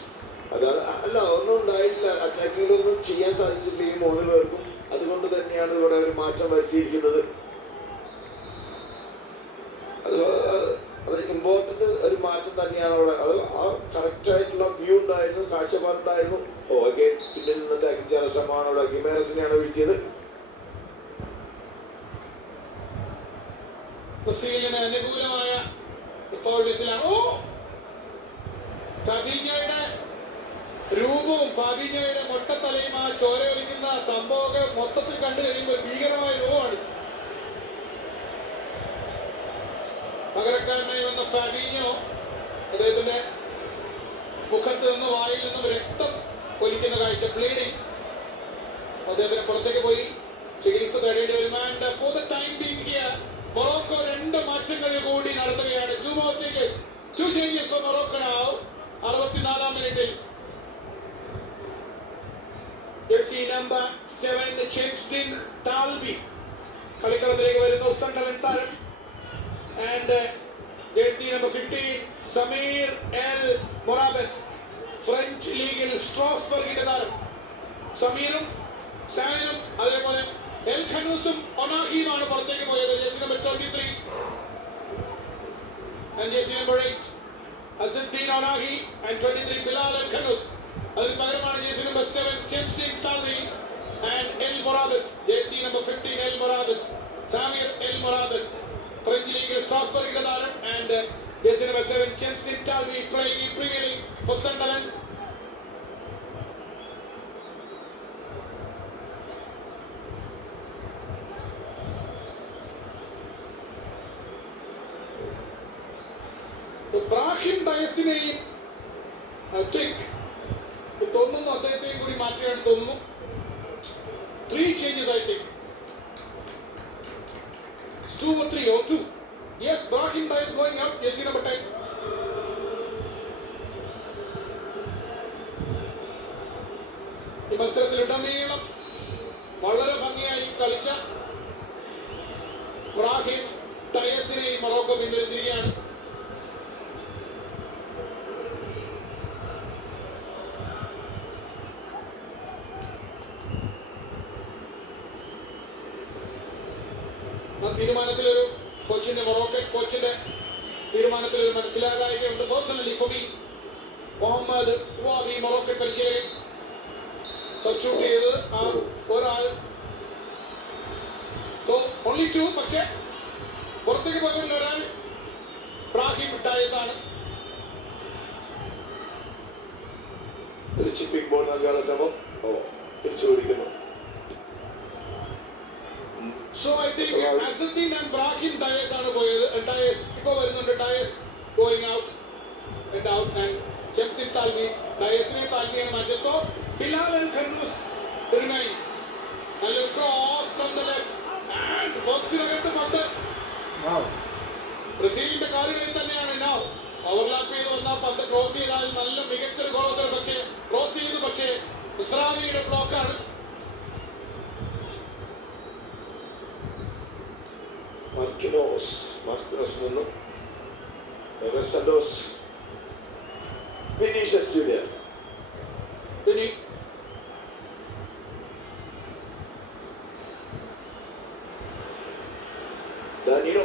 അല്ല ഒന്നും ഉണ്ടായില്ല, അറ്റാക്കിങ്ങിലൊന്നും ചെയ്യാൻ സാധിച്ചില്ല ഈ 3 പേർക്കും. അതുകൊണ്ട് തന്നെയാണ് ഇവിടെ ഒരു മാറ്റം വരുത്തിയിരിക്കുന്നത്. അത് ഇമ്പോർട്ടന്റ് ഒരു മാറ്റം തന്നെയാണ് അവിടെ. അത് ആ കറക്റ്റ് ആയിട്ടുള്ള വ്യൂ ഉണ്ടായിരുന്നു, കാഴ്ചപ്പാടുണ്ടായിരുന്നു. ഓക്കെ, പിന്നെ നിന്നിട്ട് അടിച്ചാൽ ശ്രമമാണ് അവിടെ. ഗിമേറസിനെയാണ് വീഴ്ത്തിയത്. ബ്രസീലിന് അനുകൂലമായ ഫാബീഞ്ഞോയുടെ രൂപവും ഫാബീഞ്ഞോയുടെ മൊട്ടത്തലയും ആ ചോര ഒലിക്കുന്ന സംഭവമൊക്കെ മൊത്തത്തിൽ കണ്ടു കഴിയുമ്പോൾ ഭീകരമായ രൂപമാണ്. പകരക്കാരനായി വന്ന ഫാബീഞ്ഞോ അദ്ദേഹത്തിന്റെ മുഖത്ത് നിന്ന് വായിൽ നിന്നും രക്തം ഒലിക്കുന്ന കാഴ്ച, ബ്ലീഡിങ്. അദ്ദേഹത്തിന് പുറത്തേക്ക് പോയി ചികിത്സ തേടേണ്ടി വരും. And for the time being here Morocco 2 മാറ്റങ്ങൾ കൂടി നടത്തുകയാണ്. 2 more changes. 2 changes for Morocco now. 64-ാം മിനിറ്റിൽ jersey number 7 Chemstin Talbi കളിക്കളത്തിലേക്ക് വരുന്നു, സണ്ടർലൻഡ് താരം. And jersey number 15 Samir El Morabet, French ലീഗിൽ സ്ട്രോസ്ബർഗിന്റെ താരം. സമീറും സായനും അതേപോലെ എൽ ഖനൂസും ഒനാഹിയുമാണ് പുറത്തേക്ക് പോയത്. jersey number 23 and jersey number 8 Azuddin Onahi and 23 Bilal El Khanous. അതിന് പകരമാണ് jersey number 7 Chemstin Talbi and El Morabet. jersey number 15 El Morabet, Samir El Morabet, French ലീഗിൽ സ്ട്രോസ്ബർഗിന്റെ താരം. and jersey number 7 Chemstin Talbi playing in Premier League for Sunderland. Brahim ഡയസിനെയും തോന്നുന്നു അദ്ദേഹത്തെയും കൂടി മാറ്റുകയാണ് തോന്നുന്നു. 3 changes I think. 2 or 3 or 2. Yes, Brahim Dias going out. Jersey number 10. ഈ മത്സരത്തിലുടനീളം വളരെ ഭംഗിയായി കളിച്ച ബ്രാഹിം ഡയസിനെയും മൊറോക്കോ പിന്തുണച്ചിരിക്കുകയാണ്. തീരുമാനത്തിലൊരു കോച്ചിന്റെ മൊറോക്കൻ കോച്ചിന്റെ തീരുമാനത്തിലൊരു മനസ്സിലാകായികയുണ്ട്. Personally for me Mohamed Ouahbi Moroccan പരിശീലകൻ സബ്സ്റ്റിറ്റ്യൂട്ട് ചെയ്ത് ആ ഒരാൾ. So only 2. പക്ഷേ പുറത്തേക്ക് പോയുള്ള ഒരാൾ ബ്രാഹിം ഡയസ് ആണ്. ഒരു ചിപ്പിംഗ് ബോൾ നൽകാനുള്ള ശ്രമം തിരിച്ചു പിടിക്കുന്നു. So I think Azuddin and Brahim Dias are going. Dias ഇപ്പോൾ വരുന്നുണ്ട്. Dias going out and Chemstin Talbi Diasനെ താൽവിയാണ് മാറ്റിയത്. So Bilal El Khanous remain. A cross from the left and ബോക്സിനകത്ത് പന്ത് ബ്രസീലിന്റെ കാലുകളിൽ തന്നെയാണ്. now ഓവർലാപ്പ് ചെയ്ത് വന്ന പന്ത് ക്രോസ് ചെയ്താൽ നല്ല മികച്ചൊരു ഗോളോത്തരം. പക്ഷേ ക്രോസ് ചെയ്തു, പക്ഷേ ഇസ്രായേലിയുടെ ബ്ലോക്കാണ്. മാർക്കിനോസ് നിന്നു. Vinicius junior. പിന്നെ ഡാനിലോ.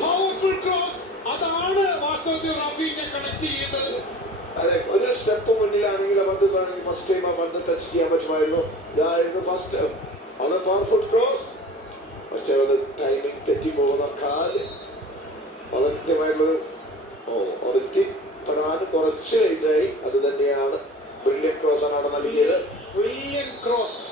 Powerful cross. അതാണ് വാസ്തവത്തിൽ റഫീനെ കണക്ട് ചെയ്യുന്നത്. അതെ, ഒരു സ്റ്റെപ്പ് മുന്നിലാണെങ്കിൽ പന്ത് ഫസ്റ്റ് ടൈം ആ പന്ത് ടച്ച് ചെയ്യാൻ പറ്റുമായിരുന്നു. ഇതായിരുന്നു ഫസ്റ്റ്. വളരെ പവർഫുൾ ക്രോസ്. പക്ഷെ അത് ടൈമിംഗ് തെറ്റിപ്പോകുന്ന കാല് വളരെ കൃത്യമായിട്ടുള്ളൊരു ഒരെത്തിപ്പെടാൻ കുറച്ച് ലേറ്റായി. അത് തന്നെയാണ് ബ്രില്യൻ ക്രോസ് ആണ് അവിടെ നൽകിയത്. Brilliant cross.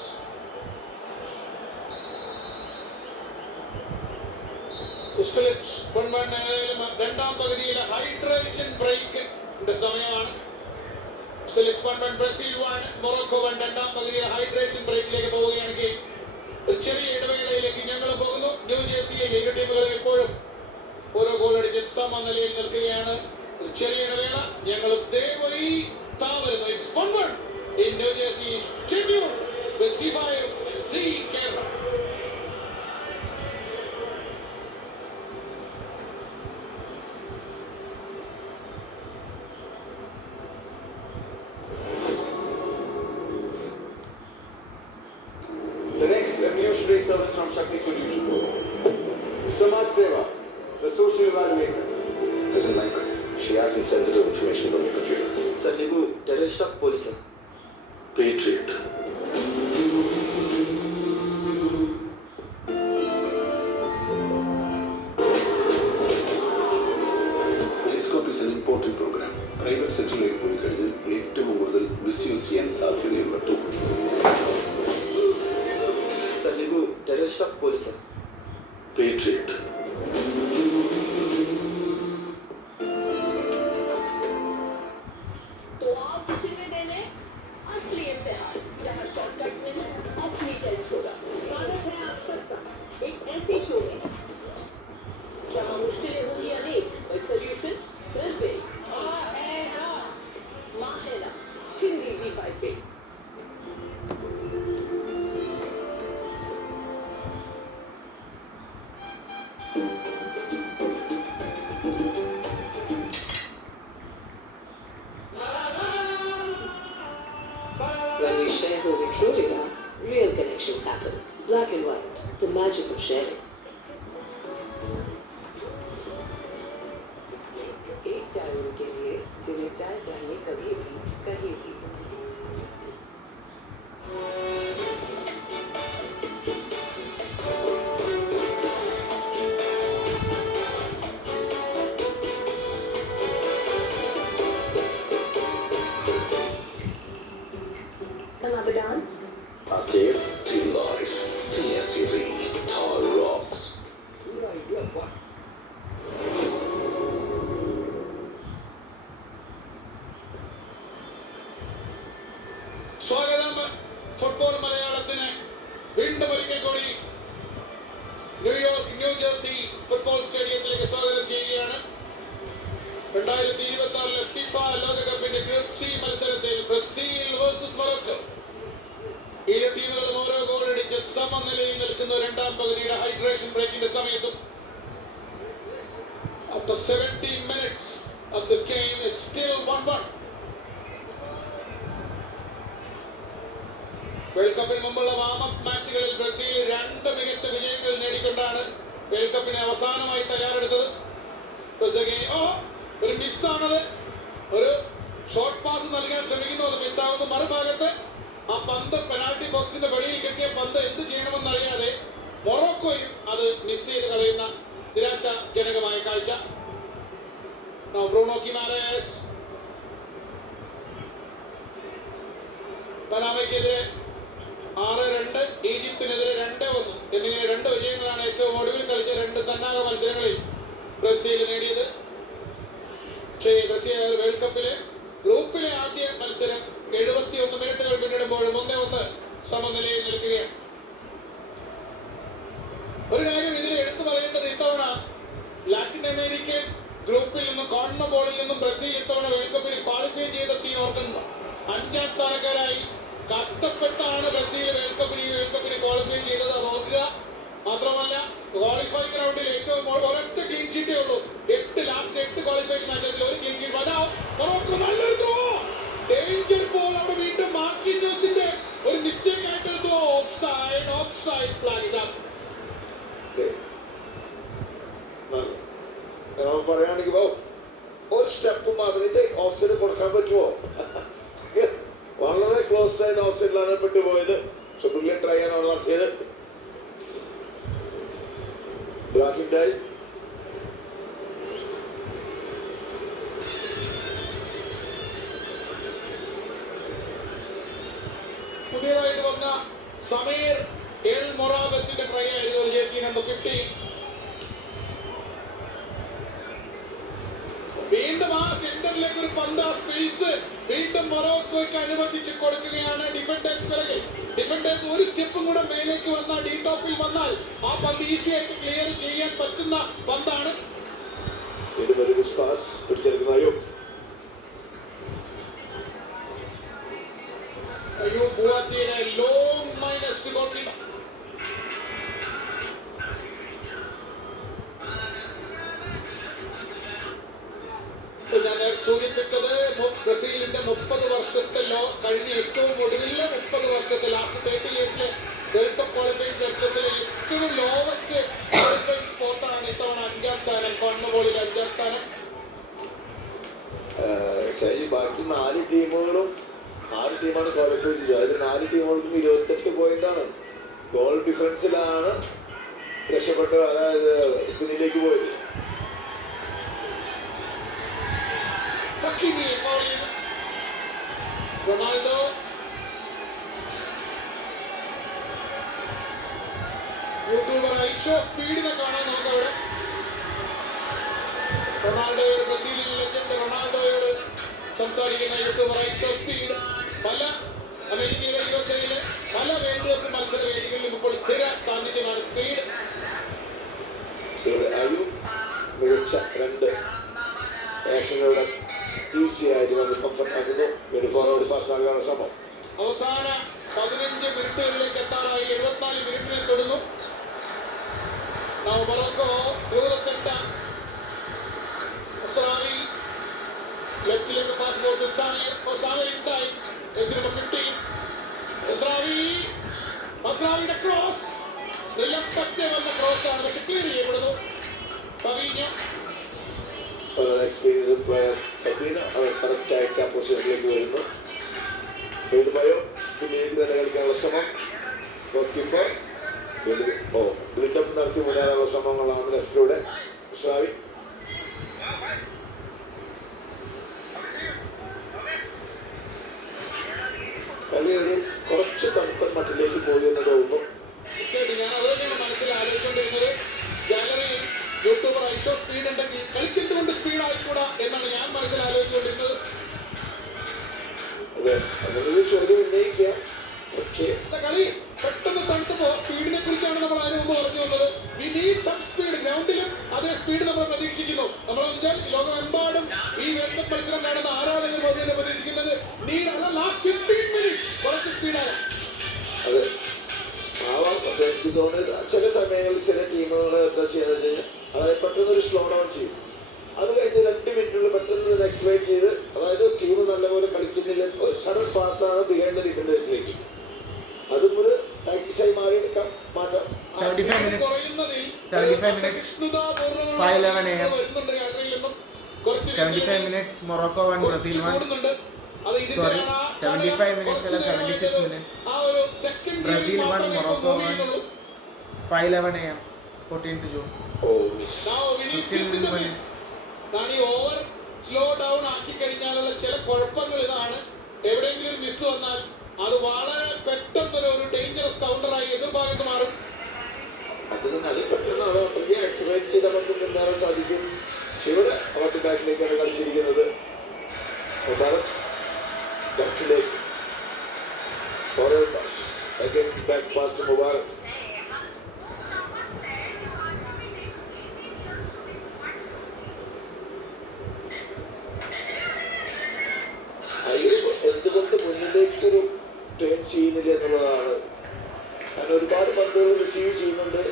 രണ്ടാം പകുതിയിലെ ഹൈഡ്രേഷൻ ബ്രേക്കിന്റെ സമയമാണ്. Brazil 1 Morocco 1. രണ്ടാം പകുതിയിലെ ഹൈഡ്രേഷൻ ബ്രേക്കിലേക്ക് പോവുകയാണെങ്കിൽ ഒരു ചെറിയ ഇടവേളയിലേക്ക് ഞങ്ങൾ പോകുന്നു. ന്യൂജേഴ്സിയിലെ ഇരു ടീമുകളും ഇപ്പോഴും ഓരോ ഗോൾ അടിച്ച് സമനിലയിൽ നിൽക്കുകയാണ്. ഒരു ചെറിയ ഇടവേള. ഞങ്ങൾ ദയവായി താമരുന്നു. It's 1-1 in New Jersey Stadium with C5C Kerala. The next revolutionary service from Shakti Solutions. Samaj Seva, the social evaluator. Listen, Mike. She has some sensitive information from your computer. Sir, Nibu, terrorist of police. Patriot. Periscope is an important program. Private sector-like പോയി കഴിഞ്ഞാൽ ഏറ്റവും കൂടുതൽ misuse ചെയ്യാൻ സാധ്യതയുള്ള tool. Sir, Nibu, terrorist of police. Patriot. तो आप kitchen में ले लें असली इम्तिहान। यहाँ शॉर्टकट में असली टेस्ट होगा। स्वागत है आप सबका एक ऐसे शो में जहाँ मुश्किलें होंगी अनेक पर सॉल्यूशन सिर्फ एक। माहेरा हिंदी Z5 पे। When we share who we truly are, real connections happen. Black and white, the magic of sharing. एक चाय उनके लिए जिन्हें चाय चाहिए कभी भी कहीं भी। Another dance? Active. To life. The SUV. Tar rocks. സ്വാഗതം ഫുട്ബോൾ മലയാളത്തിന് വീണ്ടും ഒരിക്കൽ കൂടി ന്യൂജേഴ്സി ഫുട്ബോൾ സ്റ്റേഡിയത്തിലേക്ക് സ്വാഗതം ചെയ്യുകയാണ്. 2026 ഫിഫ ലോകകപ്പിന്റെ ഗ്രൂപ്പ് സി മത്സരത്തിൽ ബ്രസീൽ വേഴ്സസ് മൊറോക്കോ. ഇരു ടീമുകളും ഓരോ ഗോൾ അടിച്ച് സമനിലയിൽ നിൽക്കുന്ന രണ്ടാം പകുതിയുടെ ഹൈഡ്രേഷൻ ബ്രേക്കിന്റെ സമയത്തും after 17 minutes of this game it's still 1-1. World കപ്പിന് മുമ്പുള്ള വാമപ്പ് മാച്ചുകളിൽ ബ്രസീൽ 2 മികച്ച വിജയങ്ങൾ നേടിക്കൊണ്ടാണ് വേൾഡ് കപ്പിനെ അവസാനമായി തയ്യാറെടുത്തത്. ഒരു മിസ്സാണത്. ഒരു ഷോർട്ട് പാസ് നൽകാൻ ശ്രമിക്കുന്നു, അത് മിസ്സാകുന്നു. മറുഭാഗത്ത് ആ പന്ത് പെനാൽറ്റി ബോക്സിന്റെ വെളിയിൽ കിട്ടിയ പന്ത് എന്ത് ചെയ്യണമെന്നറിയാതെ മൊറോക്കോയും അത് മിസ് ചെയ്ത് കളയുന്ന നിരാശാജനകമായ കാഴ്ച. ബ്രൂണോ ഗിമാരസ് പനാമയ്ക്കെതിരെ 6-2, ഈജിപ്തിനെതിരെ 2-1 എന്നിങ്ങനെ 2 വിജയങ്ങളാണ് ഏറ്റവും ഒടുവിൽ കളിച്ച 2 സന്നാഹ മത്സരങ്ങളിൽ ബ്രസീൽ നേടിയത്. പക്ഷേ ബ്രസീൽ വേൾഡ് കപ്പിലെ ഗ്രൂപ്പിലെ ആദ്യ മത്സരം 71 മിനിറ്റുകൾ പിന്നിടുമ്പോൾ 1-1 സമനിലയിൽ നിൽക്കുകയാണ്. ഒരു കാര്യം ഇതിൽ എടുത്തു പറയേണ്ടത്, ഇത്തവണ ലാറ്റിൻ അമേരിക്കൻ ഗ്രൂപ്പിൽ നിന്നും കോൺമബോളിൽ നിന്നും ബ്രസീൽ ഇത്തവണ വേൾഡ് കപ്പിൽ ക്വാളിഫൈ ചെയ്ത സീൻ ഓർക്കുന്നു. 5ാം സ്ഥാനക്കാരായി കഷ്ടപ്പെട്ടാണ് ബ്രസീൽ വേൾഡ് കപ്പിന് ക്വാളിഫൈ ചെയ്തത്, അത് ഓർക്കുക. മാത്രമല്ല ക്വാളിഫൈ ഗ്രൗണ്ടിൽ ഏറ്റവും ഒരൊറ്റ ക്ലീൻ ഷീറ്റേ ഉള്ളൂ പറയുകയാണെങ്കിൽ ഒരു സ്റ്റെപ്പ് മാത്രം ഇത് ഓഫ് സൈഡ് കൊടുക്കാൻ പറ്റുമോ? വളരെ ക്ലോസ് ആയിട്ട് ഓഫ് സൈഡിലാണ് പെട്ടുപോയത്. പക്ഷെ ബ്രില്യൻ ട്രൈ ആണ് അവിടെ നടത്തിയത്. ഇബ്രാഹിം ഡൈസ് പുതിയതായിട്ട് വന്ന സമീർ എൽ മൊറാബത്തിന്റെ ട്രൈ ആയിരുന്നു ജേഴ്സി നമ്പർ 50. വീണ്ടും ആ സെന്ററിലേക്ക് ഒരു പന്ത്, ആ സ്പേസ് വീണ്ടും മൊറോക്കോയ്ക്ക് അനുവദിച്ച് കൊടുക്കുകയാണ് ഡിഫൻഡേഴ്സ് പിറകെ. ഡിഫൻഡേഴ്സ് ഒരു സ്റ്റെപ്പും കൂടെ മേലേക്ക് വന്നാൽ, ഡി ടോപ്പിൽ വന്നാൽ ആ പന്ത് ഈസി ആയിട്ട് ക്ലിയർ ചെയ്യാൻ പറ്റുന്ന പന്താണ്. അയ്യോ, ബുവാറ്റിയുടെ ലോങ് മൈനസ് ഗോൾ. ഞാൻ സൂചിപ്പിച്ചത് ബ്രസീലിന്റെ 30 വർഷത്തെ കഴിഞ്ഞ ഏറ്റവും ഒടുവിലെ 30 വർഷത്തെ ലാസ്റ്റ് 30 ഇയേഴ്സിലെ വേൾഡ് കപ്പ് ക്വാളിഫയിങ് ചരിത്രത്തിലെ ഏറ്റവും ലോവസ്റ്റ് ക്വാളിഫയിങ് സ്പോട്ടാണ് ഇത്തവണ 5ാം സ്ഥാനം. കോൺമബോളിൽ 5ാം സ്ഥാനം. ബാക്കി 4 ടീമാണ് ക്വാളിഫൈ ചെയ്തത്. അതിൽ 4 ടീമുകൾക്കും 28 പോയിന്റാണ്. ഗോൾ ഡിഫറൻസിലാണ് രക്ഷപ്പെട്ടത്, അതായത് പിന്നിലേക്ക് പോയത്. റൊണാൾഡോ യൂട്യൂബർ ഐഷോ സ്പീഡിനെ കാണാൻ നമുക്ക് അവിടെ. റൊണാൾഡോയോട്, ബ്രസീലിയൻ ലെജൻഡ് റൊണാൾഡോയോട് സംസാരിക്കുന്ന യൂട്യൂബർ ഐഷോ സ്പീഡ് പല അമേരിക്കയിലെ യുഎസ്എയിലെ പല വേൾഡ് കപ്പ് മത്സര വേദികളിലും ഇപ്പോൾ സ്ഥിര സാന്നിധ്യമാണ് സ്പീഡ്. മികച്ച 2 ആക്ഷനുകളുടെ ഈസിയായിട്ട് വന്ന് കംഫർട്ട് ആക്കുന്നു. ഫോർവേഡ് പാസ് നൽകാനുള്ള ശ്രമം. അവസാന 15 മിനിറ്റുകളിലേക്ക് എത്താറായി. 74 മിനിറ്റിനെ തൊടുന്നു. Morocco through the center. Masraoui ലെഫ്റ്റിലേക്ക് പാസ് കൊടുത്തു. Masraoui inside. It's number 15. Masraouiയുടെ ക്രോസ് ലെഫ്റ്റ് വന്ന ക്രോസ് ആണ്, പക്ഷെ ക്ലിയർ ചെയ്യപ്പെടുന്നു. ഫബീഞ്ഞോ എക്സ്പീരിയൻസ് പ്ലെയർ ഫബീനോ അവർ കറക്റ്റായിട്ട് ആ പൊസിഷനിലേക്ക് വരുന്നു. ബയോ പിന്നീട് തന്നെ കളിക്കാനുള്ള ശ്രമം. ഗോൾകീപ്പർ ബിൽഡപ്പ് നടത്തി മുന്നേറാനുള്ള ശ്രമങ്ങളാണ് ലെഫ്റ്റിലൂടെ. മസ്രാവി കളി ഒരു കുറച്ച് തണുപ്പൻ മട്ടിലേക്ക് പോയി എന്ന് തോന്നുന്നു. ഞാൻ അത് തന്നെയാണ് മനസ്സിൽ ആലോചിച്ചുകൊണ്ടിരുന്നത്. ഗാലറിയിൽ യൂട്യൂബർ ഐഷോ സ്പീഡ് ഉണ്ടെങ്കിൽ കളിക്കുന്നതുകൊണ്ട് സ്പീഡ് ആയിക്കൂടാ എന്നാണ് ഞാൻ മനസ്സിൽ ആലോചിച്ചുകൊണ്ടിരുന്നത്. അതെ, അങ്ങനൊരു ചോദ്യം ഉന്നയിക്കാം. പക്ഷേ കളി പെട്ടെന്ന് തണുത്തപ്പോ സ്പീഡിനെ കുറിച്ചാണ് നമ്മൾ അതിന് മുമ്പ് പറഞ്ഞു വന്നത്. We need some speed. ഗ്രൗണ്ടിലും അതേ സ്പീഡ് നമ്മൾ പ്രതീക്ഷിക്കുന്നു. നമ്മളെന്നുവെച്ചാൽ ലോകമെമ്പാടും ഈ വേൾഡ് കപ്പ് മത്സരം കാണുന്ന ആരാധകർ മുതലേ പ്രതീക്ഷിക്കുന്നത് നീഡ് അല്ല ലാസ്റ്റ് 15 മിനിറ്റ്സ് കുറച്ച് സ്പീഡാണ്. അതെ, ആവാം. പക്ഷേ എനിക്ക് തോന്നുന്നത് ചില സമയങ്ങളിൽ ചില ടീമുകൾ എന്താ ചെയ്യുന്നത് വെച്ച് കഴിഞ്ഞാൽ, അതായത് പെട്ടെന്നൊരു സ്ലോ ഡൗൺ ചെയ്യും. അത് കഴിഞ്ഞ് 2 മിനിറ്റുകൾ പെട്ടെന്ന് എക്സ്പ്ലൈൻ ചെയ്ത്, അതായത് ടീം നല്ലപോലെ കളിക്കുന്നില്ല, ഒരു സഡൻ പാസ്സാണ് ബിഹൈൻഡ് ദ ഡിഫൻഡേഴ്സിലേക്ക്. അതും ഒരു ടാക്ടിക്സായി മാറിയെടുക്കാം, മാറ്റാം. 75 minutes 5:11 AM. 75 minutes Morocco 1 Brazil 1. Sorry, 75 minutes അല്ല 76 minutes. Brazil 1 Morocco 1. 5:11 AM 14th June. 15 minutes. ഈ ഓവർ സ്ലോ ഡൗൺ ആക്കി കഴിഞ്ഞാലുള്ള ചില കുഴപ്പങ്ങൾ ഇതാണ്. എവിടെയെങ്കിലും മിസ് വന്നാൽ അത് വളരെ പെട്ടെന്നൊരു ഡേഞ്ചറസ് കൗണ്ടറായി എതിർഭാഗത്ത് മാറും. അത് തന്നെ, അത് പെട്ടെന്ന് അത്രയ്ക്ക് എക്സ്പ്ലൈൻ ചെയ്താൽ നമുക്ക് മുന്നേറാൻ സാധിക്കും. ഇവിടെ അവർക്ക് ബാക്കിലേക്കാണ് കളിച്ചിരിക്കുന്നത്. ലെഫ്റ്റിലേക്ക് forward pass, again back pass to Mubarak. എന്തുകൊണ്ട് മുന്നിലേക്കൊരു ടേൺ ചെയ്യുന്നില്ല എന്നുള്ളതാണ്. കാരണം ഒരുപാട് പന്തുകൾ റിസീവ് ചെയ്യുന്നുണ്ട്.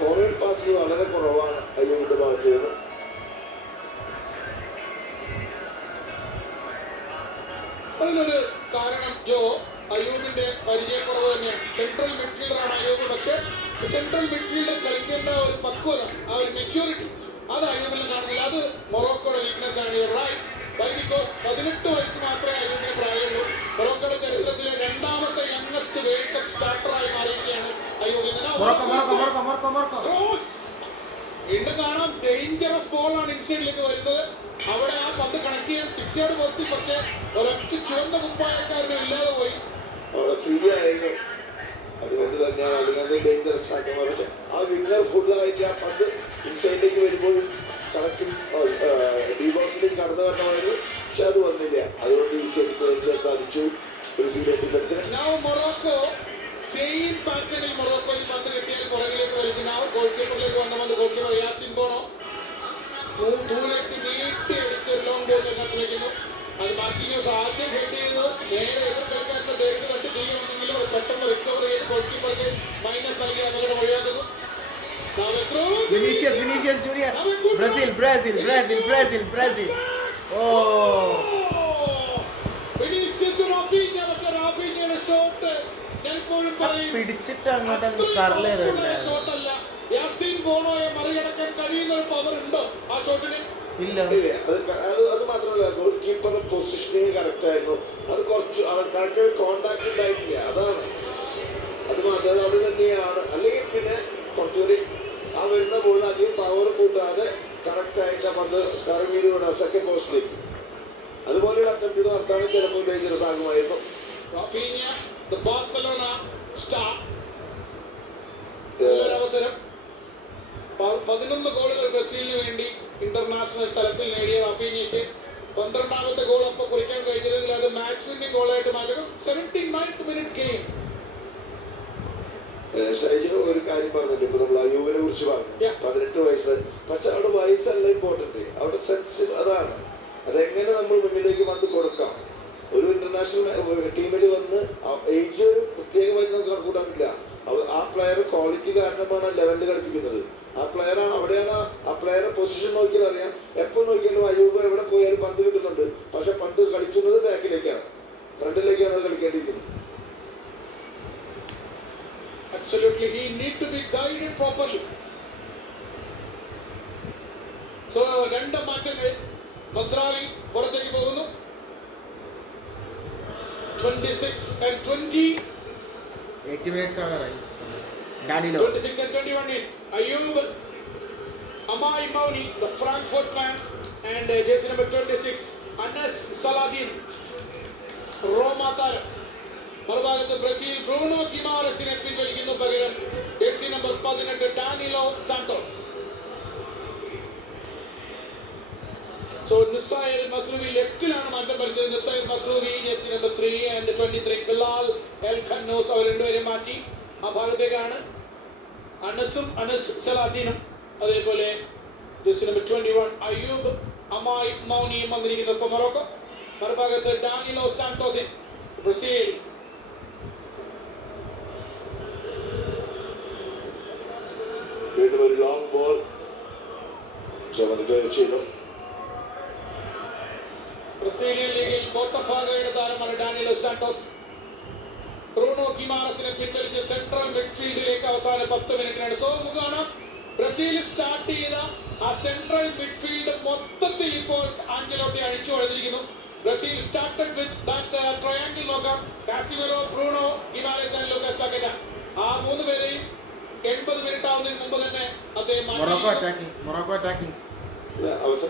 ഫോർവേഡ് പാസ് വളരെ കുറവാണ് അയ്യൂബിന്റെ ഭാഗത്ത് നിന്ന്. അതിനൊരു കാരണം അയ്യൂബിന്റെ പരിചയക്കുറവ് തന്നെയാണ്. സെൻട്രൽ മിഡ്ഫീൽഡറാണ് അയ്യൂബ്. പക്ഷേ സെൻട്രൽ മിഡ്ഫീൽഡർ കളിക്കേണ്ട ഒരു പക്വത, ആ ഒരു മെച്യൂരിറ്റി അത് അയ്യൂബിലും കാണുന്നില്ല. അത് മൊറോക്കോയുടെ വീക്ക്നെസ് ആണ്. റൈറ്റ് ബൈ ബിക്കോസ് 18 വയസ്സ് മാത്രമേ അയ്യൂബിന് പ്രായമുള്ളൂ. മൊറോക്കോയുടെ ചരിത്രത്തിലെ രണ്ടാമത്തെ യങ്ങസ്റ്റ് വേൾഡ് കപ്പ് സ്റ്റാർട്ടറായി മാറിയിരിക്കുകയാണ് അയ്യൂബ്. വീണ്ടും കാണാം, ഡേഞ്ചറസ് ബോളാണ് ഇൻസൈഡിലേക്ക് വരുന്നത്. അവിടെ ആ പന്ത് കണക്ട് ചെയ്യാൻ 6 യാർഡ് ബോക്സിൽ, പക്ഷേ ഒരൊറ്റ ചുവന്ന കുപ്പായക്കാരനും ഇല്ലാതെ പോയി. അവിടെ ഫ്രീ ആയിരുന്നു, അതുകൊണ്ട് തന്നെയാണ് അതിനകത്ത് ഡേഞ്ചറസ് ആക്കാൻ പറഞ്ഞത്. ആ വിന്നർ ഫുള്ളായിട്ട് ആ പന്ത് ഇൻസൈഡിലേക്ക് വരുമ്പോഴും കറക്റ്റും ഡി ബോക്സിലേക്ക് കടന്നു വരണമായിരുന്നു, പക്ഷെ അത് വന്നില്ല. അതുകൊണ്ട് ഈസി ആയിട്ട് ചെയ്യാൻ സാധിച്ചു ബ്രസീലിയൻ ഡിഫൻസിന്. മൊറോക്കോ സെയിം പാറ്റേണിൽ മൊറോക്കോയിൽ പന്ത് കിട്ടിയാൽ പുറകിലേക്ക് വലിച്ചിനാവും. ഗോൾ കീപ്പറിലേക്ക് വന്ന ഗോൾ കീപ്പർ യാസിൻ ബോണോ ദൂരേക്ക് നീട്ടി അടിച്ച് ലോങ് ബോൾ വെക്കാൻ ശ്രമിക്കുന്നു. അത് മാർക്കിന്യോസ് ആദ്യം ഹെഡ് ചെയ്ത് നേരെ എതിർ കളിക്കാരുടെ ദേഹത്ത് തട്ടി തിരികെയാണെങ്കിലും പെട്ടെന്ന് റിക്കവർ ചെയ്ത് ഗോൾ കീപ്പർക്ക് മൈനസ് നൽകി അപകടം ഒഴിവാക്കുന്നു. Vinicius Junior. Brazil. Oh. റാഫീഞ്ഞയുടെ ഷോട്ട് ഞാൻ ഇപ്പോഴും പറയും, പിടിച്ചിട്ട് അങ്ങോട്ട് കറൽ ചെയ്തിട്ടുണ്ട്. ഷോട്ടല്ല. യാസിൻ ബോണോയെ മറികടക്കാൻ കഴിയുന്ന ഒരു പവർ ഉണ്ടോ ആ ഷോട്ടിന്? ഇല്ല. അത് മാത്രമല്ല, ഗോൾ കീപ്പറുടെ പൊസിഷനിങ് കറക്റ്റ് ആയിരുന്നു. അത് കുറച്ച് കറക്റ്റ് കോണ്ടാക്ട് ഉണ്ടായിട്ടില്ല, അതാണ്. അത് മാത്രമല്ല, അത് തന്നെയാണ്. അല്ലെങ്കിൽ പിന്നെ കുറച്ചുകൂടി ആ വരുന്ന ബോൾ അധികം പവർ കൂട്ടാതെ കറക്റ്റായിട്ട് പന്ത് കറവ് ചെയ്ത് വിടാം സെക്കൻഡ് പോസ്റ്റിലേക്ക്. അതുപോലെയുള്ള അറ്റംപ്റ്റ് നടത്താൻ ചിലപ്പോൾ ഡേഞ്ചറസ് ആകുമായിരുന്നു. അവസരം 11 ഗോളുകൾ ബ്രസീലിന് വേണ്ടി ഇന്റർനാഷണൽ തലത്തിൽ നേടിയ റാഫീഞ്ഞയ്ക്ക് 12ാമത്തെ ഗോൾ അപ്പോൾ കുറിക്കാൻ കഴിഞ്ഞില്ലെങ്കിൽ അത് മാച്ച് വിന്നിംഗ് ഗോളായിട്ട് മാറ്റും. 79th minute game. ഷൈജു ഒരു കാര്യം പറഞ്ഞിട്ട് ഇപ്പൊ നമ്മൾ അയ്യൂബിനെ കുറിച്ച് പറഞ്ഞു, 18 വയസ്സ്. പക്ഷെ അവിടെ വയസ്സല്ല ഇമ്പോർട്ടന്റ്, അവിടെ സെൻസ് അതാണ്. അതെങ്ങനെ നമ്മൾ മുന്നിലേക്ക് വന്ന് കൊടുക്കാം. ഒരു ഇന്റർനാഷണൽ ടീമിൽ വന്ന് ഏജ് പ്രത്യേകമായി നമുക്ക് കണക്കൂട്ടാൻ പറ്റില്ല. ആ പ്ലെയർ ക്വാളിറ്റി കാരണമാണ് ലെവലിൽ കളിപ്പിക്കുന്നത്. ആ പ്ലെയറാണ്, അവിടെയാണ് ആ പ്ലെയറെ പൊസിഷൻ നോക്കിയാൽ അറിയാം. എപ്പോൾ നോക്കിയാലും അയ്യൂബ് എവിടെ പോയാലും പന്ത് കിട്ടുന്നുണ്ട്, പക്ഷെ പന്ത് കളിക്കുന്നത് ബാക്കിലേക്കാണ്, ഫ്രണ്ടിലേക്കാണ് അത് കളിക്കേണ്ടിയിരിക്കുന്നത്. Absolutely, he need to be guided properly. So, രണ്ട് മാറ്റങ്ങൾ. മസ്രാവി പുറത്തേക്ക് പോകുന്നു. 26 and 20. 80 minutes ആകാറായി. Danilo 26 and 21 in. Ayoub Amai Mauni, the Frankfurt man, and jersey number 26, Anas Saladin, Roma താരം. മറുഭാഗത്ത് ബ്രസീൽ ബ്രൂണോ ഗിമാറസിനെ പിൻവലിക്കുന്നു. പകരം jersey number 18 Danilo Santos. So നിസായൽ മസ്രൂവി ലെഫ്റ്റിലാണ് മാറ്റം വരുന്നത്. നിസായൽ Masraoui jersey number 3 and 23 Bilal El Khannouss അവർ രണ്ടുപേരും മാറ്റി ആ ഭാഗത്തേക്കാണ്. അനസ് സലാദീനും അതേപോലെ ജേഴ്സി നമ്പർ 21 അയ്യൂബ് അമായി മൗനിയും വന്നിരിക്കുന്നത് ഫോർ മൊറോക്കോ. മറുഭാഗത്ത് ഡാനിലോ സാന്റോസിൻ ബ്രസീൽ. വീണ്ടും ഒരു ലോങ് ബോൾ ചെയ്തു. ബ്രസീലിയൻ ലീഗിൽ ബോട്ടഫാഗോയുടെ താരമാണ് ഡാനിലോ സാന്റോസ്. ബ്രൂണോ ഗിമാറസിനെ പിൻവലിച്ച് സെൻട്രൽ മിഡ്ഫീൽഡിലേക്ക് അവസാന 10 മിനിറ്റിനാണ്. സോ നമുക്ക് കാണാം, ബ്രസീൽ സ്റ്റാർട്ട് ചെയ്ത ആ സെൻട്രൽ മിഡ്ഫീൽഡ് മൊത്തത്തിൽ ഇപ്പോൾ ആഞ്ചലോട്ടി അഴിച്ചു വളർന്നിരിക്കുന്നു. Brazil started with that triangle. നോക്കാം, Casemiro, Bruno Guimaraes and Lucas Paqueta. ആ 3 പേരെയും 80 മിനിറ്റ് ആവുന്നതിന് മുമ്പ് തന്നെ അദ്ദേഹം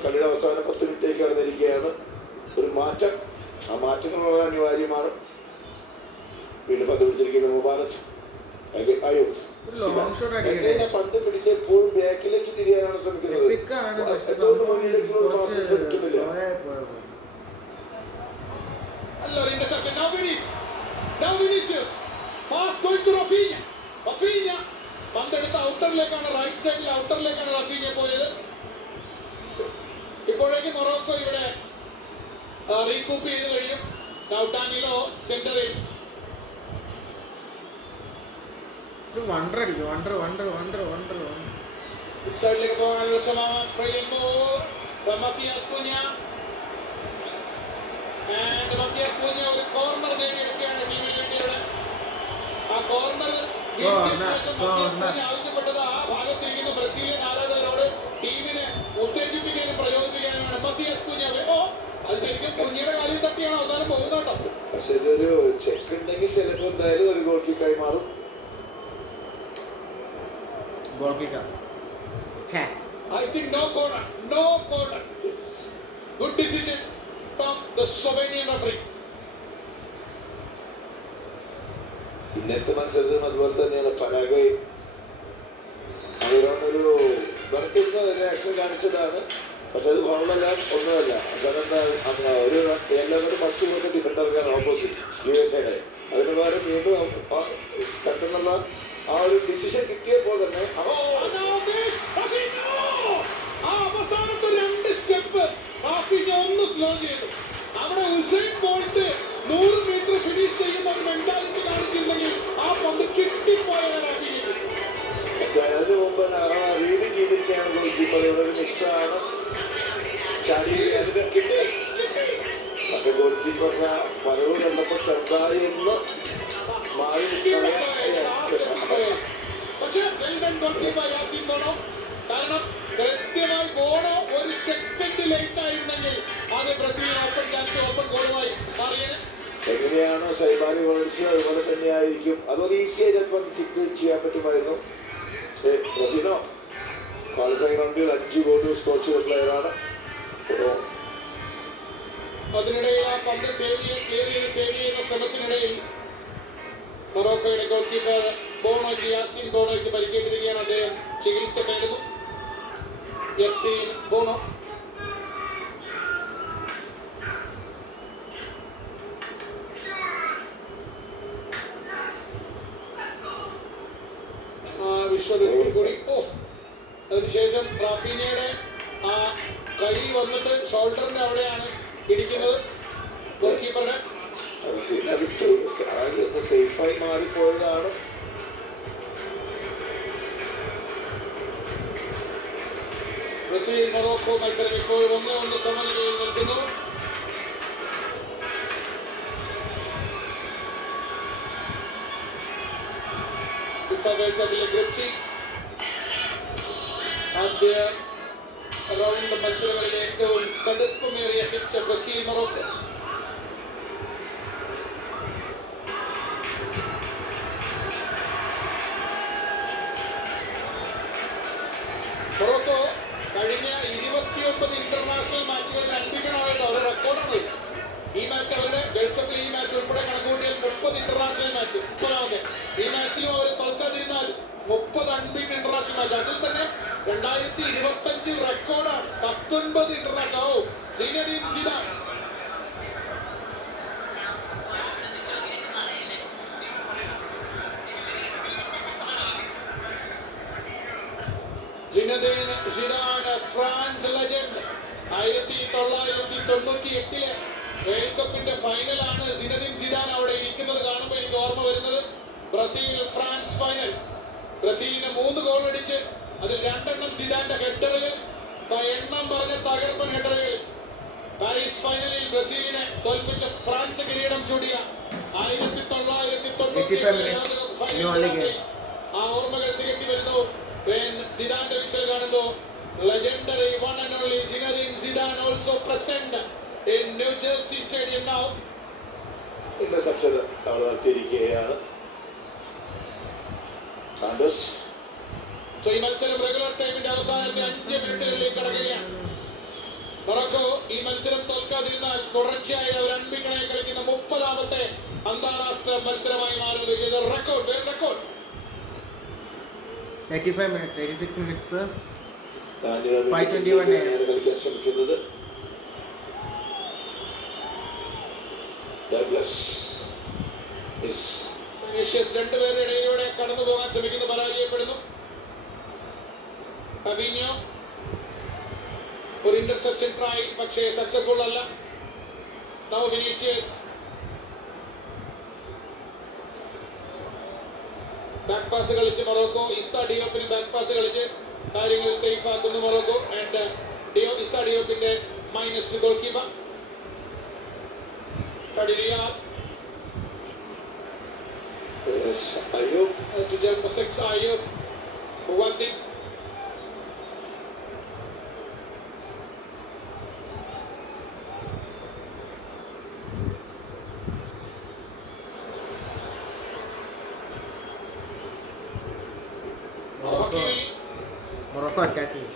കളിയുടെ അവസാന 10 മിനിറ്റേക്ക് കടന്നിരിക്കുകയാണ്. ഒരു മാറ്റം, ആ മാറ്റങ്ങൾ വളരെ അനിവാര്യമാണ്. വീണ്ടും പന്ത് പിടിച്ചിരിക്കുന്ന മുബാറക് അയ്യൂബ് പന്ത് പിടിച്ച് എപ്പോഴും ബാക്കിലേക്ക് തിരിയാനാണ് ശ്രമിക്കുന്നത്. പന്തെടുത്ത ഔട്ടറിലേക്കാണ്, റൈറ്റ് സൈഡിൽ ഔട്ടറിലേക്കാണ് റഫീഞ്ഞ പോയത്. ഇപ്പോഴേക്ക് മൊറോക്കോ ഇവിടെ റീകൂപ്പ് ചെയ്ത് കഴിഞ്ഞു. ഡാനിലോ സെന്ററിൽ സൈഡിലേക്ക് പോകാനുള്ള ശ്രമമാണ്. മത്തിയാസ് കുഞ്ഞ ഒരു കോർണർ നേടിയെടുക്കുകയാണ് ടീമിന് വേണ്ടിയുടെ. ആ കോർണർ ആവശ്യപ്പെട്ടത് ആ ഭാഗത്തിരിക്കുന്ന ബ്രസീലിയൻ ആരാധകരോട് ടീമിന് ഒരു ചെക്ക് ഉണ്ടെങ്കിൽ ചിലപ്പോൾ എന്തായാലും ഒരു ഗോൾ കിക്കായി മാറും. Goal കിക്കാ. I think no corner. Good decision from the Slovenian referee. ഇന്നത്തെ മത്സരത്തിലും അതുപോലെ തന്നെയാണ് പരാഗ്വേ അവരൊരു വെറുക്കുന്ന റിയാക്ഷൻ കാണിച്ചതാണ്. പക്ഷെ അത് ഫൗളല്ല, ഒന്നുമല്ല. അതെന്താ ഒരു എല്ലാവരും ഫസ്റ്റ് പോയിട്ട് ഡിഫൻഡർക്കാണ് ഓപ്പോസിറ്റ് USA. അതിന് പകരം വീണ്ടും പെട്ടെന്നുള്ള ആ ഒരു ഡിസിഷൻ കിട്ടിയപ്പോൾ തന്നെ അവസാനത്തെ 2 സ്റ്റെപ്പ് ഒന്ന് സ്ലോ ചെയ്തു. അവിടെ ഉസൈൻ ബോൾട്ട് 100 മീറ്റർ ഫിനിഷ് ചെയ്യുന്ന ഒരു മെന്റാലിറ്റി കാണിച്ചില്ലെങ്കിൽ ആ പന്ത് കിട്ടിപ്പോയാണ്. അതിന് മുമ്പ് റീഡ് ചെയ്തിരിക്കുകയാണ് ഗോൾ കീപ്പർ. ഇവിടെ ഒരു മിസ്സാണ്. പക്ഷെ ഗോൾ കീപ്പറിന് വരവ് കണ്ടപ്പോൾ ചെറുതായി ഒന്ന് മാറി കാരണം കൃത്യമായി ഗോളോ ഒരു സെക്കൻഡ് ലേറ്റ് ആയിരുന്നെങ്കിൽ അത് ബ്രസീൽ ഓപ്പൺ ഗോളുമായി മാറിയത്. എങ്ങനെയാണോ സൈബാനി ഗോൾസ് അതുപോലെ തന്നെയായിരിക്കും. അതുപോലെ ഈസിയായി ചിലപ്പോൾ ഫിറ്റ് ചെയ്യാൻ പറ്റുമായിരുന്നു. പക്ഷേ റഫീനോ ക്വാളിഫയിങ് റൗണ്ടിൽ 5 ഗോൾ സ്കോർ ചെയ്ത പ്ലെയറാണ്. അതിനിടയിൽ ആ പന്ത് സേവ് ചെയ്യുന്ന ശ്രമത്തിനിടയിൽ മൊറോക്കോയുടെ ഗോൾ കീപ്പർ യാസിൻ ബോണോയ്ക്ക് പരിക്കേറ്റിരിക്കുകയാണ്. അദ്ദേഹം ചികിത്സ നേടുന്നു. യാസിൻ ബോണോ കൂടി. അതിനുശേഷം റാഫീനയുടെ ആ കൈ വന്നിട്ട് ഷോൾഡറിന്റെ അവിടെയാണ് ഇടിക്കുന്നത് ഗോൾ കീപ്പറിനെ. സേഫായി മാറിപ്പോയതാണ്. ബ്രസീൽ മൊറോക്കോ മത്സരം ഇപ്പോൾ 1-1 സമനിലയിൽ നിൽക്കുന്നു. ആദ്യ റൗണ്ട് മത്സരങ്ങളിൽ ഏറ്റവും കടുപ്പമേറിയ പിച്ച് ബ്രസീൽ മൊറോക്കോ. മൊറോക്കോ കഴിഞ്ഞ 29 ഇന്റർനാഷണൽ മാച്ചുകളിൽ അൻപിക്കണമായിട്ട് അവരുടെ റെക്കോർഡാണ്. ഈ മാച്ച് അവരുടെ വേൾഡ് കപ്പിൽ ഈ മാച്ച് ഉൾപ്പെടെ കണക്കുകൂട്ടിയാൽ 30 ഇന്റർനാഷണൽ മാച്ച്. ഈ മാച്ചിലും അവർ തോൽക്കാതിരുന്നാൽ 30 അൺബീറ്റൻ ഇന്റർനാഷണൽ മാച്ച്. അതിൽ തന്നെ 2025 റെക്കോർഡാണ് 19 international. Zinedine Zidane France legend. 1998 world കപ്പിന്റെ ഫൈനലാണ് സിനദീൻ സിദാൻ അവിടെ ഇരിക്കുന്നത് കാണുമ്പോൾ എനിക്ക് ഓർമ്മ വരുന്നത് ബ്രസീൽ ഫ്രാൻസ് ഫൈനൽ. ബ്രസീലിന് 3 ഗോൾ അടിച്ച് അതിൽ 2 സിദാന്റെ ഹെഡറുകൾ, എണ്ണം പറഞ്ഞ തകർപ്പൻ ഹെഡറുകൾ. പാരീസ് ഫൈനലിൽ ബ്രസീലിനെ തോൽപ്പിച്ച ഫ്രാൻസ് കിരീടം ചൂടിയ 1990 ആ ഓർമ്മകൾ തിരക്കി വരുന്നു. സിദാന്റെ വിഷയം കാണുമ്പോൾ legendary one and only Zinedine Zidane also present in New Jersey Stadium now. Interception അവിടെ നടത്തിയിരിക്കുകയാണ് സാന്റോസ്. ഈ മത്സരം റെഗുലർ ടൈമിന്റെ അവസാനത്തെ 5 മിനിറ്റുകളിലേക്ക് കടക്കുകയാണ്. മൊറോക്കോ ഈ മത്സരം തോൽക്കാതിരുന്നാൽ തുടർച്ചയായി അവർ അൻപിക്കണയെ കളിക്കുന്ന 30ാമത്തെ അന്താരാഷ്ട്ര മത്സരമായി മാറും. ഇത് റെക്കോർഡ് 85 minutes, 86 minutes. 521 കളിക്കാൻ ശ്രമിക്കുന്നത് രണ്ടുപേരുടെ ഇടയിലൂടെ കടന്നു പോകാൻ ശ്രമിക്കുന്നു, പരാജയപ്പെടുന്നു. ഫബീഞ്ഞോ ഒരു ഇന്റർസെപ്ഷൻ ട്രൈ, പക്ഷേ സക്സസ്ഫുൾ അല്ല. നൗ വിനീഷ്യസ് ബാക്ക് പാസ് കളിച്ച് മൊറോക്കോ. ഇസ ഡിയോപ്പിന് ബാക്ക് പാസ് കളിച്ച് കാര്യങ്ങൾ സേഫ് ആക്കുന്നു മൊറോക്കോ. ആൻഡ് ഇസ ഡിയോപ്പിന്റെ minus goal keeper Ayub. One thing. Morocco attack ചെയ്യും.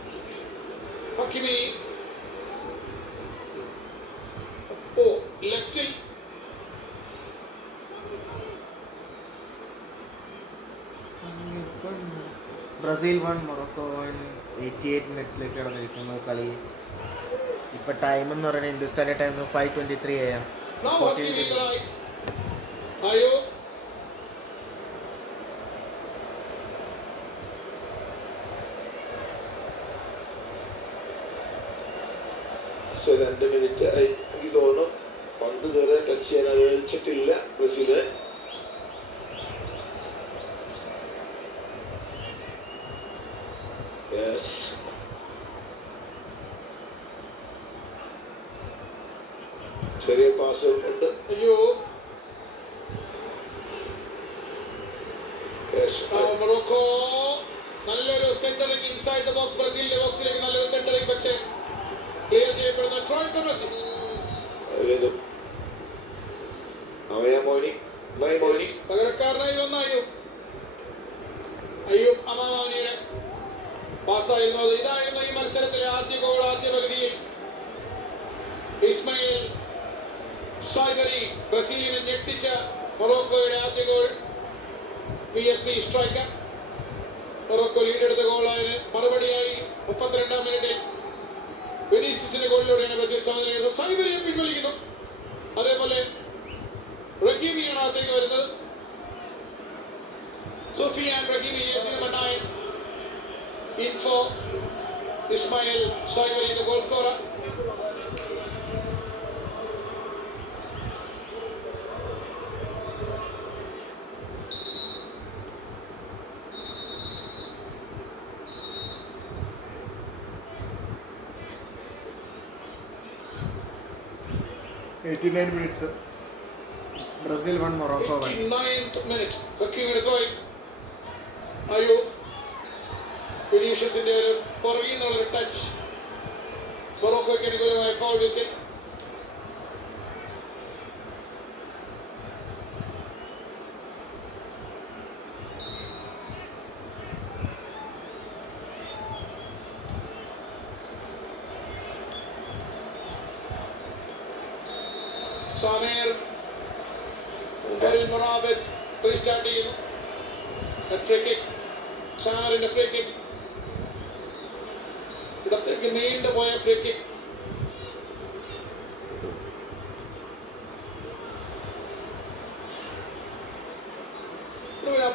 Hakimi. Oh, leftil. Brazil 1 Morocco 1 88 മിനിറ്റ്സിലേക്ക് നടന്നിരിക്കുന്നു കളി. ഇപ്പം ടൈം എന്ന് പറയുന്നത് Indian standard time 5:23 AM. Now Hakimi right. Ayo. പക്ഷെ 2 മിനിറ്റ് എനിക്ക് തോന്നുന്നു പന്ത് ഇതുവരെ ടച്ച് ചെയ്യാൻ അനുവദിച്ചിട്ടില്ല ബ്രസീല്. ചെറിയ പാസ് ഉണ്ട്. അയ്യോ. മൊറോക്കോ നല്ലൊരു സെന്ററിംഗ് ഇൻസൈഡ് ദ ബോക്സ്. ബ്രസീലിന്റെ ബോക്സിലേക്ക് നല്ലൊരു സെന്ററിംഗ് പക്ഷേ ക്ലിയർ ചെയ്യപ്പെടുന്ന ട്രോയ് ബ്രസീൽ. പകരക്കാരനായി വന്ന അയ്യൂബ് അമാമാനിയുടെ പാസ്സായിരുന്നു അത്. ഇതായിരുന്നു ഈ മത്സരത്തിലെ ആദ്യ ഗോൾ. ആദ്യ പകുതിയിൽ ഇസ്മായിൽ സാഗരി ബ്രസീലിനെ ഞെട്ടിച്ച മൊറോക്കോയുടെ ആദ്യ ഗോൾ. PSV സ്ട്രൈക്കർ മൊറോക്കോ ലീഡെടുത്ത ഗോളായത്. മറുപടിയായി 32-ാം മിനിറ്റിൽ വിനീസിന്റെ ഗോളിലൂടെയാണ് ബ്രസീൽ സമനില. സാഗരിയെ പിൻവലിക്കുന്നു. അതേപോലെ റഹീമിയാണ് അകത്തേക്ക് വരുന്നത്. Sofian Rahimi is number 9. Info Ismail Saibari, the goal scorer. minutes. Brazil 1 Morocco 1. 89th minute. Hakimi throwing. അയ്യോ. വിനീഷ്യസിന്റെ ഒരു പുറകിൽ നിന്നുള്ളൊരു ടച്ച്. മൊറോക്കോയ്ക്ക് അനുകൂലമായ foul whistle. Samir El Mourabet restart ചെയ്യുന്നു. Free kick. സാമറിന്റെ ഫ്രീ കിക്ക്. ഇടത്തേക്ക് നീണ്ടുപോയ ഫ്രീ കിക്ക്.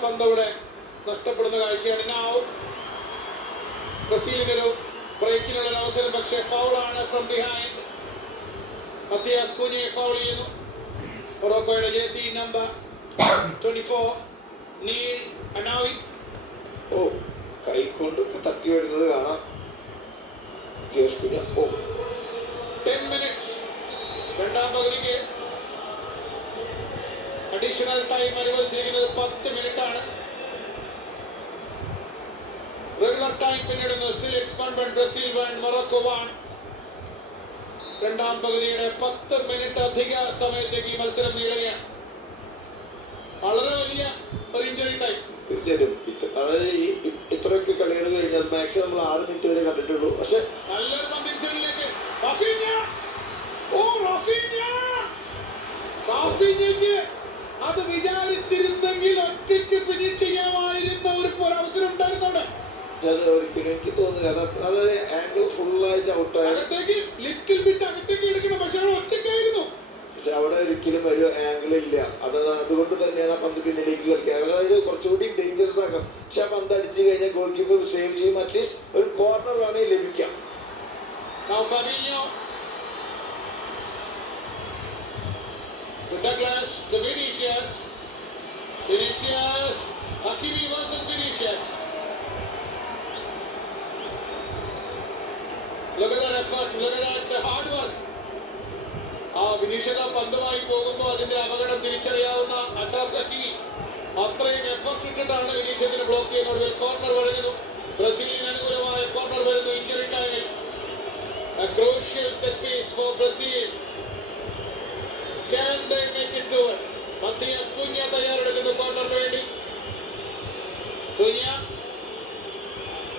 പന്ത് ഇവിടെ നഷ്ടപ്പെടുന്ന കാഴ്ചയാണ്. നാവ് ബ്രസീലിനൊരു ബ്രേക്കിനുള്ള ഒരു അവസരം. പക്ഷേ ഫൗളാണ് ഫ്രം ബിഹൈൻഡ്. മത്തിയാസ് കുഞ്ഞയെ ഫൗൾ ചെയ്യുന്നു. മൊറോക്കോയുടെ ജേഴ്സി നമ്പർ 24 നീൽ അനാവി. ഓ, കൈകൊണ്ട് തട്ടി വരുന്നത് കാണാം. 10 minutes. രണ്ടാം പകുതിക്ക് അഡീഷണൽ ടൈം അനുവദിച്ചിരിക്കുന്നത് 10 മിനിറ്റ് ആണ്. റെഗുലർ ടൈം പിന്നിടുന്നു. Still expand Brazil 1 Morocco 1. രണ്ടാം പകുതിയുടെ 10 മിനിറ്റ് അധിക സമയത്തേക്ക് ഈ മത്സരം നീളുകയാണ്. വളരെ വലിയ ഒരു ഇഞ്ചുറി ടൈം. തീർച്ചയായിട്ടും. അതായത് ഇത്രയൊക്കെ കളികൾ കഴിഞ്ഞാൽ മാക്സിമം നമ്മൾ 6 മിനിറ്റ് വരെ കണ്ടിട്ടുള്ളൂ. പക്ഷെ നല്ലൊരു പന്തിരിച്ചലിലേക്ക് അത് വിചാരിച്ചിരുന്നെങ്കിൽ ഒറ്റയ്ക്ക് ഫിനിഷ് ചെയ്യാമായിരുന്ന ഒരു അവസരം ഉണ്ടായിരുന്നുണ്ട്. അത് ഒരിക്കലും എനിക്ക് തോന്നുന്നില്ല. അത് ആംഗിൾ ഫുള്ളായിട്ട് ഔട്ടായി. അകത്തേക്ക് ലിറ്റിൽ ബിറ്റ് അകത്തേക്ക് എടുക്കണം. പക്ഷെ അവൾ ഒറ്റയ്ക്കായിരുന്നു. പക്ഷെ അവിടെ ഒരിക്കലും ഒരു ആംഗിൾ ഇല്ല. അതുകൊണ്ട് തന്നെയാണ് ആ പന്ത് പിന്നിലേക്ക് കളിക്കുക. അതായത് കുറച്ചുകൂടി ഡേഞ്ചറസ് ആക്കാം. പക്ഷെ ആ പന്ത് അടിച്ചു കഴിഞ്ഞാൽ ഗോൾ കീപ്പർ സേവ് ചെയ്യും. അറ്റ്ലീസ്റ്റ് ഒരു കോർണർ വേണമെങ്കിൽ ലഭിക്കാം. Douglas to Vinicius. Hakimi versus Vinicius. Look at that effort. Look at that hard work. വിനീഷ്യത പന്തുമായി പോകുമ്പോൾ അതിന്റെ അപകടം തിരിച്ചറിയാവുന്ന അഷ്റഫ് ഹക്കീമി അത്രയും എഫർട്ട് ഇട്ടിട്ടാണ് വിനീഷ്യത്തിന് ബ്ലോക്ക് ചെയ്യുന്നത്. കോർണർ വരുന്നു. ബ്രസീലിന് അനുകൂലമായ കോർണർ വരുന്നു. ഇഞ്ചുറി ടൈമിൽ a crucial set piece for Brazil. Can they make it to it? Matias Cunha തയ്യാറെടുക്കുന്നു കോർണറിന് വേണ്ടി. Cunha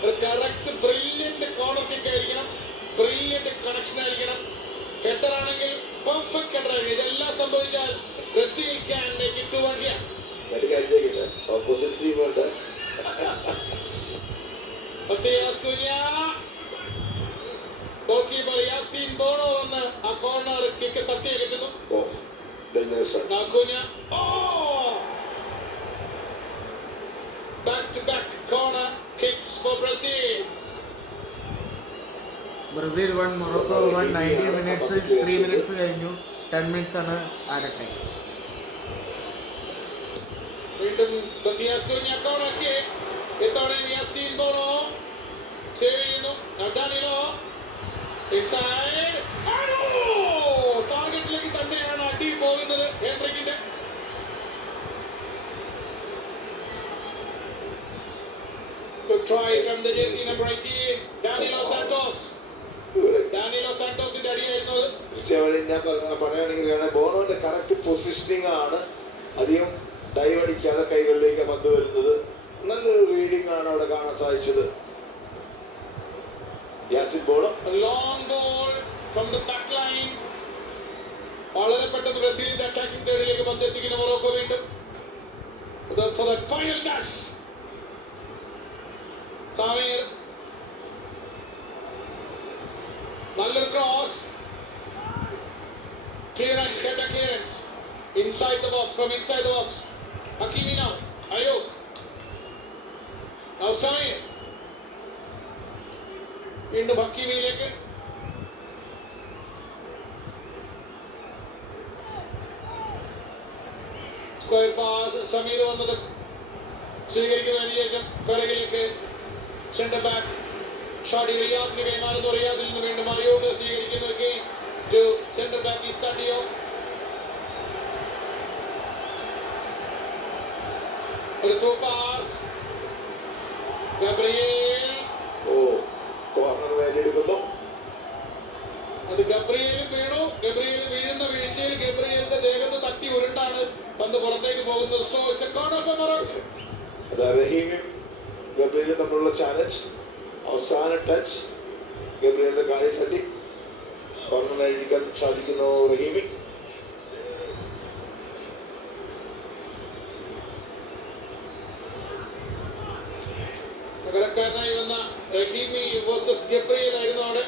ഒരു കറക്റ്റ് ബ്രില്യൻ ഹെഡറാണെങ്കിൽ പെർഫെക്റ്റ് ഹെഡറാണ്. ഇതെല്ലാം സംഭവിച്ചാൽ Brazil can make it 2-1 here. Opposite ടീമുണ്ട്. Matheus Cunha, goalkeeper Yassine Bono വന്ന് ആ കോർണർ കിക്ക് തട്ടിയെടുക്കുന്നു. Back to back corner kicks for Brazil. Brazil 1 Morocco 1 90 minutes 3 minutes കഴിഞ്ഞു. 10 മിനിറ്റ്സ് ആണ് ആഡഡ് ടൈം. വീണ്ടും മത്തിയാസ് കുഞ്ഞ കോർണർ കിക്ക്. ഇത്തവണ യാസീൻ ബോണോ സേവ് ചെയ്യുന്നു. Danilo inside. ടാർഗറ്റിലേക്ക് തന്നെയാണ് അടി പോകുന്നത് ഹെൻറിക്കിന്റെ. Good try from the jersey number 18, Danilo Santos. Danilo Santosന്റെ അടിയായിരുന്നു. ഞാൻ പറയുകയാണെങ്കിൽ ബോണോന്റെ കറക്റ്റ് പൊസിഷനിങ് ആണ്. അധികം ഡൈവ് അടിക്കാതെ കൈകളിലേക്ക് പന്ത് വരുന്നത്. നല്ലൊരു റീഡിംഗ് ആണ് അവിടെ കാണാൻ സാധിച്ചത്. Yasin ബോണോ. Long ball from the back line. വളരെ പെട്ടെന്ന് ബ്രസീലിന്റെ അറ്റാക്കിംഗ് തേർഡിലേക്ക് പന്ത് എത്തിക്കുന്ന മൊറോക്കോ വീണ്ടും. For the final dash. Sameer, നല്ലൊരു cross. Clearance, get a clearance. Inside the box, from inside the box. Hakimi now. Ayub. Now Samir. വീണ്ടും ഹക്കീമിയിലേക്ക്. Square pass. സമീർ വന്നത് സ്വീകരിക്കുന്നതിന് ശേഷം പിറകിലേക്ക് സെന്റർ ബാക്ക് ഷാഡി റിയാദിന് കൈമാറുന്നു. റിയാദിൽ നിന്ന് വീണ്ടും അയോഗ് സ്വീകരിക്കുന്നു. Centre back Issa Diop. ഒരു ത്രൂ പാസ്. ഗബ്രിയേൽ. കോർണർ നേടിയെടുക്കുന്നു. അത് ഗബ്രിയേലും വീണു. ഗബ്രിയേൽ വീഴുന്ന വീഴ്ചയിൽ ഗബ്രിയേലിന്റെ ദേഹത്ത് തട്ടി ഉരുട്ടാണ് പന്ത് പുറത്തേക്ക് പോകുന്നത്. So it's a corner for Morocco. റഹീമും ഗബ്രിയേലും തമ്മിലുള്ള ചാലഞ്ച്. അവസാന ടച്ച് ഗബ്രിയേലിന്റെ കാലിൽ തട്ടി കോർണർ നേടിയെടുക്കാൻ സാധിക്കുന്നു റഹീമി. പകരക്കാരനായി വന്ന റഹീമി വേഴ്സസ് ഗബ്രിയേൽ ആയിരുന്നു അവിടെ.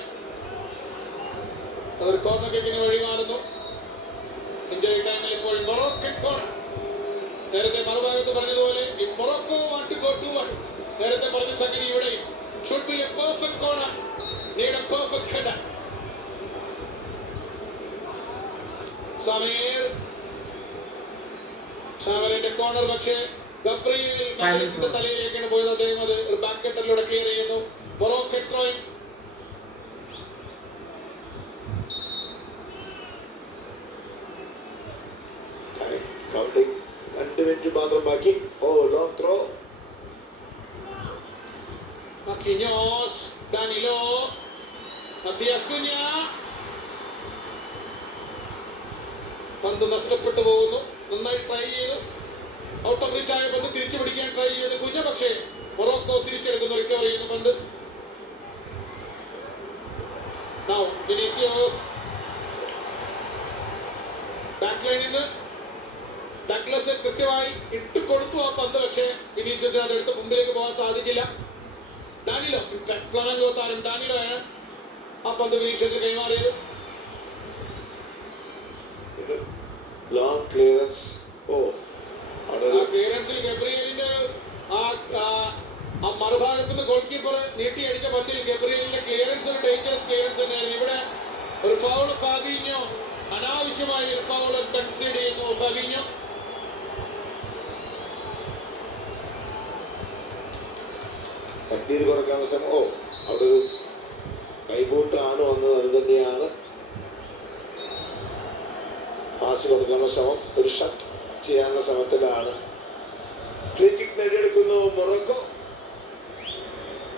അതൊരു കോർണർ കിക്കിന് വഴിമാറുന്നു. ഇഞ്ചറി ടൈമിൽ ഇപ്പോൾ മൊറോക്കൻ കോർണർ. നേരത്തെ മറുഭാഗത്ത് പറഞ്ഞതുപോലെ Morocco want to go to 1. നേരത്തെ പറഞ്ഞ സംഗതി ഇവിടെ should be a perfect corner, need a perfect header. Samir, ഷാവറിന്റെ കോർണർ പക്ഷേ ഗബ്രിയേൽ തലയിലേക്കാണ് പോയത്. അദ്ദേഹം അത് ഒരു ബാക്ക് കട്ടറിലൂടെ ക്ലിയർ ചെയ്യുന്നു. Moroccan throwing. കൗണ്ടിങ് 2 മിനിറ്റ് മാത്രം ബാക്കി. Long throw. Marquinhos, Danilo, Matias Cunha. പന്ത് നഷ്ടപ്പെട്ടു പോകുന്നു. നന്നായി ട്രൈ ചെയ്തു. ഔട്ട് ഓഫ് റീച്ച് ആയ പന്ത് തിരിച്ചു പിടിക്കാൻ ട്രൈ ചെയ്ത് കുഞ്ഞ, പക്ഷേ മൊറോക്കോ തിരിച്ചെടുക്കുന്നു. റിക്കവർ ചെയ്യുന്ന പന്ത്. Now Vinicius. ബാക്ക് ലൈനിൽ നിന്ന് ഡഗ്ലസ് കൃത്യമായി ഇട്ട് കൊടുത്തു ആ പന്ത്. പക്ഷേ വിനീഷ്യസിന് അതെടുത്ത് മുമ്പിലേക്ക് പോകാൻ സാധിക്കില്ല. ഡാനിലോ, ഫ്ലമംഗോ താരം ഡാനിലോ ആണ് ആ പന്ത് വിനീഷ്യസിന് കൈമാറിയത്. Long clearance. ക്ലിയറൻസിൽ ഗബ്രിയേലിന്റെ ആ മറുഭാഗത്ത് നിന്ന് ഗോൾ കീപ്പർ നീട്ടിയടിച്ച പന്തിൽ ഗബ്രിയേലിന്റെ ക്ലിയറൻസ് ഒരു ഡേഞ്ചറസ് ക്ലിയറൻസ് തന്നെയായിരുന്നു. ഇവിടെ ഒരു ഫൗൾ ഫാബീഞ്ഞോ, അനാവശ്യമായി ഒരു ഫൗൾ കൺസീഡ് ചെയ്യുന്നു ഫാബീഞ്ഞോ. കട്ട് ചെയ്ത് കൊടുക്കാനുള്ള ശ്രമം. അവിടെ ഒരു കൈബൂട്ടാണ് വന്നത്. അത് തന്നെയാണ് പാസ് കൊടുക്കാനുള്ള ശ്രമം. ഒരു ഷട്ട് ചെയ്യാനുള്ള ശ്രമത്തിലാണ്. ഫ്രീ കിക്ക് നേടിയെടുക്കുന്നു മൊറോക്കോ.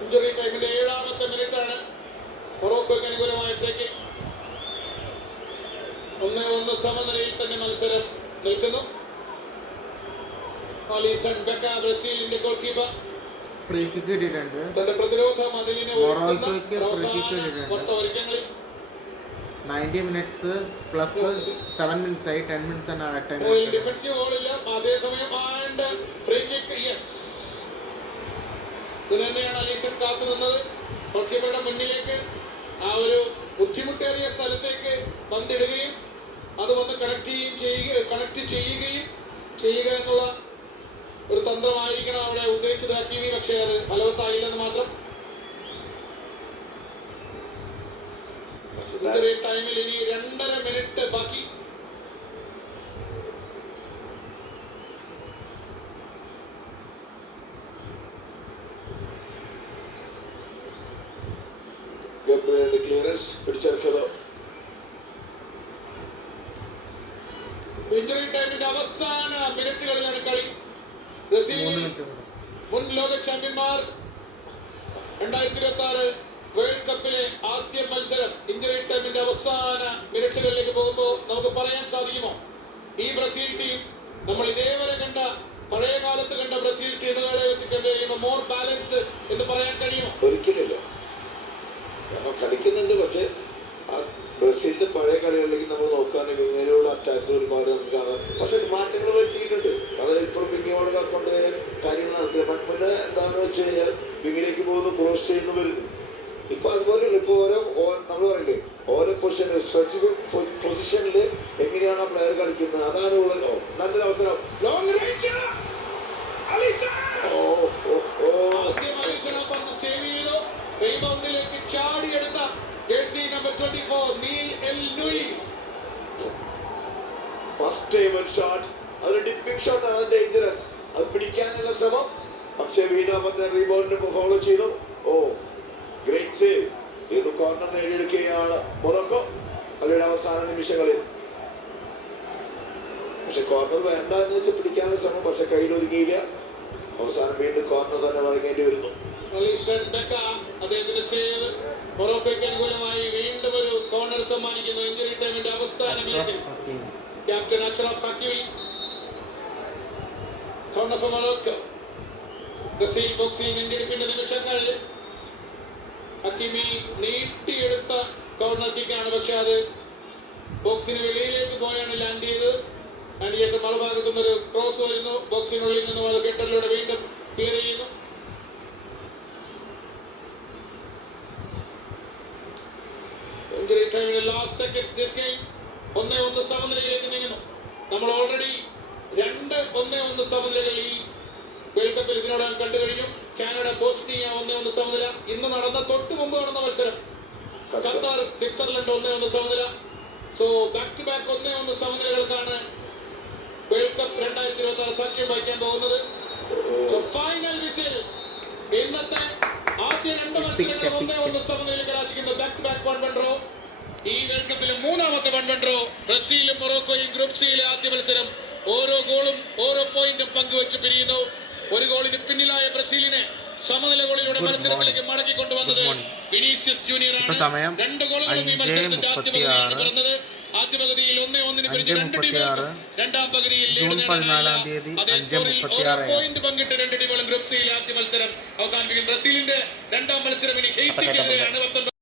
ഇഞ്ചറി ടൈമിന്റെ 7ാമത്തെ മിനിറ്റാണ്. മൊറോക്കോയ്ക്ക് അനുകൂലമായ ഫ്രീ കിക്ക്. 1-1 സമനിലയിൽ തന്നെ മത്സരം നിൽക്കുന്നു. ആലിസൺ ബെക്ക, ബ്രസീലിന്റെ ഗോൾ കീപ്പർ, ഫ്രീ കിക്ക് കിട്ടിയിട്ടുണ്ട്. തന്റെ പ്രതിരോധ മതിലിനെ മൊറോക്കോയ്ക്ക് ഫ്രീ കിക്ക് കിട്ടിയിട്ടുണ്ട്. 90 മിനിറ്റ്സ് പ്ലസ് 7 മിനിറ്റ്സ് ആയി. 10 മിനിറ്റ്സ് ആണ് അറ്റ് ടൈം. ഡിഫൻസീവ് ഗോളില്ല. അതേസമയം ഫ്രീ കിക്ക്. യെസ്, ഇത് തന്നെയാണ് അലീസൺ കാത്തു നിന്നത്. ഗോൾകീപ്പറുടെ മുന്നിലേക്ക് ആ ഒരു ബുദ്ധിമുട്ടേറിയ സ്ഥലത്തേക്ക് പന്തിടുകയും അത് വന്ന് കണക്ട് ചെയ്യുക എന്നുള്ള ഒരു തന്ത്രമായിരിക്കണം അവിടെ ഉദ്ദേശിച്ചത് ഹക്കീമി. പക്ഷേ അത് ഫലവത്തായില്ലെന്ന് മാത്രം. ഇന്നത്തെ ടൈമിൽ ഇനി 2.5 മിനിറ്റ് ബാക്കി. ക്ലിയറൻസ് പിടിച്ചെടുത്തത്. ഇഞ്ചുറി ടൈമിന്റെ അവസാന മിനിറ്റുകളിലാണ് കളി. ബ്രസീൽ മുൻ ലോക ചാമ്പ്യന്മാർ 2026 വേൾഡ് കപ്പിലെ ആദ്യ മത്സരം ഇഞ്ചുറി ടൈമിന്റെ അവസാന മിനിറ്റുകളിലേക്ക് പോകുമ്പോൾ നമുക്ക് പറയാൻ സാധിക്കുമോ ഈ ബ്രസീൽ ടീം നമ്മൾ ഇതേവരെ കണ്ട പഴയ കാലത്ത് കണ്ട ബ്രസീൽ ടീമുകളെ വെച്ച് കണ്ടു കഴിയുമ്പോൾ മോർ ബാലൻസ്ഡ് എന്ന് പറയാൻ കഴിയുമോ? ഒരിക്കലില്ല. കാരണം കളിക്കുന്നുണ്ട്, പക്ഷെ ആ ബ്രസീലിന്റെ പഴയ കളികളിലേക്ക് നമ്മൾ നോക്കുകയാണെങ്കിൽ ഇങ്ങനെയുള്ള അറ്റാക്ക് ഒരുപാട് നമുക്ക് കാണാം. പക്ഷെ മാറ്റങ്ങൾ വരുത്തിയിട്ടുണ്ട്. അതായത് ഇപ്പോഴും പിങ്ങിയോട് കൊണ്ട് കാര്യങ്ങൾ നടക്കില്ല. മറ്റേ എന്താണെന്ന് വെച്ച് കഴിഞ്ഞാൽ പിങ്ങിലേക്ക് പോകുന്നു, ക്രോസ് ചെയ്യുന്നു, വരുന്നു. ഇപ്പൊ അതുപോലെയുള്ള ഇപ്പൊ നമ്മൾ പറയില്ലേ ഓരോ പൊസിഷനിൽ സ്പെസിഫിക് പൊസിഷനിൽ എങ്ങനെയാണ് ആ പ്ലെയർ കളിക്കുന്നത്, അതാണ് ഉള്ളല്ലോ നല്ലൊരു അവസരം. ചാടിയെടുത്ത ജേഴ്സി നമ്പർ 24 നീൽ എൽ ലൂയിസ്. ഫസ്റ്റ് ടൈം ഷോട്ട്, അതൊരു ഡിപ്പിംഗ് ഷോട്ട് ആണ്, ഡേഞ്ചറസ്. അത് പിടിക്കാനുള്ള ശ്രമം, പക്ഷേ വീണ്ടും അവന്റെ റീബൗണ്ടിന് ഫോളോ ചെയ്തു. Great save. വീണ്ടും കോർണർ നേടിയെടുക്കുകയാണ് മൊറോക്കോ അവരുടെ അവസാന നിമിഷങ്ങളിൽ. പക്ഷെ കോർണർ വേണ്ട എന്ന് വെച്ച് പിടിക്കാനുള്ള ശ്രമം, പക്ഷെ കയ്യിലൊതുങ്ങിയില്ല. അവസാനം വീണ്ടും കോർണർ തന്നെ വഴങ്ങേണ്ടി വരുന്നു. അദ്ദേഹത്തിന്റെ സേവ് മൊറോക്കോയ്ക്ക് അനുകൂലമായി വീണ്ടും ഒരു കോർണർ സമ്മാനിക്കുന്നു. ഇഞ്ചുറി ടൈമിന്റെ അവസാന മിനിറ്റിൽ captain Achraf Hakimi. Corner for Morocco. Brazil boxing വീണ്ടെടുപ്പിന്റെ നിമിഷങ്ങൾ. ഹക്കീമി നീട്ടിയെടുത്ത കോർണർ കിക്കാണ്, പക്ഷെ അത് ബോക്സിന് വെളിയിലേക്ക് പോയാണ് ലാൻഡ് ചെയ്തത്. അതിന് ശേഷം മറുഭാഗത്തു നിന്നൊരു ക്രോസ് വരുന്നു. ബോക്സിനുള്ളിൽ നിന്നും അത് കെട്ടലിലൂടെ വീണ്ടും ക്ലിയർ ചെയ്യുന്നു. ഇഞ്ചുറി ടൈമിന്റെ ലാസ്റ്റ് സെക്കൻഡ്സ് ദിസ് ഗെയിം 1-1 സമനിലയിലേക്ക് നീങ്ങുന്നു. നമ്മൾ ഓൾറെഡി 2-1 സമനിലകൾ ഈ വേൾഡ് കപ്പിൽ ഇതിനോടകം കണ്ടു കഴിഞ്ഞു. കാനഡ ബോസ്നിയ 1-1 സമനില. ഇന്ന് നടന്ന തൊട്ട് മുമ്പ് നടന്ന മത്സരം ഖത്തർ സ്വിറ്റ്സർലൻഡ് 1-1 സമനില. സോ ബാക്ക് ടു ബാക്ക് 1-1 സമനിലകൾക്കാണ് വേൾഡ് കപ്പ് 2026 സാക്ഷ്യം വഹിക്കാൻ പോകുന്നത്. Final whistle. ഇന്നത്തെ ആദ്യ 2 മത്സരങ്ങൾ 1-1 സമനിലയിൽ കലാശിക്കുന്ന ബാക്ക് ടു ബാക്ക് 1-1 ഡ്രോ. ഈ വേൾഡ് കപ്പിലെ മൂന്നാമത്തെ 1-1 ഡ്രോ. ബ്രസീലും മൊറോക്കോയും ഗ്രൂപ്പ് സിയിലെ ആദ്യ മത്സരം ഓരോ ഗോളും ഓരോ പോയിന്റും പങ്കുവെച്ച് പിരിയുന്നു. ഒരു ഗോളിന് പിന്നിലായ ബ്രസീലിനെ സമനില ഗോളിലൂടെ മത്സരത്തിലേക്ക് മടക്കിക്കൊണ്ടുവന്നത് വിനീഷ്യസ് ജൂനിയർ ആണ്. 2 ഗോളുകളും ഈ മത്സരത്തിന്റെ ആദ്യ പകുതിയിലാണ് പിറന്നത്. ആദ്യ പകുതിയിൽ 1-1 പിരിഞ്ഞ 2 ടീമുകൾ രണ്ടാം പകുതിയിൽ പോയിന്റ് പങ്കിട്ട് 2 ടീമുകളും ഗ്രൂപ്പ് സിയിലെ ആദ്യ മത്സരം അവസാനിപ്പിക്കും. ബ്രസീലിന്റെ രണ്ടാം മത്സരം ഇനി ഹെയ്ത്തിക്കെതിരെയാണ്.